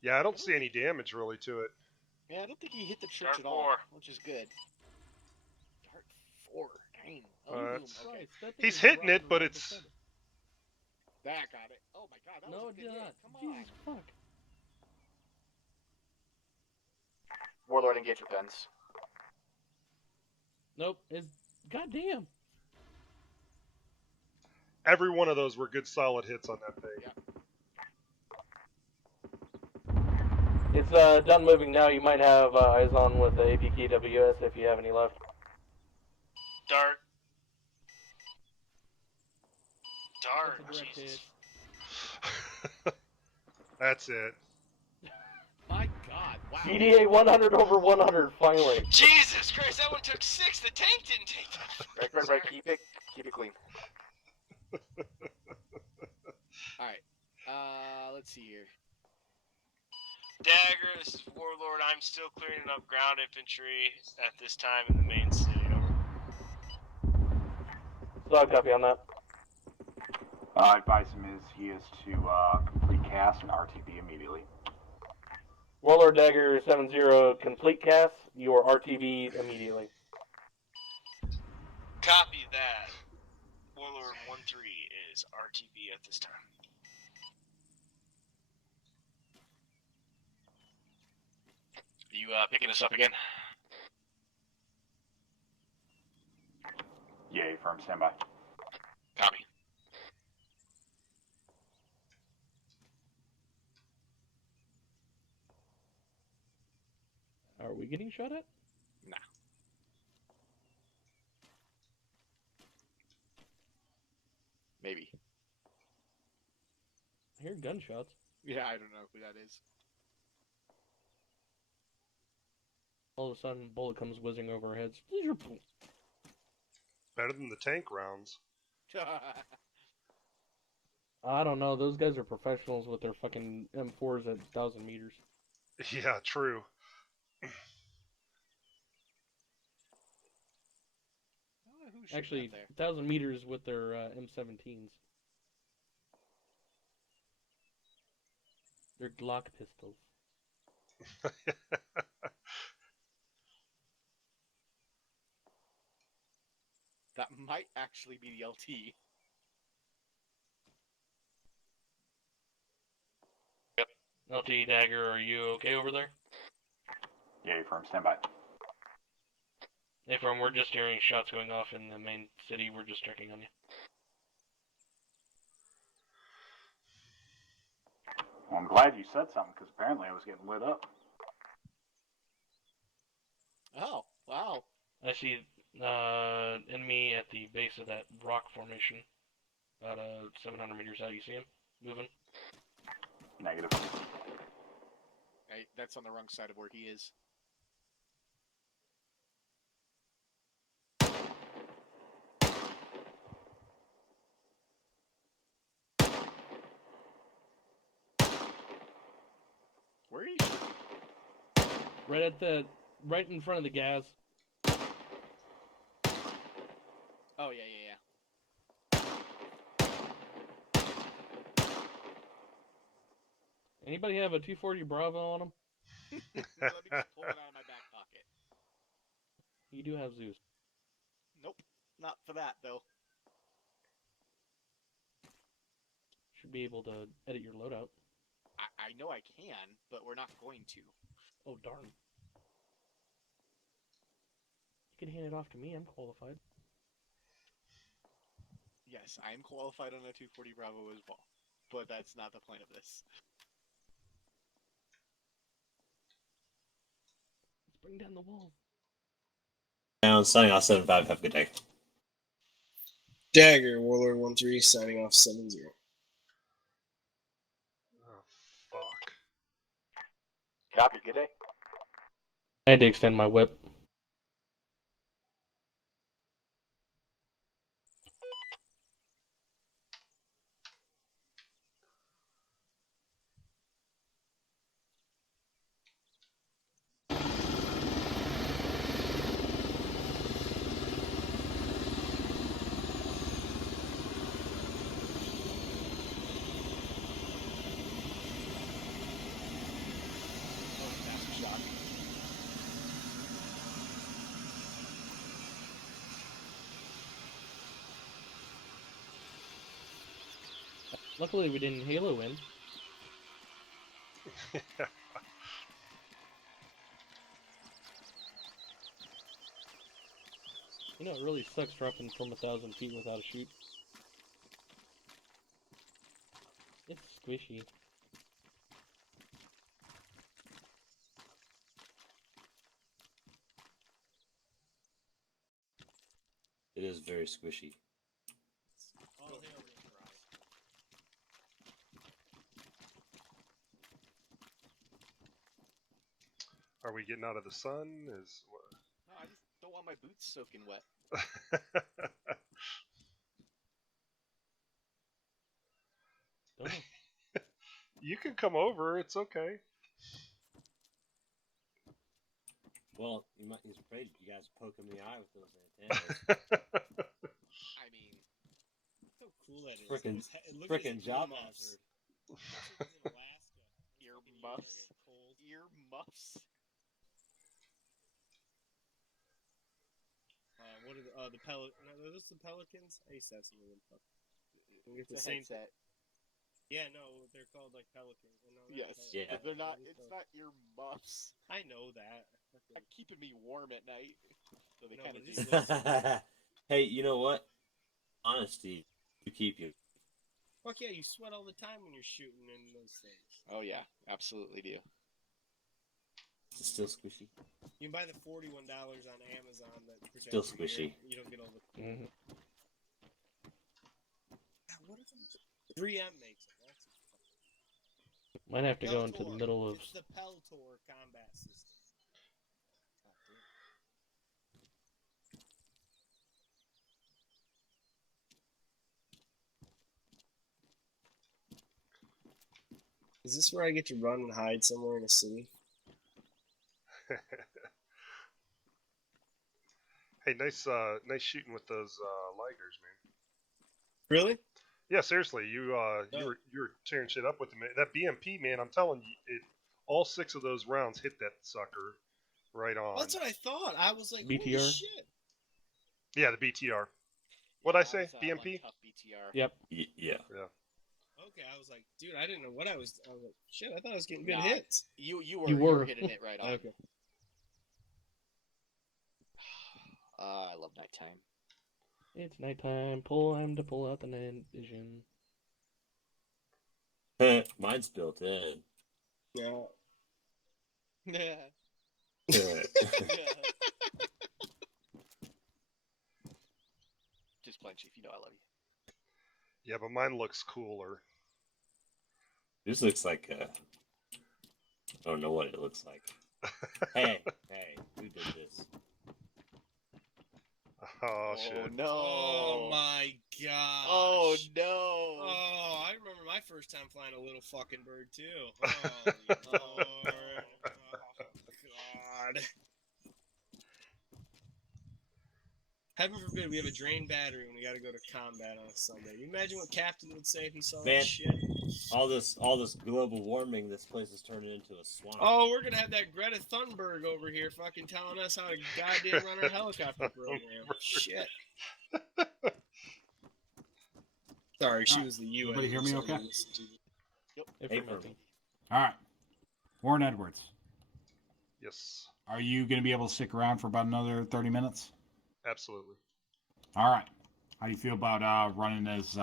Yeah, I don't see any damage really to it. Yeah, I don't think he hit the church Dart at all, 4. which is good. Dart 4. Dang. That's- Okay. He's hitting it, but it's... That got it. Oh my god, that No, was it a good did hit. not. Come on. Jesus fuck. Warlord, engage with guns. Nope. It's goddamn. Every one of those were good solid hits on that thing. Yeah. It's done moving now. You might have eyes on with the APKWS if you have any left. Dart. That's Dart, a direct Jesus. hit. That's it. My god, wow. EDA 100 over 100, finally. Jesus Christ, that one took 6. The tank didn't take that. Right. Keep it clean. Alright. Let's see here. Dagger, this is Warlord. I'm still clearing up ground infantry at this time in the main city. Over. So copy on that. Advise him he is to complete cast and RTB immediately. Warlord Dagger 7-0, complete cast, your RTB immediately. Copy that. Warlord 1-3 is RTB at this time. Are you picking us up again? Yay, firm standby. Copy. Are we getting shot at? Nah. Maybe. I hear gunshots. Yeah, I don't know who that is. All of a sudden, a bullet comes whizzing over our heads. Better than the tank rounds. I don't know. Those guys are professionals with their fucking M4s at 1,000 meters. Yeah, true. Actually, 1,000 meters with their M17s. They're Glock pistols. That might actually be the LT. Yep. LT Dagger, are you okay over there? Yay, firm standby. Hey, Firm, we're just hearing shots going off in the main city. We're just checking on you. Well, I'm glad you said something, because apparently I was getting lit up. Oh, wow. I see enemy at the base of that rock formation. About 700 meters out. You see him moving? Negative. Hey, that's on the wrong side of where he is. Where are you? Right in front of the gas. Oh, yeah. Anybody have a 240 Bravo on them? Let me just pull it out of my back pocket. You do have Zeus. Nope, not for that, though. Should be able to edit your loadout. I know I can, but we're not going to. Oh, darn. You can hand it off to me. I'm qualified. Yes, I am qualified on a 240 Bravo as well, but that's not the point of this. Let's bring down the wall. Down, signing off 7-5. Have a good day. Dagger, Warlord 1-3, signing off 7-0. Oh, fuck. Copy. Good day. I had to extend my whip. Luckily, we didn't Halo in. You know, it really sucks dropping from 1,000 feet without a chute. It's squishy. It is very squishy. Are we getting out of the sun? Is what? No, I just don't want my boots soaking wet. Don't know. You can come over. It's okay. Well, he's afraid you guys poke him in the eye with those antennas. I mean, How cool that is. Frickin' It looks frickin' like job earmuffs. hazard. Looks like Alaska. earmuffs. Earmuffs. What are the Pelicans? Are those the Pelicans? I used to have some of them. It's the It's a same. headset. Yeah, no, they're called like Pelican. No, not Yes. Pelican. Yeah. But they're not. It's not ear muffs. I know that. Not keeping me warm at night. So they No, kind of but do. just Hey, you know what? Honesty, you keep you. Fuck yeah, you sweat all the time when you're shooting in those things. Oh yeah, absolutely do. It's still squishy. You can buy the $41 on Amazon that protects Still your squishy. ear. You don't get all the. Mhm. What is it? 3M makes it. That's Might have to go into the Peltor. middle of. It's the Peltor combat system. Is this where I get to run and hide somewhere in a city? Hey, nice shooting with those Ligers, man. Really? Yeah, seriously, you were tearing shit up with them. That BMP, man, I'm telling you, all 6 of those rounds hit that sucker right on. That's what I thought. I was like, BTR? holy shit. Yeah, the BTR. What'd I say? was, BMP? like, tough BTR. Yep. Yeah. Yeah. Okay, I was like, dude, I didn't know what I was like, shit, I thought I was getting good Nah, hits. You You were were. hitting it right on. Okay. I love nighttime. It's nighttime. Time to pull out the night vision. Mine's built in. Yeah. Yeah. Just playing, Chief. You know I love you. Yeah, but mine looks cooler. This looks like I don't know what it looks like. Hey, who did this? Oh, shit. No. Oh my gosh. Oh no. Oh, I remember my first time flying a little fucking bird too. Oh, Lord. Oh, God. Heaven forbid we have a drained battery when we gotta go to combat on a Sunday. You imagine what Captain would say if he saw Man. that shit? All this global warming, this place is turning into a swamp. Oh, we're gonna have that Greta Thunberg over here fucking telling us how to goddamn run our helicopter program. Shit. Sorry, she was the UN. Everybody hear me okay? Yep. Hey, for me. All right. Warren Edwards, Yes, are you going to be able to stick around for about another 30 minutes? absolutely. All right. How do you feel about running as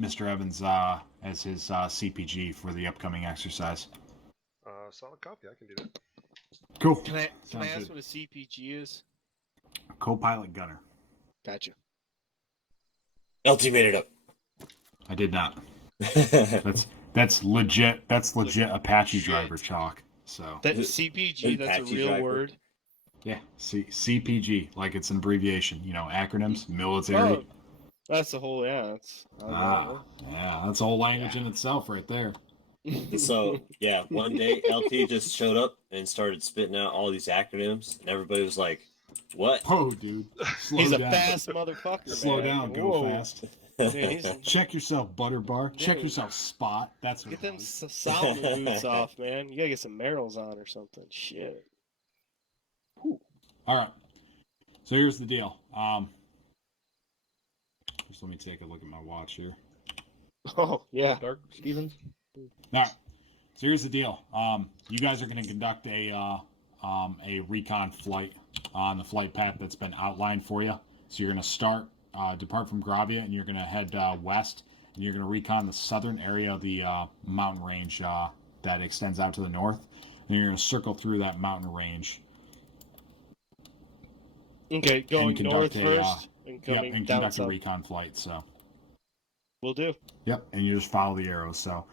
Mr. Evans as his CPG for the upcoming exercise? Solid copy. I can do that. Cool. Can I Sounds ask good. what a CPG is? Co-pilot gunner. Gotcha. LT made it up. I did not. That's legit. That's legit Apache Shit. driver chalk. So That CPG, that's a Apache real driver. word. yeah, CPG, like it's an abbreviation. You know, acronyms, military. Oh, that's the whole, yeah. Yeah, that's a whole language in itself, right there. So yeah, one day LT just showed up and started spitting out all these acronyms, and everybody was like, "What?" Whoa, dude. Slow He's a down. fast motherfucker, Slow man. down. Go Whoa. fast. Man, he's, Check yourself, Butterbar. Check Dude. yourself, Spot. That's what get it them was. Salomon boots off, man. You gotta get some Merrills on or something. Shit. All right. So here's the deal. Just let me take a look at my watch here. Oh, yeah. Dark Stevens. All right. So here's the deal. You guys are going to conduct a recon flight on the flight path that's been outlined for you. So you're going to depart from Gravia, and you're going to head west, and you're going to recon the southern area of the mountain range that extends out to the north, and you're going to circle through that mountain range. Okay, going north conduct first and Yep, coming and down conduct a south. recon flight. So. Will do. Yep, and you just follow the arrows. So,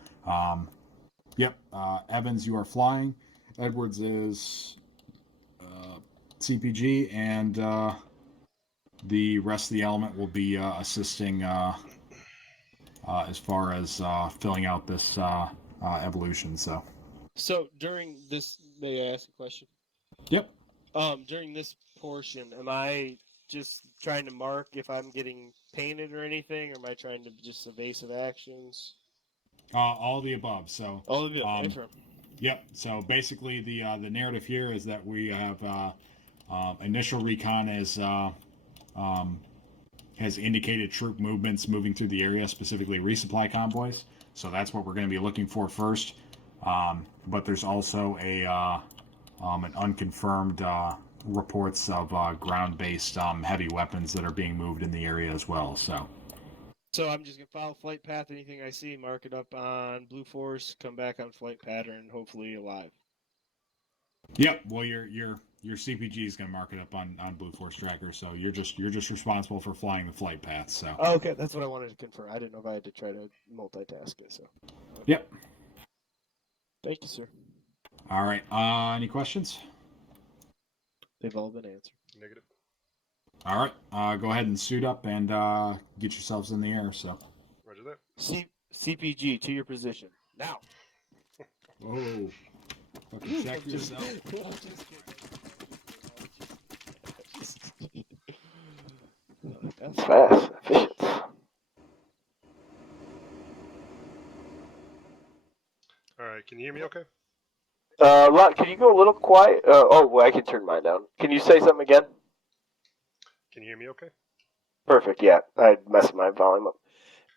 Evans, you are flying. Edwards is CPG, and the rest of the element will be assisting as far as filling out this evolution. So, So during this, may I ask a question? yep. During this portion, am I just trying to mark if I'm getting painted or anything, or am I trying to just evasive actions? All of the above. So, All of it. yep. So basically, the narrative here is that we have initial recon as has indicated troop movements moving through the area, specifically resupply convoys. So that's what we're going to be looking for first. But there's also an unconfirmed reports of ground-based heavy weapons that are being moved in the area as well. So I'm just gonna follow flight path. Anything I see, mark it up on Blue Force. Come back on flight pattern. Hopefully alive. Yep. Well, your CPG is going to mark it up on Blue Force Tracker, so you're just responsible for flying the flight path. So. Oh, okay, that's what I wanted to confirm. I didn't know if I had to try to multitask it. So. Yep. Thank you, sir. All right. Any questions? They've all been answered. Negative. All right. Go ahead and suit up and get yourselves in the air. So. Roger that. CPG to your position now. Whoa. Fucking check yourself. That's fast. Efficient. All right, can you hear me okay? Can you go a little quiet? Well, I can turn mine down. Can you say something again? Can you hear me okay? Perfect, yeah. I messed my volume up.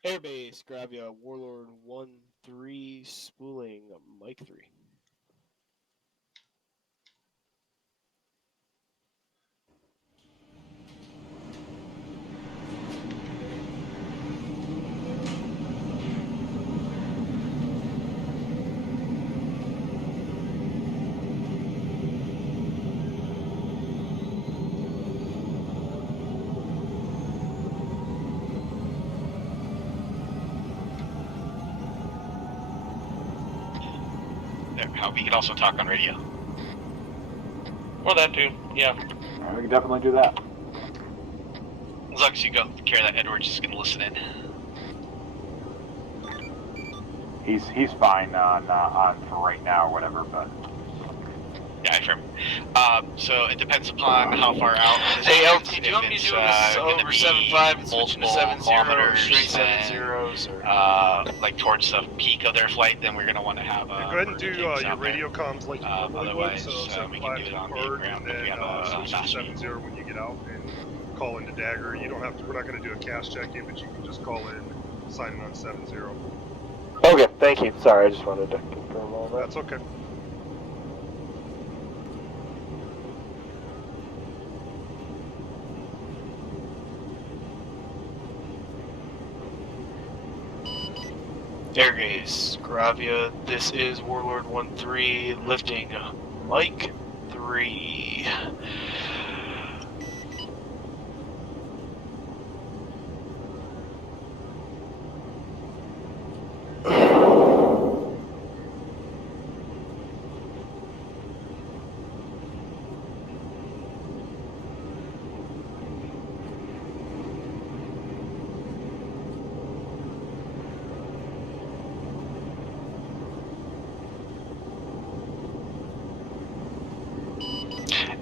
Airbase, Gravia, Warlord 1-3, spooling, Mike 3. We can also talk on radio. Or that too, yeah. We can definitely do that. As long as you go care that Edward's just gonna listen in. He's fine on for right now or whatever, but. Yeah, I affirm. So it depends upon how far out. Hey, LT, do you want me to do this over 7.5 and switching to 7.0 or straight 7.0s? Or... like towards the peak of their flight, then we're going to want to have go ahead and do your radio comms like you normally would. So 7.5 to depart, and then switch to 7.0 when you get out and call into Dagger. You don't have to. We're not going to do a cast check-in, but you can just call in, sign in on 7.0. Okay, thank you. Sorry, I just wanted to confirm all that. That's okay. Airgaze, Gravia, this is Warlord 1-3, lifting Mike 3.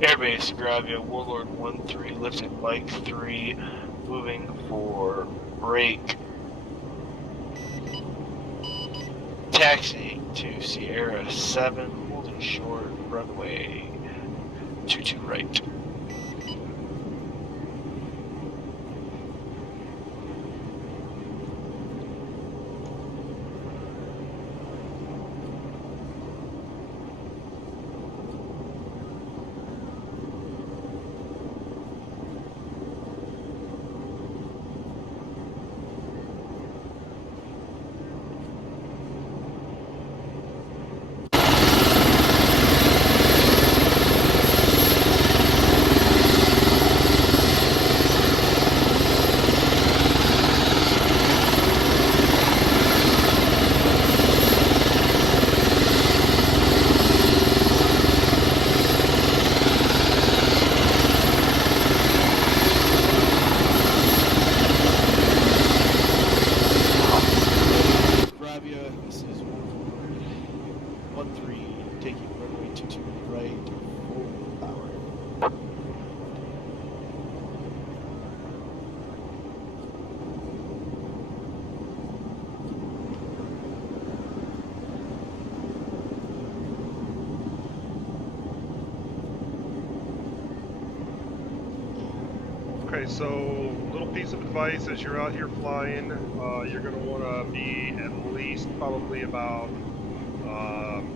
Airbase, Gravia, Warlord 1-3, lifting Mike 3, moving for break. Taxiing to Sierra 7, holding short, runway 22 right. Okay, so little piece of advice as you're out here flying, you're going to want to be at least probably about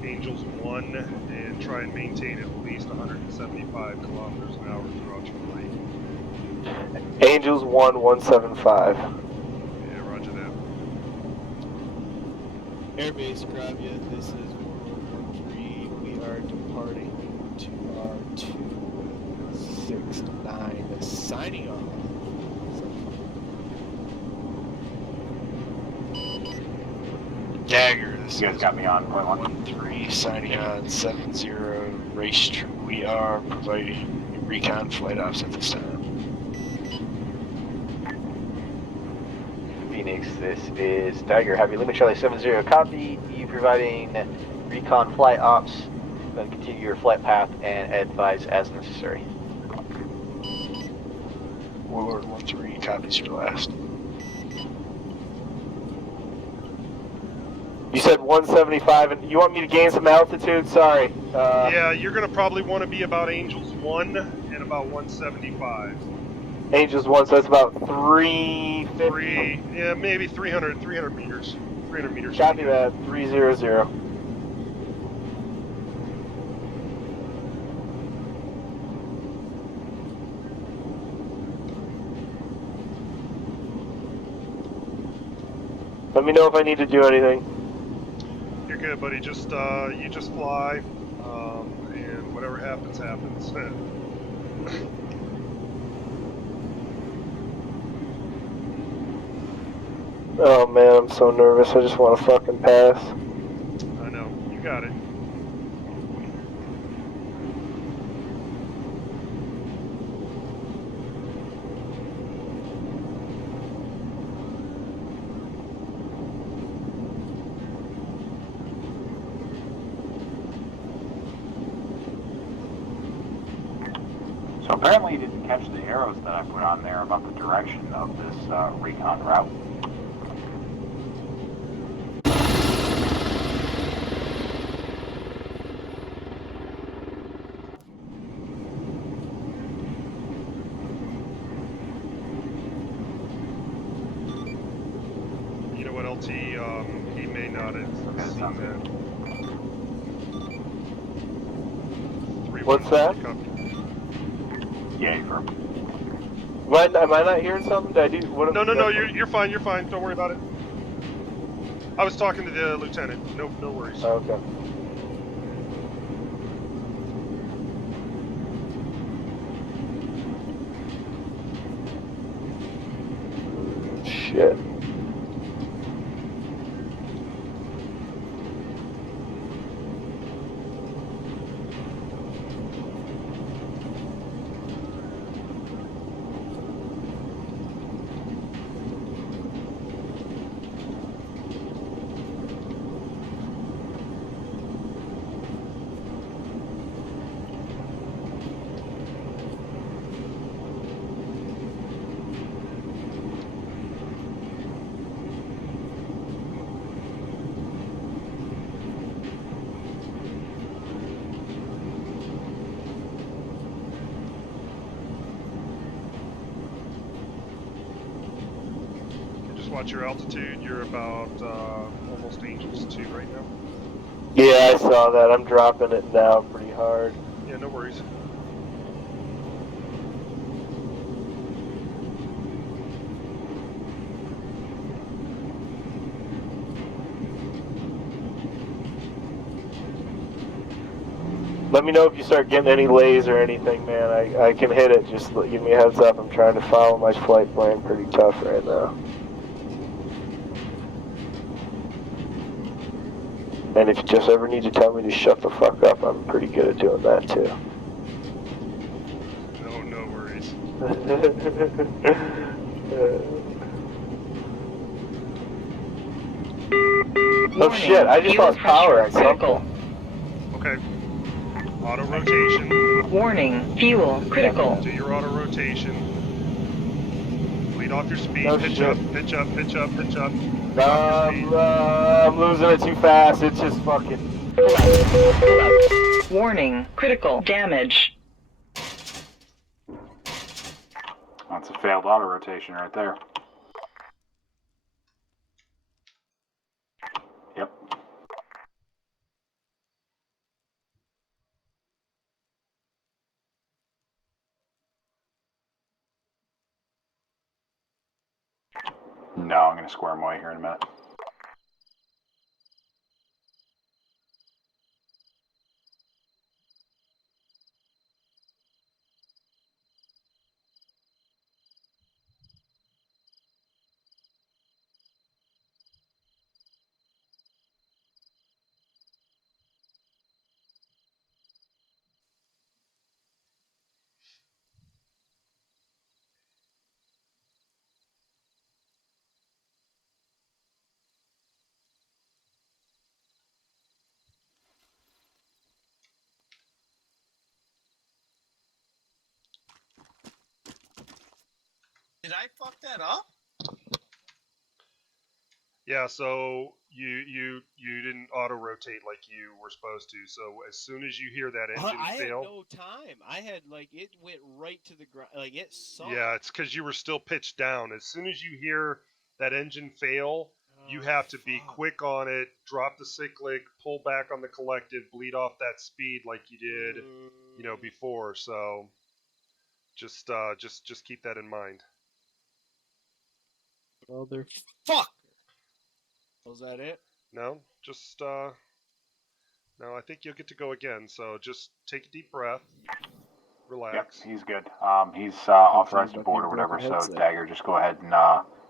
Angels 1 and try and maintain at least 175 kilometers an hour throughout your flight. Angels 1, 175. Yeah, roger that. Airbase Gravia, this is Warrant 3. We are departing to our 269, signing off. Dagger, this You guys is got me on point 1. 1-3, signing on 70, race we are providing recon flight ops at this time. Phoenix, this is Dagger. Have you Lima Charlie 70 copy? You providing recon flight ops. Then continue your flight path and advise as necessary. Warlord 1-3, copies your last. You said 175, and you want me to gain some altitude? Sorry. Yeah, you're going to probably want to be about Angels 1 and about 175. Angels 1, so that's about 350. Yeah, maybe 300 meters. 300 meters. Copy that, 300. Let me know if I need to do anything. You're good, buddy. Just you just fly, and whatever happens, happens. Oh man, I'm so nervous. I just want to fucking pass. I know. You got it. So apparently you didn't catch the arrows that I put on there about the direction of this recon route. You know what, LT? He may not have seen that. What's that? Yeah, firm. Am I not hearing something? Did I do? What? No, you're fine. You're fine. Don't worry about it. I was talking to the lieutenant. No worries. Okay. Shit. Watch your altitude. You're about almost Angels 2 right now. Yeah, I saw that. I'm dropping it now pretty hard. Yeah, no worries. Let me know if you start getting any lays or anything, man. I can hit it. Just give me a heads up. I'm trying to follow my flight plan pretty tough right now. And if you just ever need to tell me to shut the fuck up, I'm pretty good at doing that too. No worries. Oh shit, I just lost power at something. Okay. Auto rotation. Warning, fuel critical. Do your auto rotation. Lead off your speed. Oh, pitch shit. up, pitch up, pitch up, pitch up. I'm losing it too fast. It's just fucking. Warning, critical damage. That's a failed auto rotation right there. Yep. No, I'm going to square him away here in a minute. Did I fuck that up? Yeah, so you didn't auto rotate like you were supposed to. So as soon as you hear that engine I fail, had no time. I had like it went right to the ground. Like it sunk. yeah, it's because you were still pitched down. As soon as you hear that engine fail, you have to be quick on it, drop the cyclic, pull back on the collective, bleed off that speed like you did, before. So just keep that in mind. Motherfucker. Was that it? No, just no. I think you'll get to go again. So just take a deep breath, relax. Yep, he's good. He's authorized to board or whatever. So Dagger, just go ahead and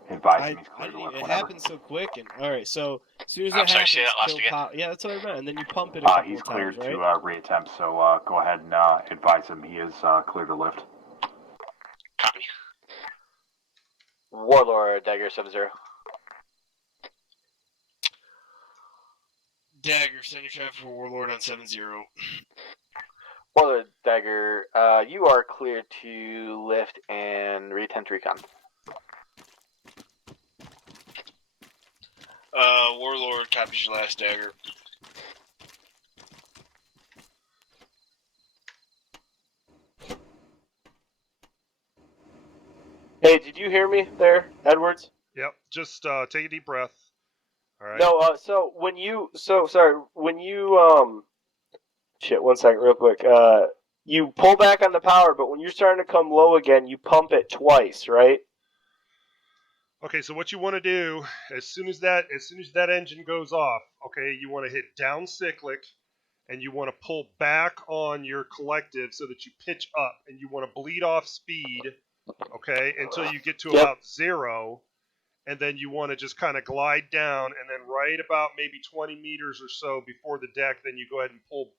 advise him he's clear to lift It whenever. happened so quick. And all right, so as soon as I'm it sorry, happens, say that last kill again. pop. Yeah, that's what I meant. And then you pump it a couple He's of cleared times, to right? reattempt. So go ahead and advise him he is clear to lift. Copy. Warlord, Dagger 70. Dagger, send your traffic for Warlord on 7-0. Warlord, Dagger, you are cleared to lift and reattempt recon. Warlord, copies your last Dagger. Hey, did you hear me there, Edwards? Yep. Just take a deep breath. All right. No, so when you, shit, 1 second, real quick. You pull back on the power, but when you're starting to come low again, you pump it twice, right? Okay, so what you want to do as soon as that engine goes off, okay, you want to hit down cyclic, and you want to pull back on your collective so that you pitch up, and you want to bleed off speed, okay, until you get to about 0, and then you want to just kind of glide down, and then right about maybe 20 meters or so before the deck, then you go ahead and pull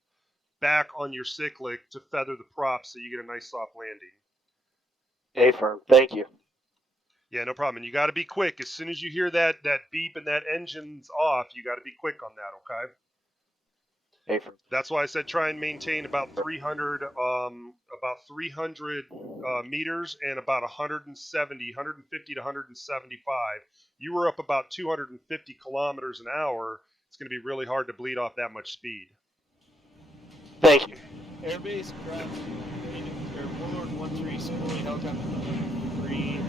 back on your cyclic to feather the prop so you get a nice soft landing. A-firm, thank you. Yeah, no problem. And you got to be quick. As soon as you hear that beep and that engine's off, you got to be quick on that, okay? A-firm. That's why I said try and maintain about 300 meters and about 150 to 175. You were up about 250 kilometers an hour. It's going to be really hard to bleed off that much speed. Thank you. Airbase craft. Warlord 1-3, spooling helicopter 3.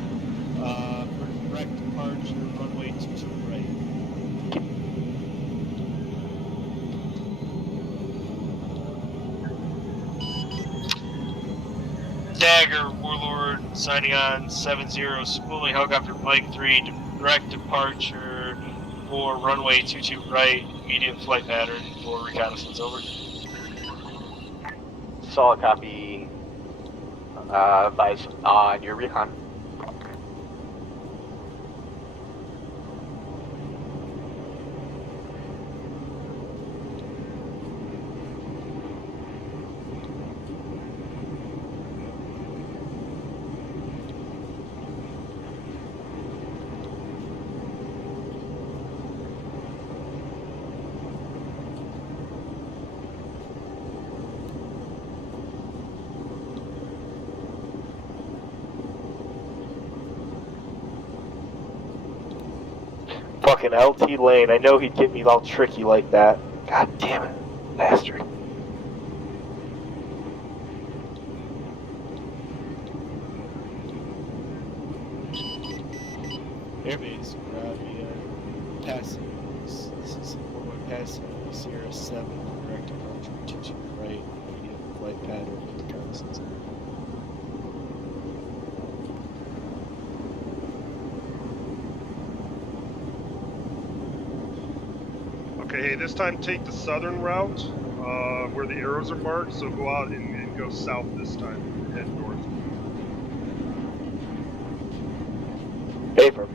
For direct departure, runway 22 right. Dagger, Warlord, signing on 7-0, spooling helicopter Mike 3, direct departure for runway 22 right, immediate flight pattern for reconnaissance, over. Solid copy. Advise on your recon. Fucking LT lane. I know he'd get me all tricky like that. God damn it. Bastard. airbase. Passing. This is Warrant passing Sierra 7, direct approach, to right, medium flight pattern, reconnaissance. Okay, hey, this time take the southern route, where the arrows are marked, so go out and go south this time, and head north. Paper.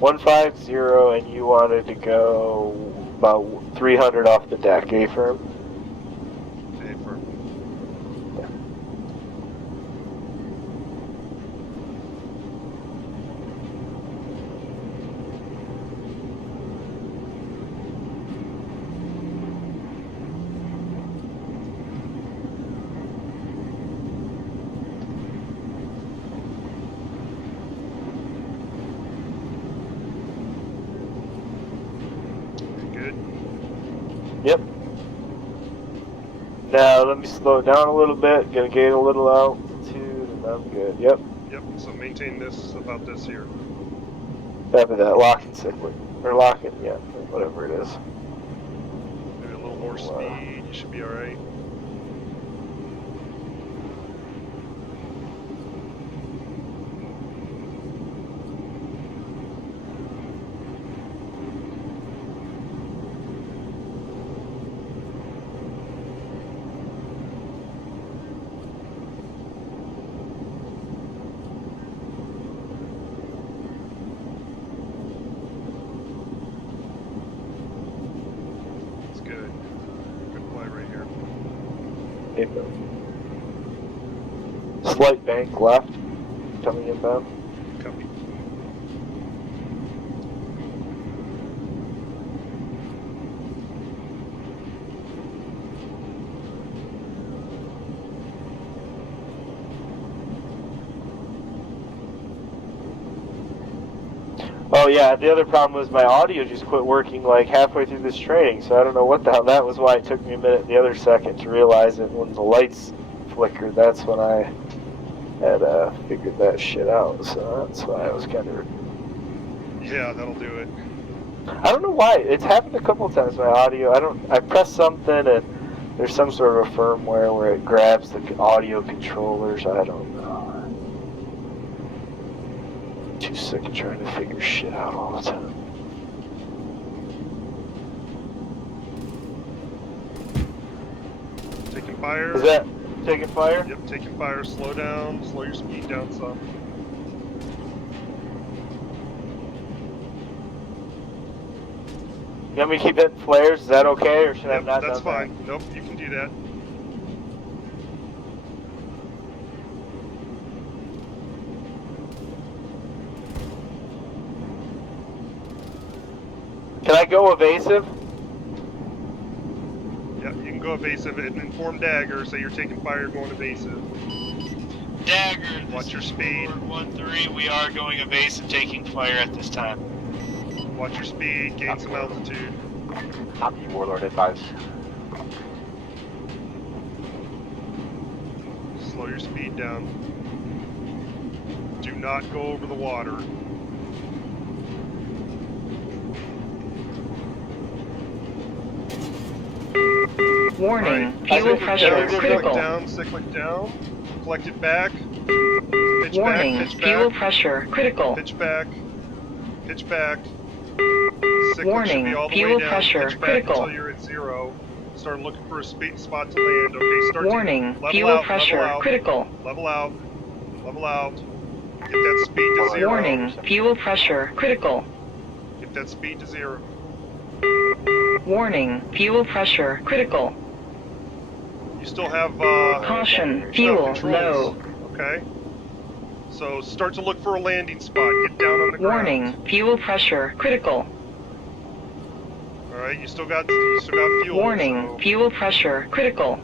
$150, and you wanted to go about 300 off the deck, A-firm? A-firm. Yeah. Good? Yep. Now let me slow it down a little bit, gonna gain a little altitude, and I'm good. Yep. Yep, so maintain this, about this here. After that, lock and cyclic. Or lock it, yeah, whatever it is. Maybe a little more speed, you should be alright. It's good. Good flight right here. Paper. Slight bank left, coming inbound. Copy. Oh yeah, the other problem was my audio just quit working like halfway through this training, so I don't know what the hell. That was why it took me a minute the other second to realize it. When the lights flickered, that's when I had figured that shit out, so that's why I was kind of... Yeah, that'll do it. I don't know why. It's happened a couple of times, my audio. I press something and there's some sort of a firmware where it grabs the audio controllers. I don't know. Too sick of trying to figure shit out all the time. Taking fire. Is that taking fire? Yep, taking fire. Slow down. Slow your speed down some. You want me to keep hitting flares? Is that okay, or should I Yep, not? that's done fine. Nope, you can do that. Can I go evasive? Yep, you can go evasive and inform Dagger, say you're taking fire, going evasive. Dagger, Watch your speed. 1-3, we are going evasive, taking fire at this time. Watch your speed, gain some altitude. Copy, Warlord advice. Slow your speed down. Do not go over the water. Warning, Right. fuel pressure Down, critical. cyclic down. Collect it back. Pitch Warning, back, pitch fuel back. pressure critical. Pitch back. Pitch back. Cyclic Warning, should be all the fuel way down. pressure Pitch back critical. until you're at 0. Start looking for a spot to land. Okay, start Warning, to level fuel out, pressure level out, critical. level out. Level out. Get that speed to 0. Warning, fuel pressure critical. Get that speed to 0. Warning, fuel pressure critical. You still have Caution, you still have fuel controls. low. Okay. So start to look for a landing spot. Get down on the ground. Warning, fuel pressure critical. All right, you still got fuel. Warning, so fuel pressure critical.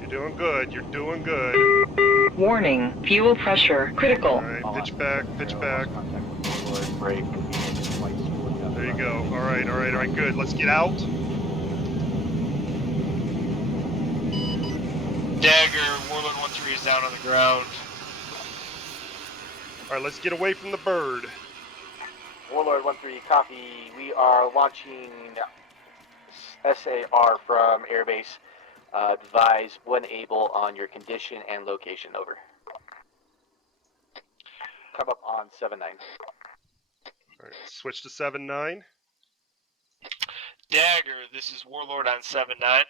you're doing good. You're doing good. Warning, fuel pressure critical. All right, pitch back, pitch back. Break. There you go. All right, good. Let's get out. Dagger, Warlord 1-3 is down on the ground. Alright, let's get away from the bird. Warlord 1-3, copy. We are launching SAR from airbase. Advise when able on your condition and location, over. Come up on 7-9. Alright, switch to 7-9. Dagger, this is Warlord on 7-9.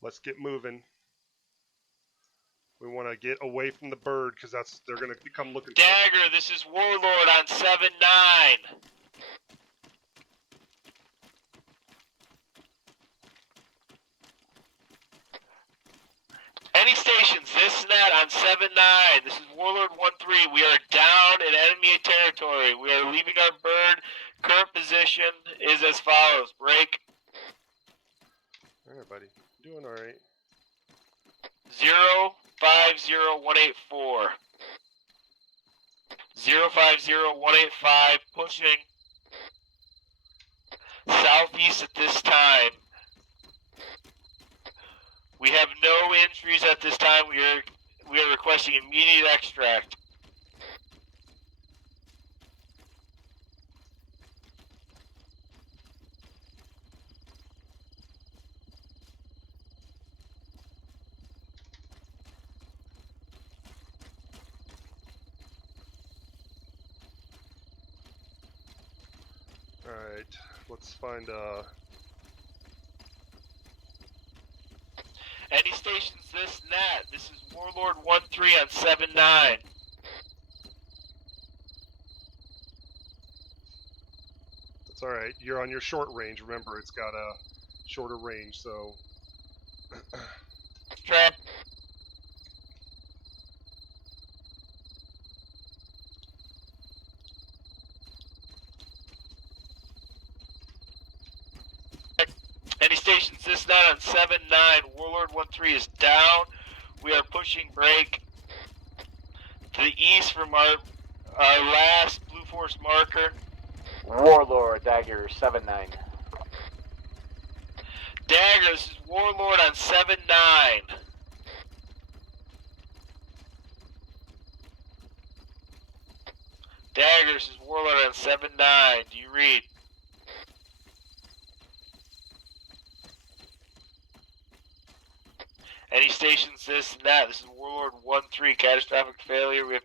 Let's get moving. We want to get away from the bird because they're going to come looking for us. Dagger, this is Warlord on 7-9. Any stations, this net on 7-9. This is Warlord 1-3. We are down in enemy territory. We are leaving our bird. Current position is as follows. Break. Alright, buddy. Doing alright. 050184. 050185. Pushing southeast at this time. We have no injuries at this time. We are requesting immediate extract. Alright, let's find Any stations this net. This is Warlord 1-3 on 7-9. That's alright. You're on your short range. Remember, it's got a shorter range, so... Trap. Any stations this night on 7-9. Warlord 1-3 is down. We are pushing break to the east from our last Blue Force marker. Warlord, Dagger, 7-9. Dagger, this is Warlord on 7-9. Dagger, this is Warlord on 7-9. Do you read? Any stations this and that. This is Warlord 1-3. Catastrophic failure. We have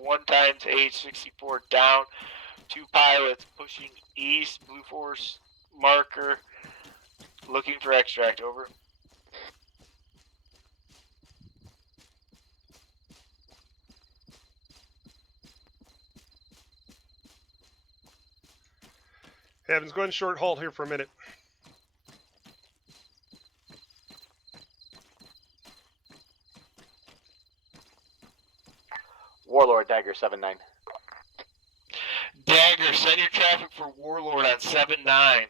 one times AH-64 down. 2 pilots pushing east. Blue Force marker. Looking for extract. Over. Hey, Evans, go ahead and short halt here for a minute. Warlord, Dagger, 7-9. Dagger, send your traffic for Warlord on 7-9.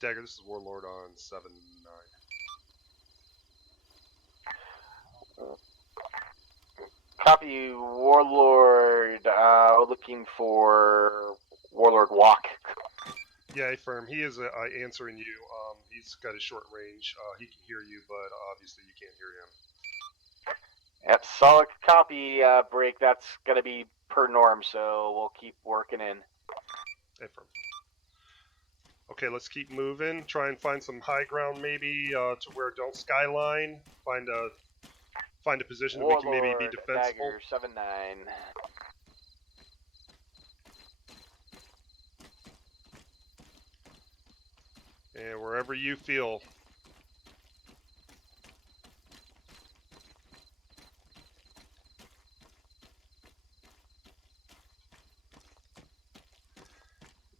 Dagger, this is Warlord on 7-9. Copy, Warlord, looking for Warlord WOC. Yeah, affirm. He is answering you. He's got a short range. He can hear you, but obviously you can't hear him. Yep, solid copy, break. That's going to be per norm, so we'll keep working in. Affirm. Okay, let's keep moving. Try and find some high ground, maybe to where don't skyline. Find a position that we can maybe be defensible. Dagger, 7-9. And wherever you feel.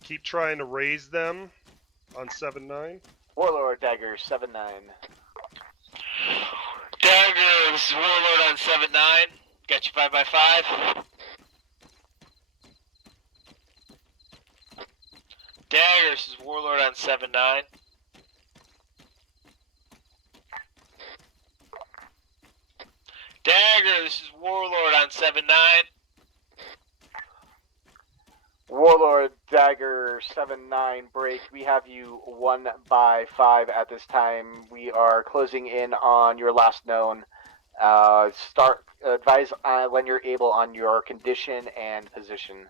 Keep trying to raise them on 7-9. Warlord, Dagger, 7-9. Dagger, this is Warlord on 7-9. Got you 5x5. Dagger, this is Warlord on 7-9. Dagger, this is Warlord on 7-9. Warlord Dagger 7-9 break. We have you 1 by 5 at this time. We are closing in on your last known. Advise when you're able on your condition and position.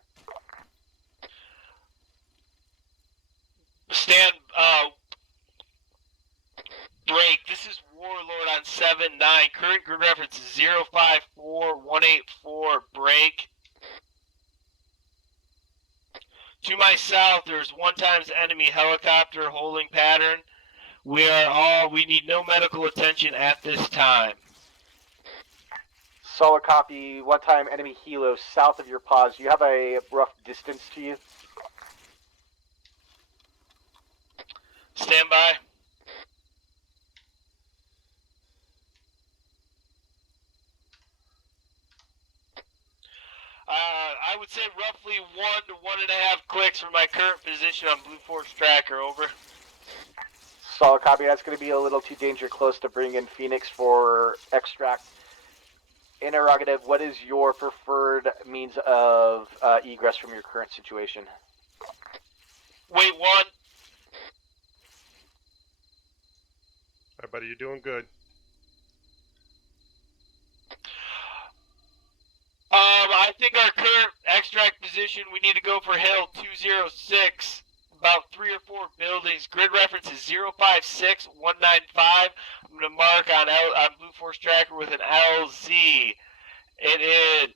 Stand, break. This is Warlord on 7-9. Current grid reference is 054184. Break. To my south, there's 1 times enemy helicopter holding pattern. We need no medical attention at this time. Solid copy. 1 time enemy helo south of your pause. You have a rough distance to you. Stand by. I would say roughly 1 to 1.5 clicks from my current position on Blue Force Tracker. Over. Solid copy. That's going to be a little too danger close to bring in Phoenix for extract. Interrogative. What is your preferred means of egress from your current situation? Wait, 1. Alright, buddy, you're doing good. I think our current extract position, we need to go for Hill 206, about 3 or 4 buildings. Grid reference is 056195. I'm going to mark on Blue Force Tracker with an LZ. It is...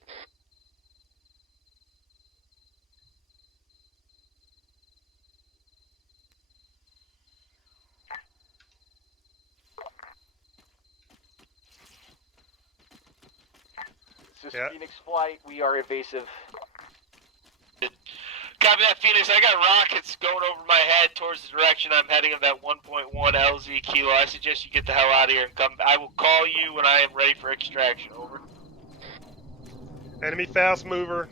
This is Phoenix flight. We are evasive. Copy that, Phoenix. I got rockets going over my head towards the direction I'm heading of that 1.1 LZ kilo. I suggest you get the hell out of here and come. I will call you when I am ready for extraction. Over. Enemy fast mover.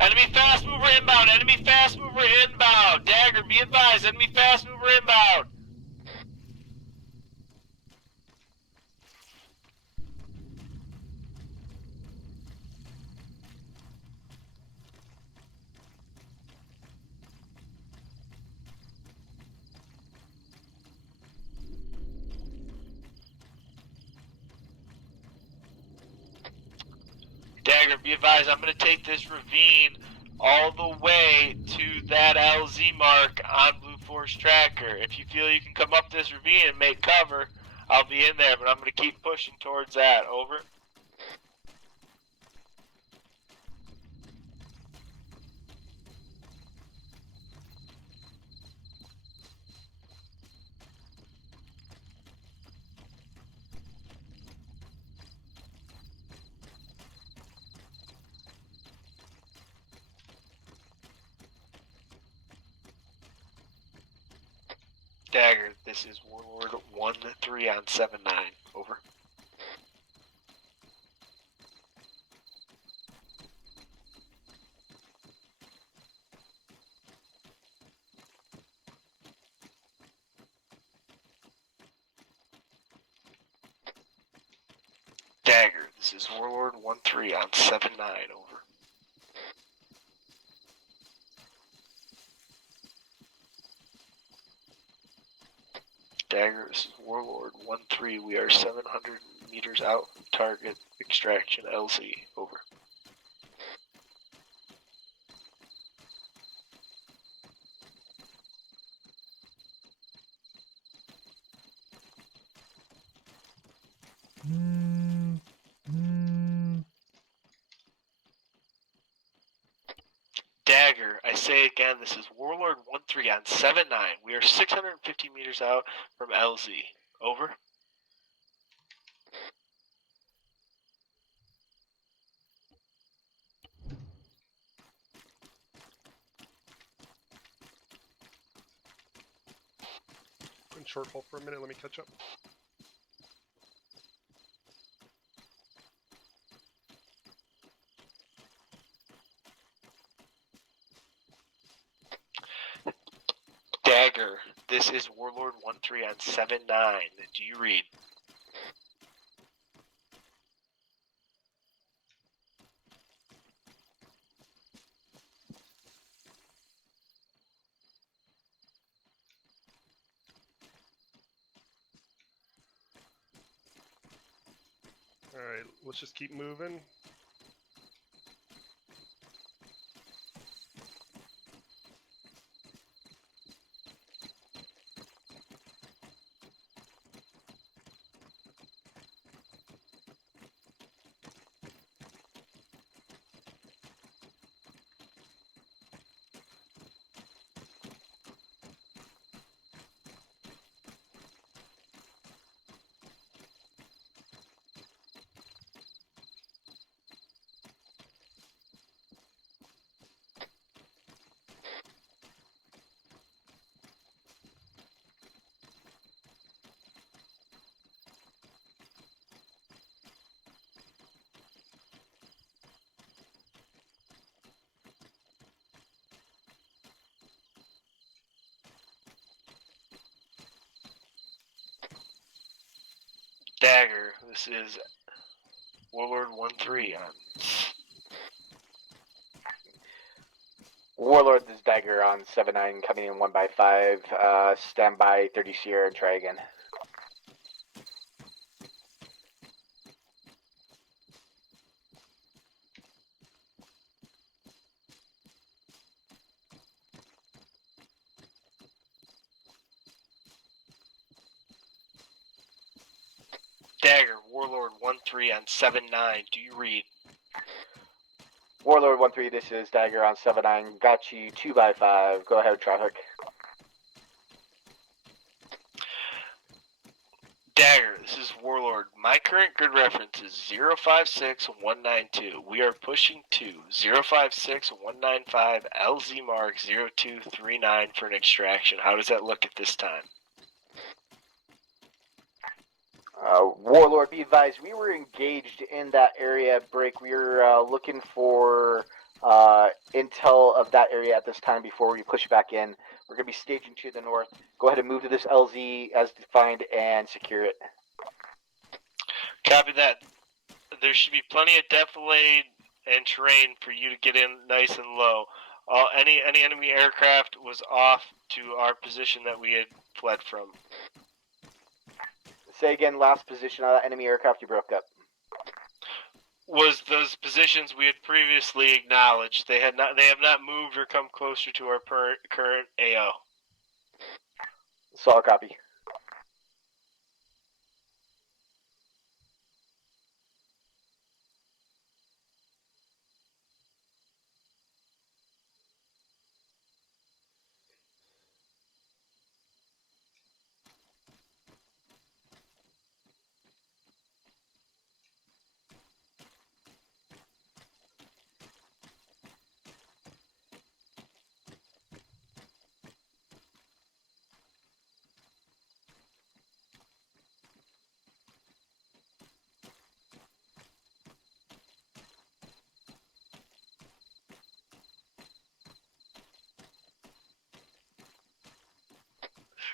Enemy fast mover inbound. Enemy fast mover inbound. Dagger, be advised. Enemy fast mover inbound. Dagger, be advised, I'm going to take this ravine all the way to that LZ mark on Blue Force Tracker. If you feel you can come up this ravine and make cover, I'll be in there, but I'm going to keep pushing towards that. Over. Dagger, this is Warlord 1-3 on 7-9. Over. Dagger, this is Warlord 1-3 on 7-9. Over. Dagger, this is Warlord 1-3. We are 700 meters out. Target extraction LZ. Over. Dagger, I say again, this is Warlord 1-3 on 7-9. We are 650 meters out from LZ. Over. In shortfall for a minute, let me catch up. Dagger, this is Warlord 1-3 on 7-9. Do you read? let's just keep moving. Dagger, this is Warlord 1-3 on. Warlord, this is Dagger on 7-9 coming in 1x5. Stand by 30 Sierra and try again. Dagger, Warlord 1-3 on 7-9. Do you read? Warlord 1-3, this is Dagger on 7-9. Got you 2x5. Go ahead with traffic. Dagger, this is Warlord. My current grid reference is 056192. We are pushing to 056195 LZ mark 0239 for an extraction. How does that look at this time? Warlord, be advised, we were engaged in that area break. We were looking for intel of that area at this time before we push back in. We're going to be staging to the north. Go ahead and move to this LZ as defined and secure it. Copy that. There should be plenty of defilade and terrain for you to get in nice and low. Any enemy aircraft was off to our position that we had fled from. Say again, last position of that enemy aircraft you broke up. Was those positions we had previously acknowledged. They have not moved or come closer to our current AO. Solid copy.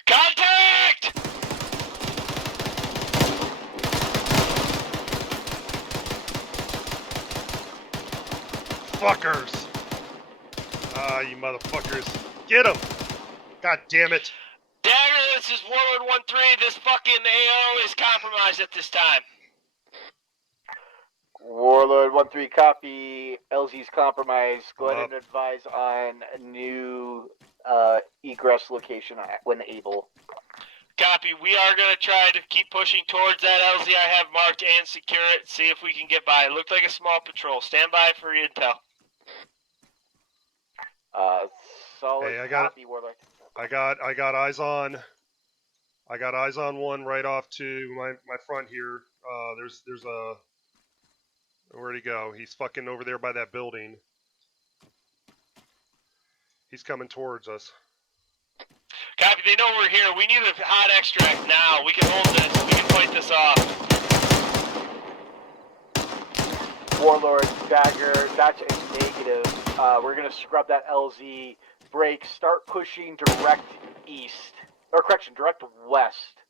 Contact! Fuckers! Ah, you motherfuckers. Get them! God damn it. Dagger, this is Warlord 1-3. This fucking AO is compromised at this time. Warlord 1-3, copy. LZ's compromised. Go ahead and advise on a new egress location when able. Copy. We are going to try to keep pushing towards that LZ I have marked and secure it. See if we can get by. It looked like a small patrol. Stand by for intel. Solid Hey, copy, Warlord. I got eyes on. I got eyes on one right off to my front here. There's a. Where'd he go? He's fucking over there by that building. He's coming towards us. Copy, they know we're here. We need a hot extract now. We can hold this. We can fight this off. Warlord, Dagger, that's a negative. We're going to scrub that LZ. Break. Start pushing direct east. Or correction, direct west.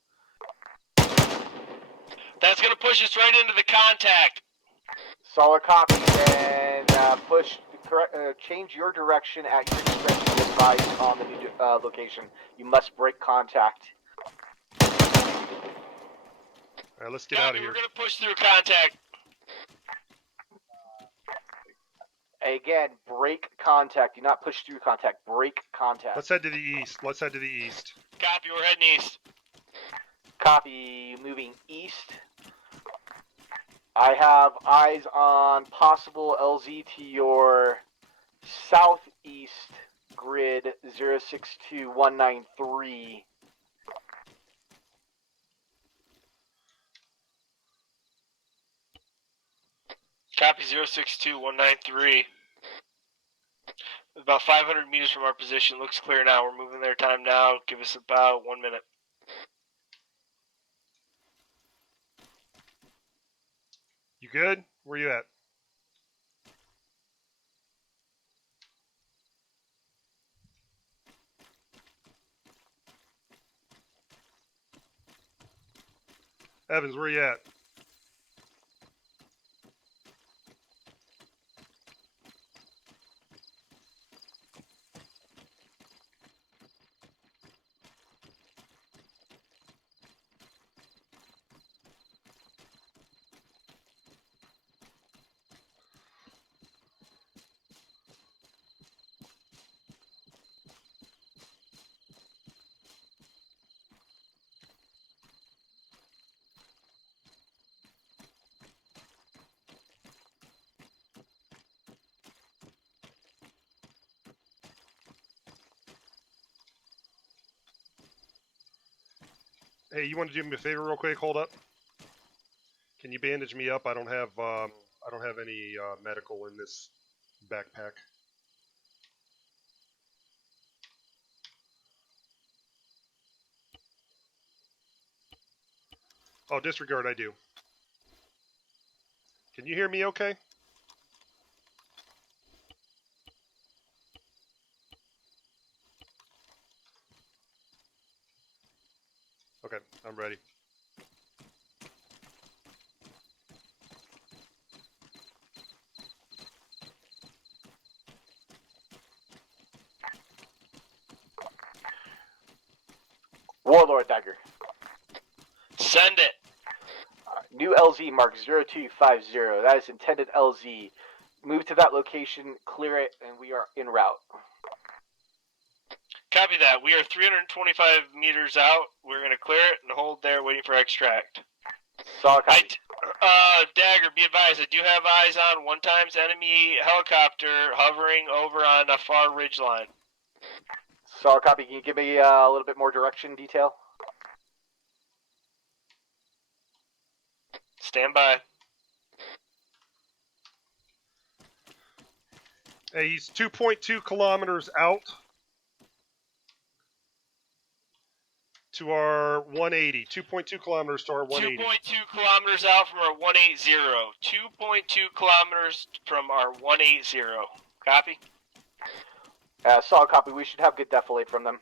That's going to push us right into the contact. Solid copy, and push. Change your direction at your discretion to advise on the new location. You must break contact. Alright, let's get out of here. We're going to push through contact. Again, break contact. Do not push through contact. Break contact. Let's head to the east. Let's head to the east. Copy, we're heading east. Copy. Moving east. I have eyes on possible LZ to your southeast grid 062193. Copy 062193. About 500 meters from our position. Looks clear now. We're moving their time now. Give us about 1 minute. You good? Where you at? Evans, where you at? Hey, you want to do me a favor real quick? Hold up. Can you bandage me up? I don't have any medical in this backpack. Oh, disregard, I do. Can you hear me okay? Okay, I'm ready. Warlord Dagger. Send it. New LZ mark 0250. That is intended LZ. Move to that location, clear it, and we are en route. Copy that. We are 325 meters out. We're going to clear it and hold there waiting for extract. Solid copy. Dagger, be advised, I do have eyes on one times enemy helicopter hovering over on a far ridge line. Solid copy. Can you give me a little bit more direction detail? Stand by. Hey, he's 2.2 kilometers out to our 180. 2.2 kilometers to our 180. 2.2 kilometers out from our 180. 2.2 kilometers from our 180. Copy? Solid copy. We should have good defilade from them.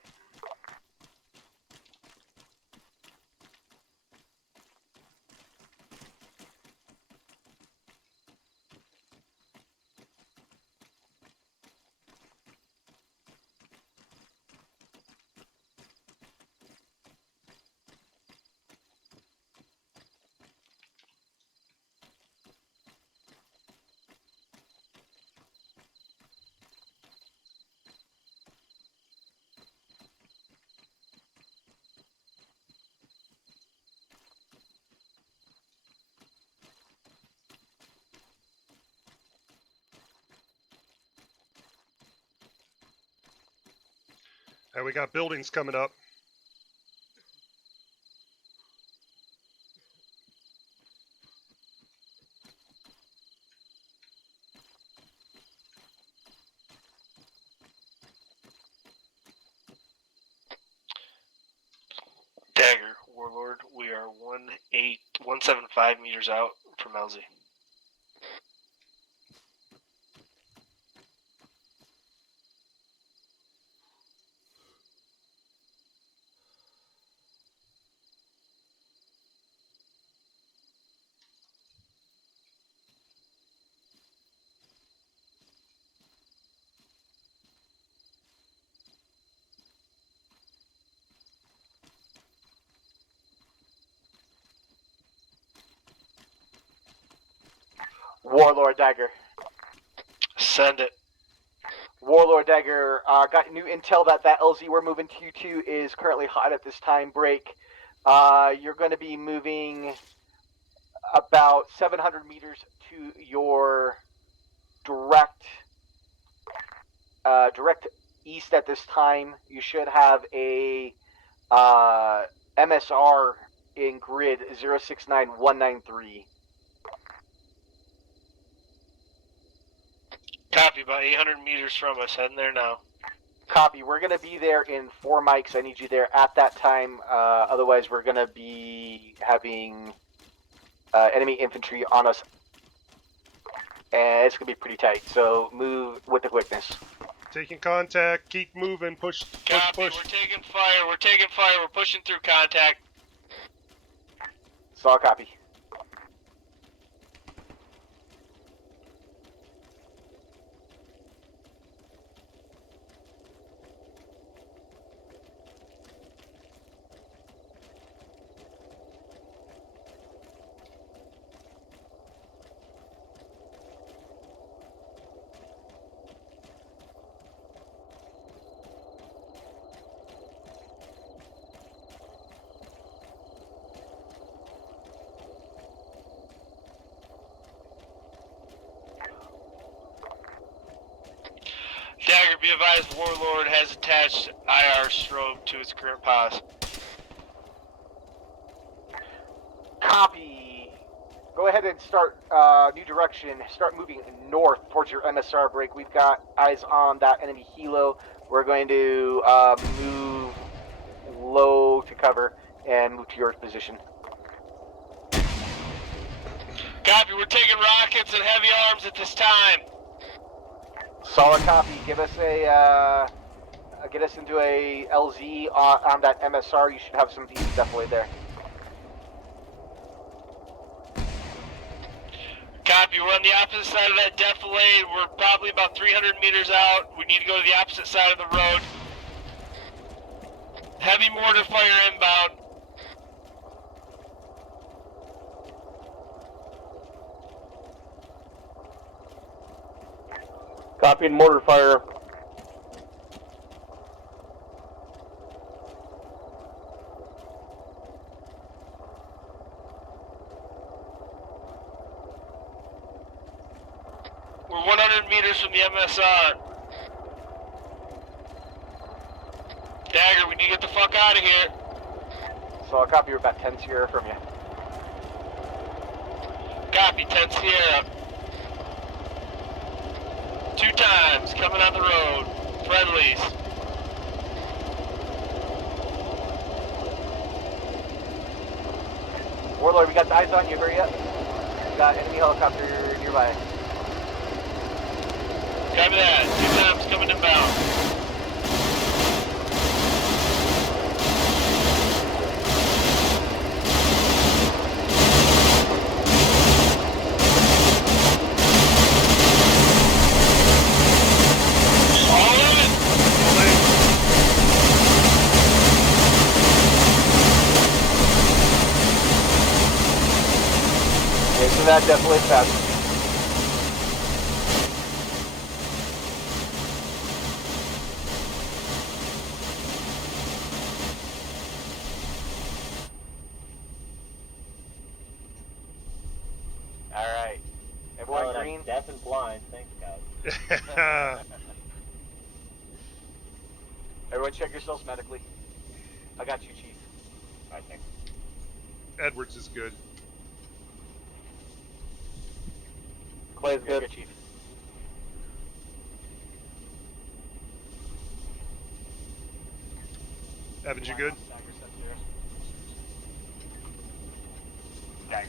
Hey, we got buildings coming up. Dagger, Warlord, we are 175 meters out from LZ. Warlord Dagger. Send it. Warlord Dagger, got new intel that LZ we're moving to is currently hot at this time. Break. You're going to be moving about 700 meters to your direct east at this time. You should have a MSR in grid 069193. Copy, about 800 meters from us. Heading there now. Copy. We're going to be there in 4 mics. I need you there at that time. Otherwise, we're going to be having enemy infantry on us. And it's going to be pretty tight. So move with the quickness. Taking contact. Keep moving. Push. Copy. Push. We're taking fire. We're taking fire. We're pushing through contact. Saw copy. Dagger, be advised, Warlord has attached IR strobe to its current pos. Copy. Go ahead and start new direction. Start moving north towards your MSR break. We've got eyes on that enemy helo. We're going to move low to cover and move to your position. Copy, we're taking rockets and heavy arms at this time. Solid copy. Give us a get us into a LZ on that MSR. You should have some DB definitely there. Copy, we're on the opposite side of that defilade. We're probably about 300 meters out. We need to go to the opposite side of the road. Heavy mortar fire inbound. Copying mortar fire. We're 100 meters from the MSR. Dagger, we need to get the fuck out of here. So I'll copy. We're about 10 Sierra from you. Copy, 10 Sierra. 2 times, coming on the road. Friendlies. Warlord, we got the eyes on you. Hurry up. We got enemy helicopter nearby. Copy that. 2 times coming inbound. So that definitely fast. All right, everyone green. Deaf and blind. Thanks, guys. Everyone, check yourselves medically. I got you, Chief. I think. Edwards is good. Clay's good. Chief. Evans, you good? Dagger,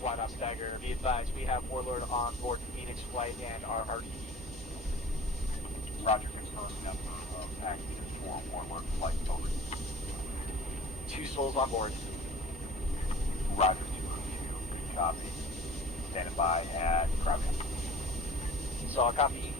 Flight ops Dagger. Be advised, we have Warlord on board Phoenix Flight and our RTE. Roger, confirm number of active for Warlord flight over. 2 souls on board. Roger, 2 copy. Standing by at Crouch. Saw a copy.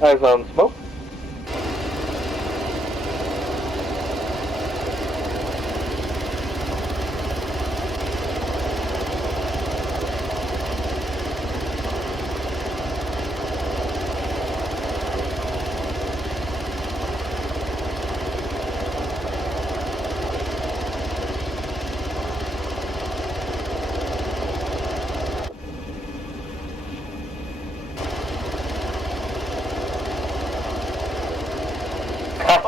Eyes on smoke.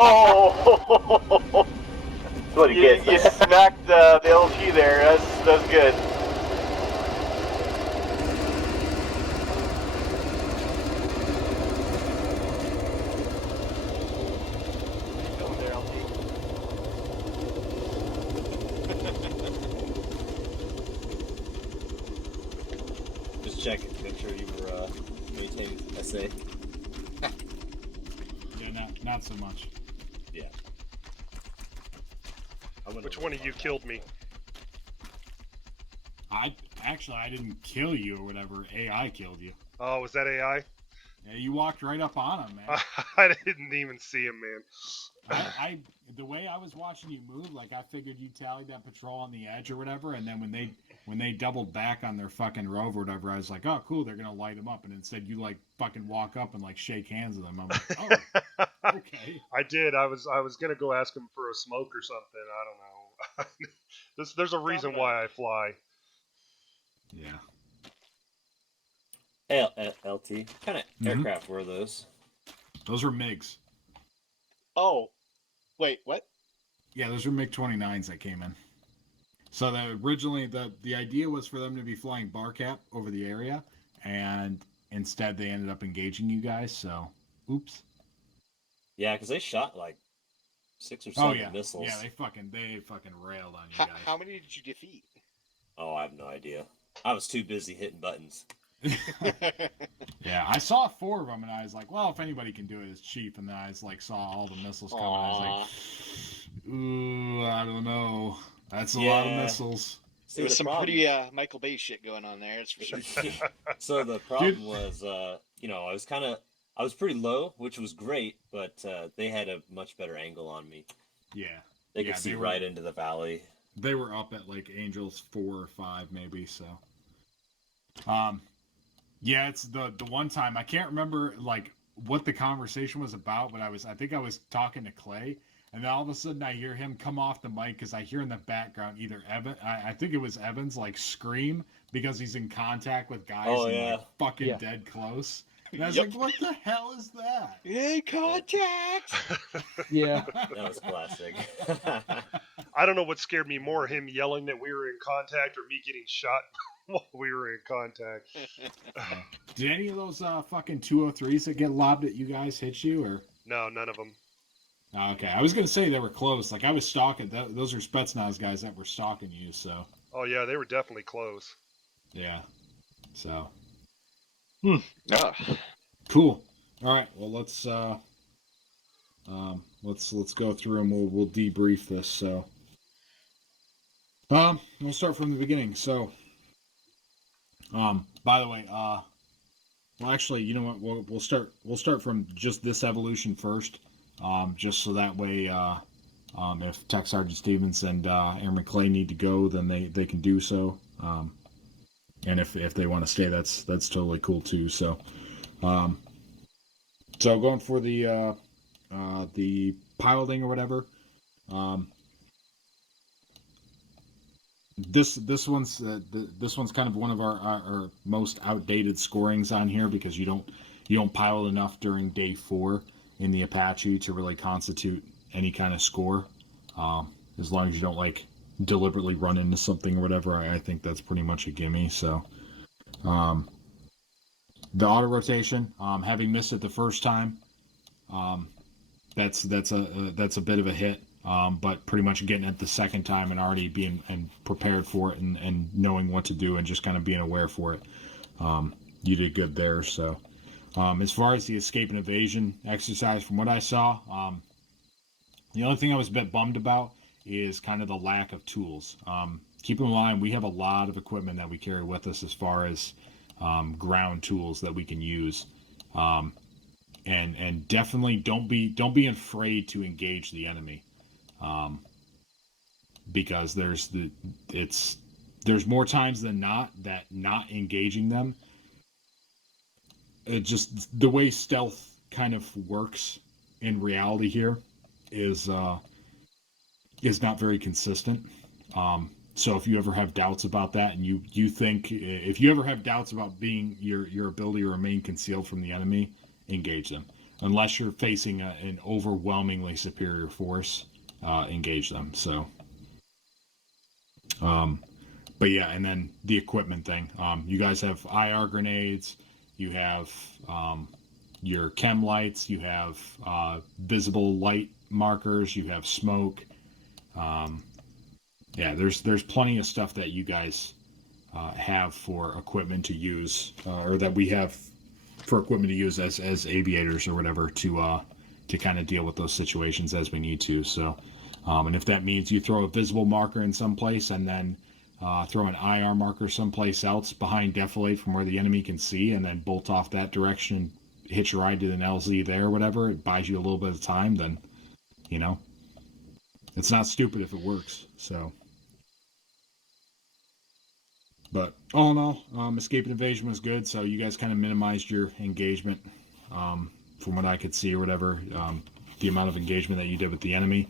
Oh! That's what he gets. You smacked the LT there. That's good. Going there, LT. Just checking, make sure you were maintaining SA. Yeah, not so much. Yeah. Which one of you killed me? I didn't kill you or whatever. AI killed you. Oh, was that AI? Yeah, you walked right up on him, man. I didn't even see him, man. The way I was watching you move, like I figured you tallied that patrol on the edge or whatever, and then when they doubled back on their fucking rove or whatever, I was like, oh cool, they're gonna light them up, and instead you like fucking walk up and like shake hands with them. I'm like, oh, okay. I did. I was gonna go ask him for a smoke or something. I don't know. There's a reason why I fly. Yeah. Hey, LT, what kind of aircraft were those? Those were MiGs. Oh, wait, what? Yeah, those were MiG-29s that came in. So originally the idea was for them to be flying BARCAP over the area, and instead they ended up engaging you guys. So, oops. Yeah, because they shot like 6 or 7 missiles. Yeah, they fucking railed on you guys. How many did you defeat? Oh, I have no idea. I was too busy hitting buttons. Yeah, I saw 4 of them, and I was like, well, if anybody can do it, it's Chief. And then I was like, saw all the missiles coming. I was like, ooh, I don't know. That's a lot of missiles. There was some pretty Michael Bay shit going on there, that's for sure. So the problem was, I was pretty low, which was great, but they had a much better angle on me. Yeah. They could see right into the valley. They were up at like Angels 4 or 5 maybe, so. Yeah, it's the one time I can't remember like what the conversation was about, but I think I was talking to Clay, and then all of a sudden I hear him come off the mic because I hear in the background either I think it was Evans like scream because he's in contact with guys like fucking dead close. And I was like, what the hell is that? In contact! Yeah. That was classic. I don't know what scared me more, him yelling that we were in contact or me getting shot while we were in contact. Did any of those fucking 203s that get lobbed at you guys hit you, or? No, none of them. Okay, I was going to say they were close. Like, I was stalking. Those are Spetsnaz guys that were stalking you, so. Oh, yeah, they were definitely close. Yeah. So. Cool. All right. Well, let's go through and we'll debrief this. So, we'll start from the beginning. So, by the way, well, actually, you know what? We'll start from just this evolution first, just so that way, if Tech Sergeant Stevens and Airman Clay need to go, then they can do so. And if they want to stay, that's totally cool too. So, so going for the piloting or whatever. This one's kind of one of our most outdated scorings on here because you don't pilot enough during day 4 in the Apache to really constitute any kind of score. As long as you don't like deliberately run into something or whatever, I think that's pretty much a gimme. So, the auto rotation, having missed it the first time, that's a bit of a hit. But pretty much getting it the second time and already being and prepared for it and knowing what to do and just kind of being aware for it, you did good there. So, as far as the escape and evasion exercise, from what I saw, the only thing I was a bit bummed about is kind of the lack of tools. Keep in mind, we have a lot of equipment that we carry with us as far as ground tools that we can use. and definitely don't be afraid to engage the enemy, because there's more times than not that not engaging them, it just the way stealth kind of works in reality here is not very consistent. So if you ever have doubts about that, and you think, if you ever have doubts about being your ability to remain concealed from the enemy, engage them. Unless you're facing an overwhelmingly superior force, engage them. So, but yeah, and then the equipment thing. You guys have IR grenades. You have your chem lights. You have visible light markers. You have smoke. Yeah, there's plenty of stuff that you guys have for equipment to use, or that we have for equipment to use as aviators or whatever, to kind of deal with those situations as we need to. So, and if that means you throw a visible marker in some place and then throw an IR marker someplace else behind defilade from where the enemy can see, and then bolt off that direction and hitch a ride to an LZ there or whatever, it buys you a little bit of time, then, it's not stupid if it works. So, but all in all, escape and evasion was good. So you guys kind of minimized your engagement, from what I could see or whatever, the amount of engagement that you did with the enemy.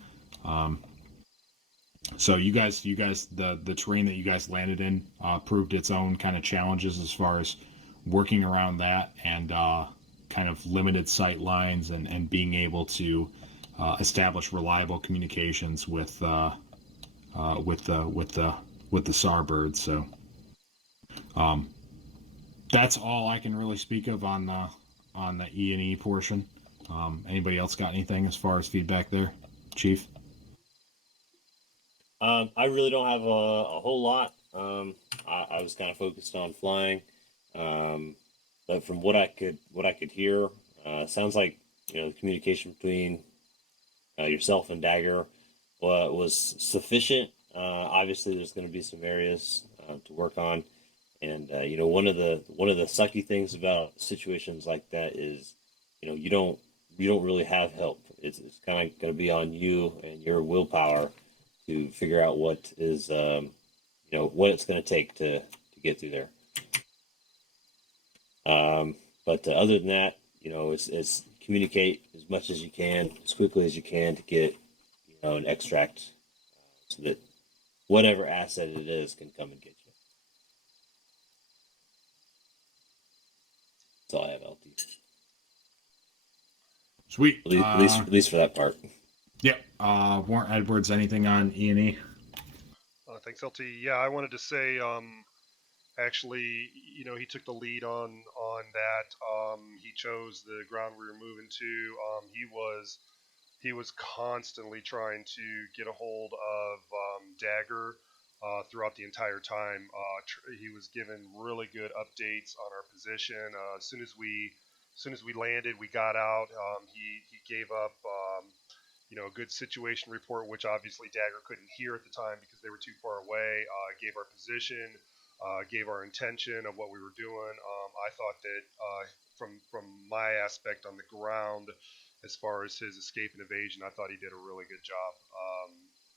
So you guys, the terrain that you guys landed in proved its own kind of challenges as far as working around that, and kind of limited sight lines, and being able to establish reliable communications with the Starbird. So that's all I can really speak of on the E&E portion. Anybody else got anything as far as feedback there, Chief? I really don't have a whole lot. I was kind of focused on flying, but from what I could hear, sounds like the communication between yourself and Dagger was sufficient. Obviously, there's going to be some areas to work on, and one of the sucky things about situations like that is, you don't really have help. It's kind of going to be on you and your willpower to figure out what is what it's going to take to get through there. But other than that, it's communicate as much as you can, as quickly as you can, to get an extract, so that whatever asset it is can come and get you. That's all I have, LT. Sweet. At least for that part. Yep. Warrant Edwards, anything on E&E? Thanks, LT. Yeah, I wanted to say, actually, he took the lead on that. He chose the ground we were moving to. He was constantly trying to get a hold of Dagger throughout the entire time. He was given really good updates on our position. As soon as we landed, we got out. He gave up a good situation report, which obviously Dagger couldn't hear at the time because they were too far away. Gave our position, gave our intention of what we were doing. I thought that from my aspect on the ground, as far as his escape and evasion, I thought he did a really good job.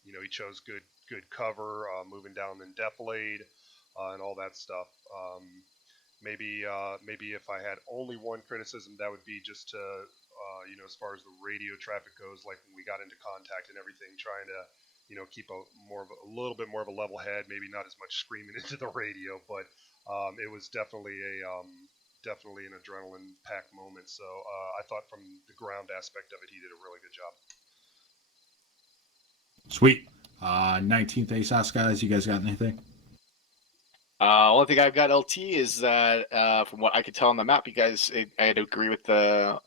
He chose good cover, moving down in defilade, and all that stuff. Maybe if I had only one criticism, that would be just to as far as the radio traffic goes, like when we got into contact and everything, trying to keep a little bit more of a level head, maybe not as much screaming into the radio, but it was definitely an adrenaline packed moment. So I thought from the ground aspect of it, he did a really good job. Sweet. 19th ASOS guys, you guys got anything? Only thing I've got, LT, is that from what I could tell on the map, you guys, I had to agree with the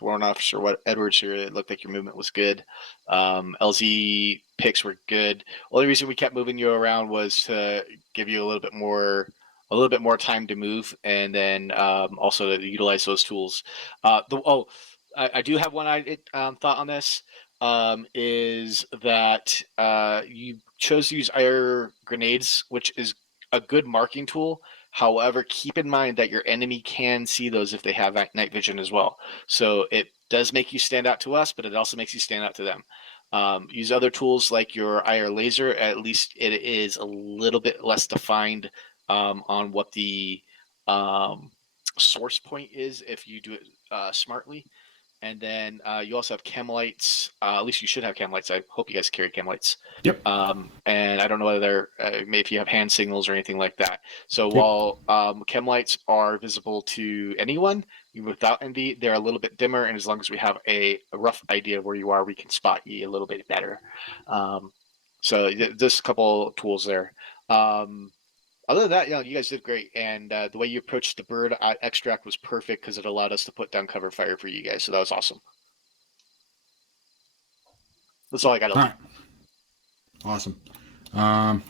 warrant officer, what Edwards here. It looked like your movement was good. LZ picks were good. Only reason we kept moving you around was to give you a little bit more time to move, and then also to utilize those tools. I do have one thought on this. Is that you chose to use IR grenades, which is a good marking tool. However, keep in mind that your enemy can see those if they have night vision as well. So it does make you stand out to us, but it also makes you stand out to them. Use other tools like your IR laser. At least it is a little bit less defined on what the source point is if you do it smartly. And then you also have chem lights. At least you should have chem lights. I hope you guys carry chem lights. Yep. And I don't know whether maybe if you have hand signals or anything like that. So while chem lights are visible to anyone, without NV, they're a little bit dimmer. And as long as we have a rough idea of where you are, we can spot you a little bit better. So just a couple tools there. Other than that, you guys did great, and the way you approached the bird extract was perfect because it allowed us to put down cover fire for you guys. So that was awesome. That's all I got. All right. Awesome. All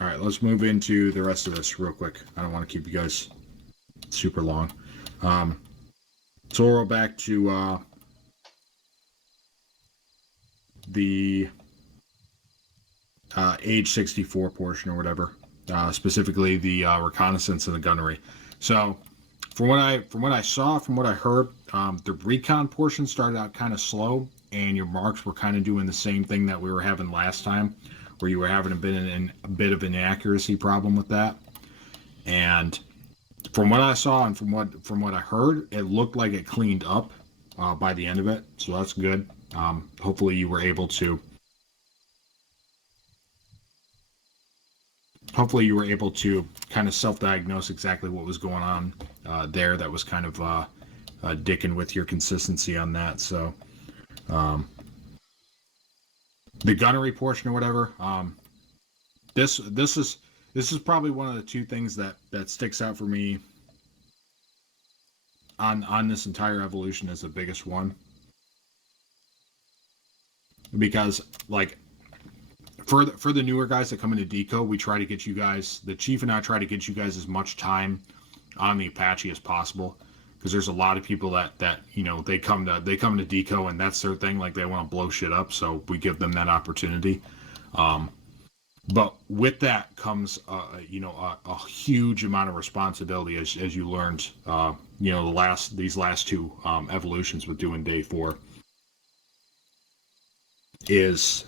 right, let's move into the rest of this real quick. I don't want to keep you guys super long. So we'll roll back to the age 64 portion or whatever, specifically the reconnaissance and the gunnery. So from what I saw, from what I heard, the recon portion started out kind of slow, and your marks were kind of doing the same thing that we were having last time, where you were having a bit of an inaccuracy problem with that. And from what I saw and from what I heard, it looked like it cleaned up by the end of it, so that's good. Hopefully you were able to kind of self-diagnose exactly what was going on there. That was kind of dicking with your consistency on that. So the gunnery portion or whatever, this is probably one of the two things that sticks out for me on this entire evolution as the biggest one, because like for the newer guys that come into Deco, we try to get you guys, the chief and I try to get you guys as much time on the Apache as possible, because there's a lot of people that they come to Deco and that's their thing, like they want to blow shit up, so we give them that opportunity. But with that comes a huge amount of responsibility, as you learned these last two evolutions with doing day 4. Is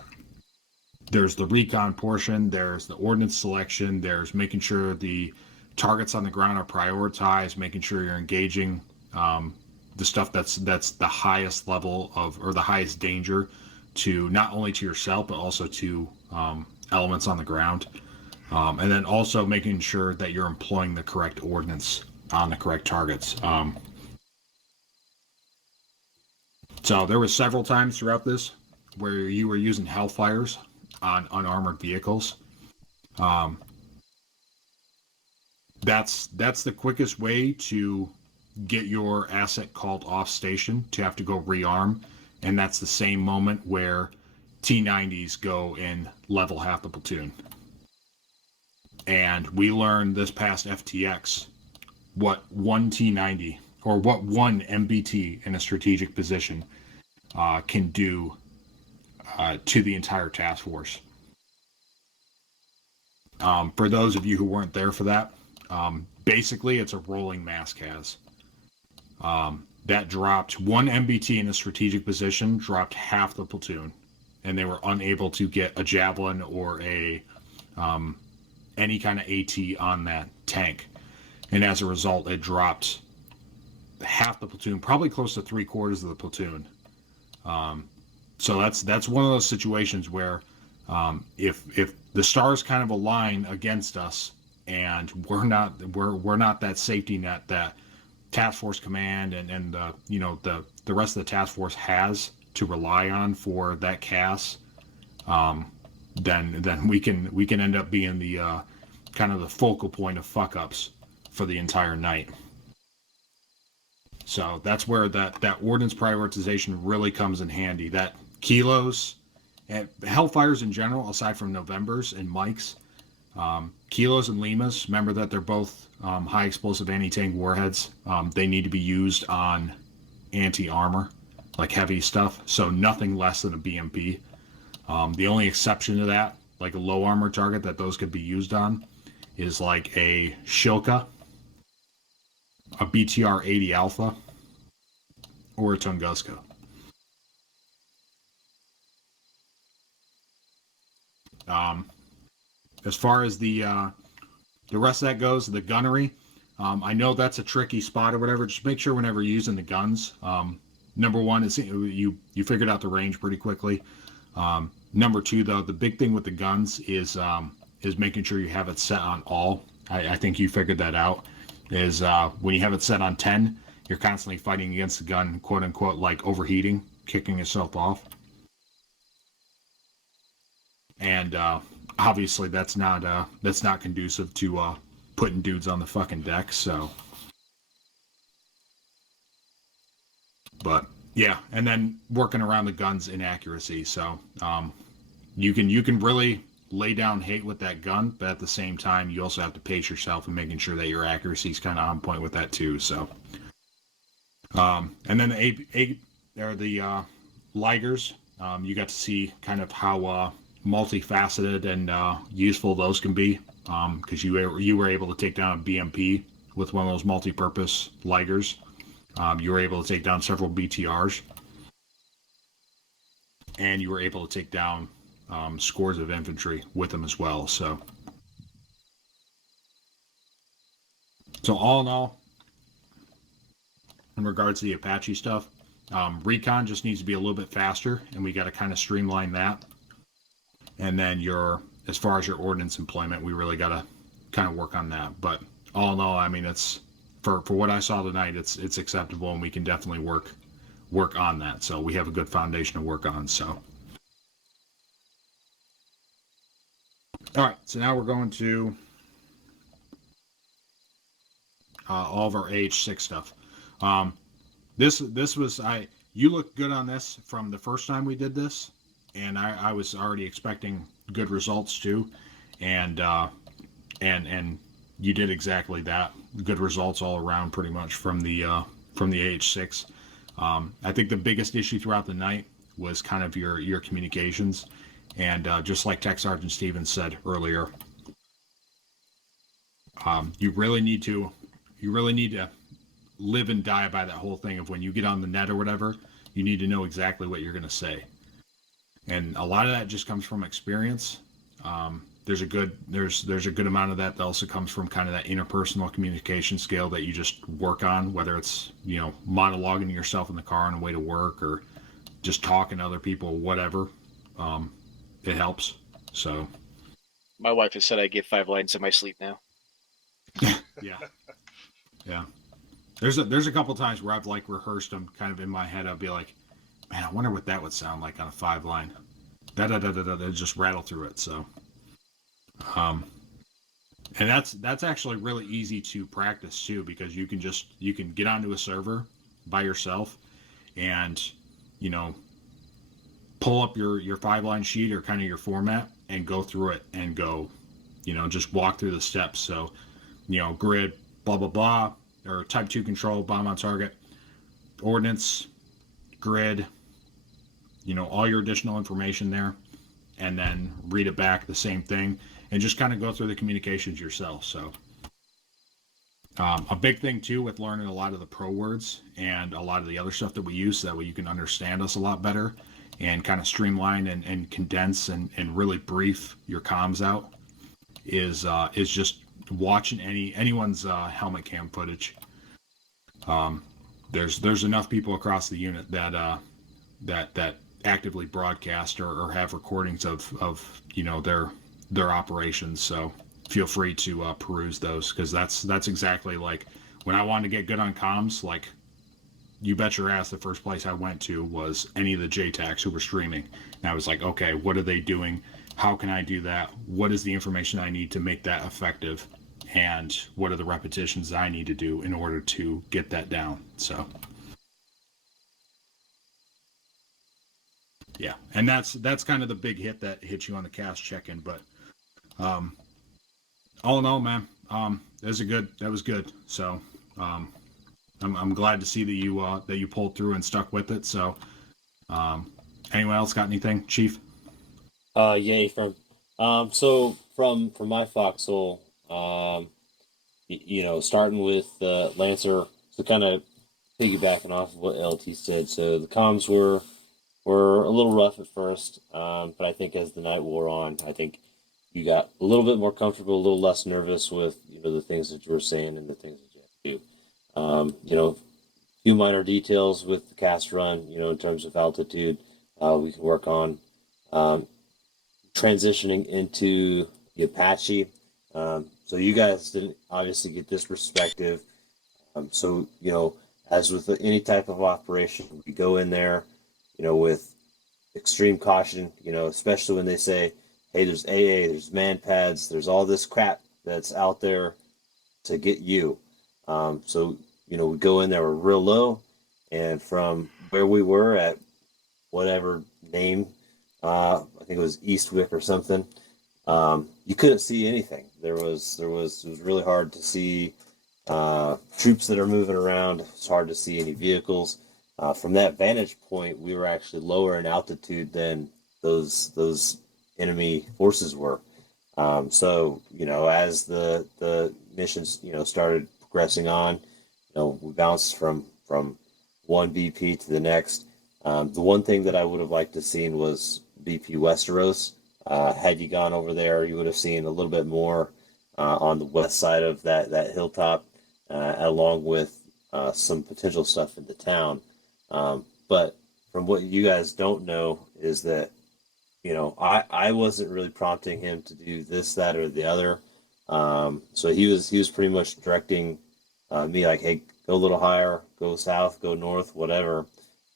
there's the recon portion, there's the ordnance selection, there's making sure the targets on the ground are prioritized, making sure you're engaging the stuff that's the highest level of, or the highest danger to, not only to yourself but also to elements on the ground, and then also making sure that you're employing the correct ordnance on the correct targets. So there were several times throughout this where you were using Hellfires on unarmored vehicles. That's the quickest way to get your asset called off station to have to go rearm, and that's the same moment where T90s go and level half the platoon. And we learned this past FTX what one T90 or what one MBT in a strategic position can do to the entire task force. For those of you who weren't there for that, basically it's a rolling mass cas. That dropped one MBT in a strategic position, dropped half the platoon, and they were unable to get a javelin or a any kind of AT on that tank. And as a result, it dropped half the platoon, probably close to 3/4 of the platoon. So that's one of those situations where if the stars kind of align against us and we're not that safety net that task force command and the rest of the task force has to rely on for that CAS, then we can end up being the kind of the focal point of fuck ups for the entire night. So that's where that ordnance prioritization really comes in handy. That kilos and Hellfires in general, aside from Novembers and Mikes, kilos and Limas, remember that they're both high explosive anti-tank warheads. They need to be used on anti-armor, like heavy stuff, so nothing less than a BMP. The only exception to that, like a low armor target that those could be used on, is like a Shilka, a BTR 80 Alpha, or a Tunguska. As far as the rest of that goes, the gunnery, I know that's a tricky spot or whatever. Just make sure whenever you're using the guns, number one is you figured out the range pretty quickly. Number two, though, the big thing with the guns is making sure you have it set on all. I think you figured that out. Is when you have it set on 10, you're constantly fighting against the gun, quote unquote, like overheating, kicking itself off. And obviously that's not conducive to putting dudes on the fucking deck. So, but yeah, and then working around the guns inaccuracy. So you can really lay down hate with that gun, but at the same time you also have to pace yourself and making sure that your accuracy is kind of on point with that too. So, and then the Ligers, you got to see kind of how multifaceted and useful those can be, because you were able to take down a BMP with one of those multi-purpose Ligers. You were able to take down several BTRs, and you were able to take down scores of infantry with them as well. So all in all, in regards to the Apache stuff, recon just needs to be a little bit faster, and we got to kind of streamline that. And then as far as your ordnance employment, we really got to kind of work on that. But all in all, I mean, it's for what I saw tonight, it's acceptable, and we can definitely work on that. So we have a good foundation to work on. So, all right. So now we're going to all of our AH6 stuff. This was you looked good on this from the first time we did this. And I was already expecting good results too, and you did exactly that. Good results all around, pretty much from the AH6. I think the biggest issue throughout the night was kind of your communications, and just like Tech Sergeant Stevens said earlier, you really need to live and die by that whole thing of when you get on the net or whatever, you need to know exactly what you're going to say. And a lot of that just comes from experience. There's a good amount of that also comes from kind of that interpersonal communication skill that you just work on, whether it's, monologuing to yourself in the car on the way to work or just talking to other people, whatever. It helps. So my wife has said I give 5 lines in my sleep now. Yeah. There's a couple times where I've like rehearsed them kind of in my head. I'll be like, man, I wonder what that would sound like on a 5-line. They just rattle through it. So, and that's actually really easy to practice too, because you can get onto a server by yourself and, pull up your 5-line sheet or kind of your format and go through it and go, just walk through the steps. So, grid, blah, blah, blah, or type 2 control, bomb on target, ordnance, grid, all your additional information there, and then read it back, the same thing, and just kind of go through the communications yourself. So a big thing too with learning a lot of the pro words and a lot of the other stuff that we use, so that way you can understand us a lot better and kind of streamline and condense and really brief your comms out, is just watching anyone's helmet cam footage. There's enough people across the unit that actively broadcast or have recordings of their operations. So feel free to peruse those, because that's exactly like when I wanted to get good on comms. Like, you bet your ass the first place I went to was any of the JTACs who were streaming, and I was like, okay, what are they doing? How can I do that? What is the information I need to make that effective? And what are the repetitions I need to do in order to get that down? So yeah, and that's kind of the big hit that hits you on the cast check-in. But all in all, man, that was good. So I'm glad to see that you pulled through and stuck with it. So anyone else got anything, Chief? Yeah, from so from my foxhole, Starting with Lancer, so kind of piggybacking off of what LT said. So the comms were a little rough at first, but I think as the night wore on, I think you got a little bit more comfortable, a little less nervous with the things that you were saying and the things that you have to do. A few minor details with the cast run, in terms of altitude, we can work on. Transitioning into the Apache. So you guys didn't obviously get this perspective. So, as with any type of operation, we go in there, with extreme caution, especially when they say, hey, there's AA, there's man pads, there's all this crap that's out there to get you. So, we go in there, we're real low, and from where we were at whatever name, I think it was Eastwick or something, you couldn't see anything. It was really hard to see troops that are moving around. It's hard to see any vehicles. From that vantage point, we were actually lower in altitude than those enemy forces were. So as the missions started progressing on, we bounced from one BP to the next. The one thing that I would have liked to seen was BP Westeros. Had you gone over there, you would have seen a little bit more on the west side of that hilltop, along with some potential stuff in the town. But from what you guys don't know is that, I wasn't really prompting him to do this, that, or the other. So he was pretty much directing me like, hey, go a little higher, go south, go north, whatever.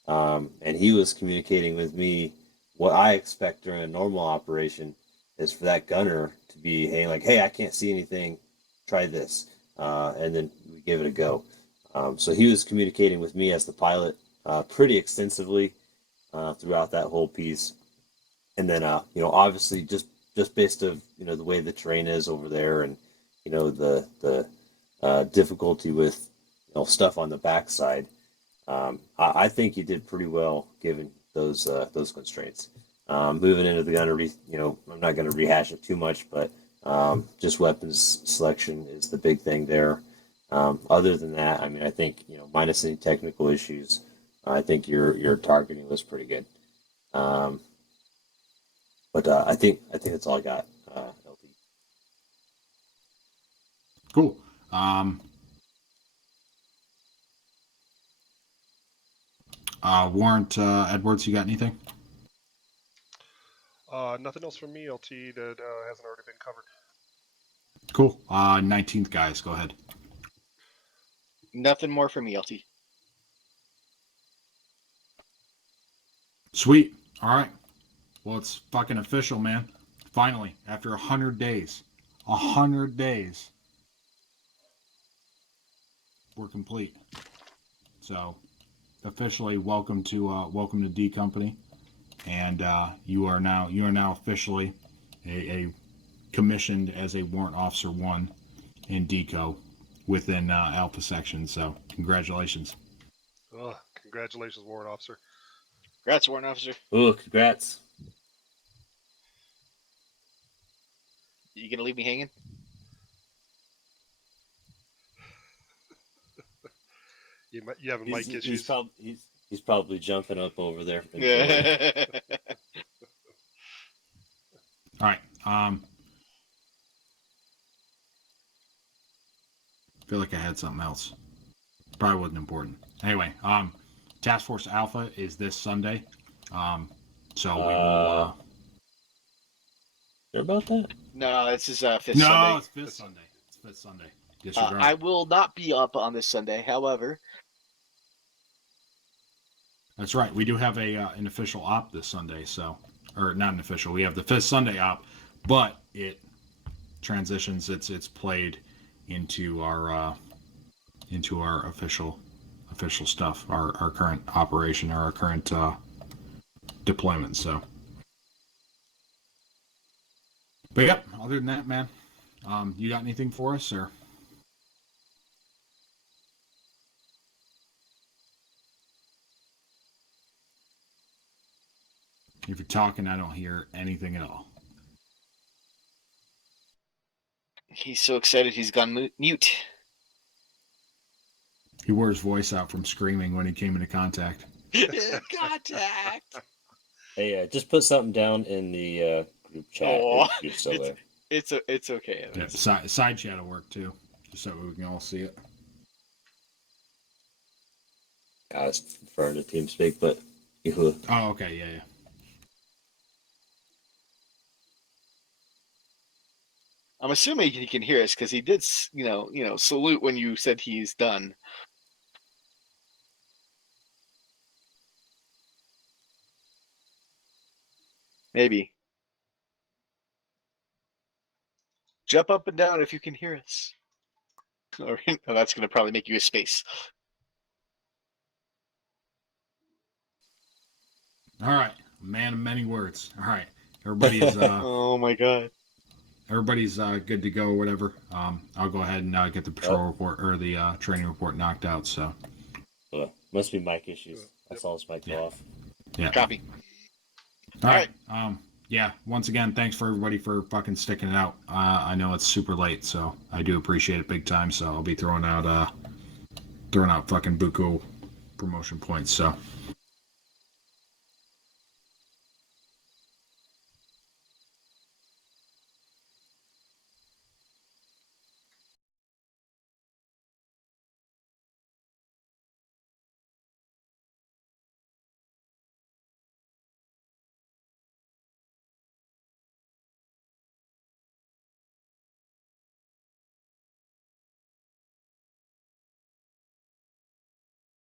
And he was communicating with me what I expect during a normal operation is for that gunner to be hey, like, hey, I can't see anything, try this. And then we give it a go. So he was communicating with me as the pilot pretty extensively throughout that whole piece. And then, obviously just based of, the way the terrain is over there and, the difficulty with, stuff on the backside. I think you did pretty well given those constraints. Moving into the gunnery, I'm not going to rehash it too much, but just weapons selection is the big thing there. Other than that, I think minus any technical issues, I think your targeting was pretty good. But I think that's all I got. LT. Cool. Warrant Edwards, you got anything? Nothing else from me, LT, that hasn't already been covered. Cool. 19th guys, go ahead. Nothing more from me, LT. Sweet. All right. Well, it's fucking official, man. Finally, after 100 days. 100 days. We're complete. So, officially, welcome to D Company, and you are now officially a commissioned as a Warrant Officer 1 in DCO within Alpha Section. So, congratulations. Oh, congratulations, Warrant Officer. Congrats, Warrant Officer. Oh, congrats. You gonna leave me hanging? You have mic issues. He's probably jumping up over there. Yeah. All right. I feel like I had something else. Probably wasn't important. Anyway, Task Force Alpha is this Sunday. So we will. Sure about that? No, this is fifth No, Sunday. it's fifth Sunday. It's fifth Sunday. Disregard. I will not be up on this Sunday. However, that's right. We do have an official op this Sunday. So, or not an official. We have the fifth Sunday op, but it transitions. It's played into our official stuff. Our current operation or our current deployment. So. But yep, other than that, man, you got anything for us, or? If you're talking, I don't hear anything at all. He's so excited he's gone mute. He wore his voice out from screaming when he came into contact. Contact. Hey, just put something down in the group chat Aw, if you're still there. It's okay. Yeah, side chat will work too, just so we can all see it. I was referring to TeamSpeak, but you. Oh, okay, yeah. I'm assuming he can hear us because he did, salute when you said he's done. Maybe. Jump up and down if you can hear us. Or that's going to probably make you a space. All right, man of many words. All right, everybody is. Oh my god. Everybody's good to go. Or whatever. I'll go ahead and get the patrol report or the training report knocked out. So. Must be mic issues. I saw his mic go off. Yeah. Copy. All right. Yeah. Once again, thanks for everybody for fucking sticking it out. I know it's super late, so I do appreciate it big time. So I'll be throwing out fucking buku promotion points. So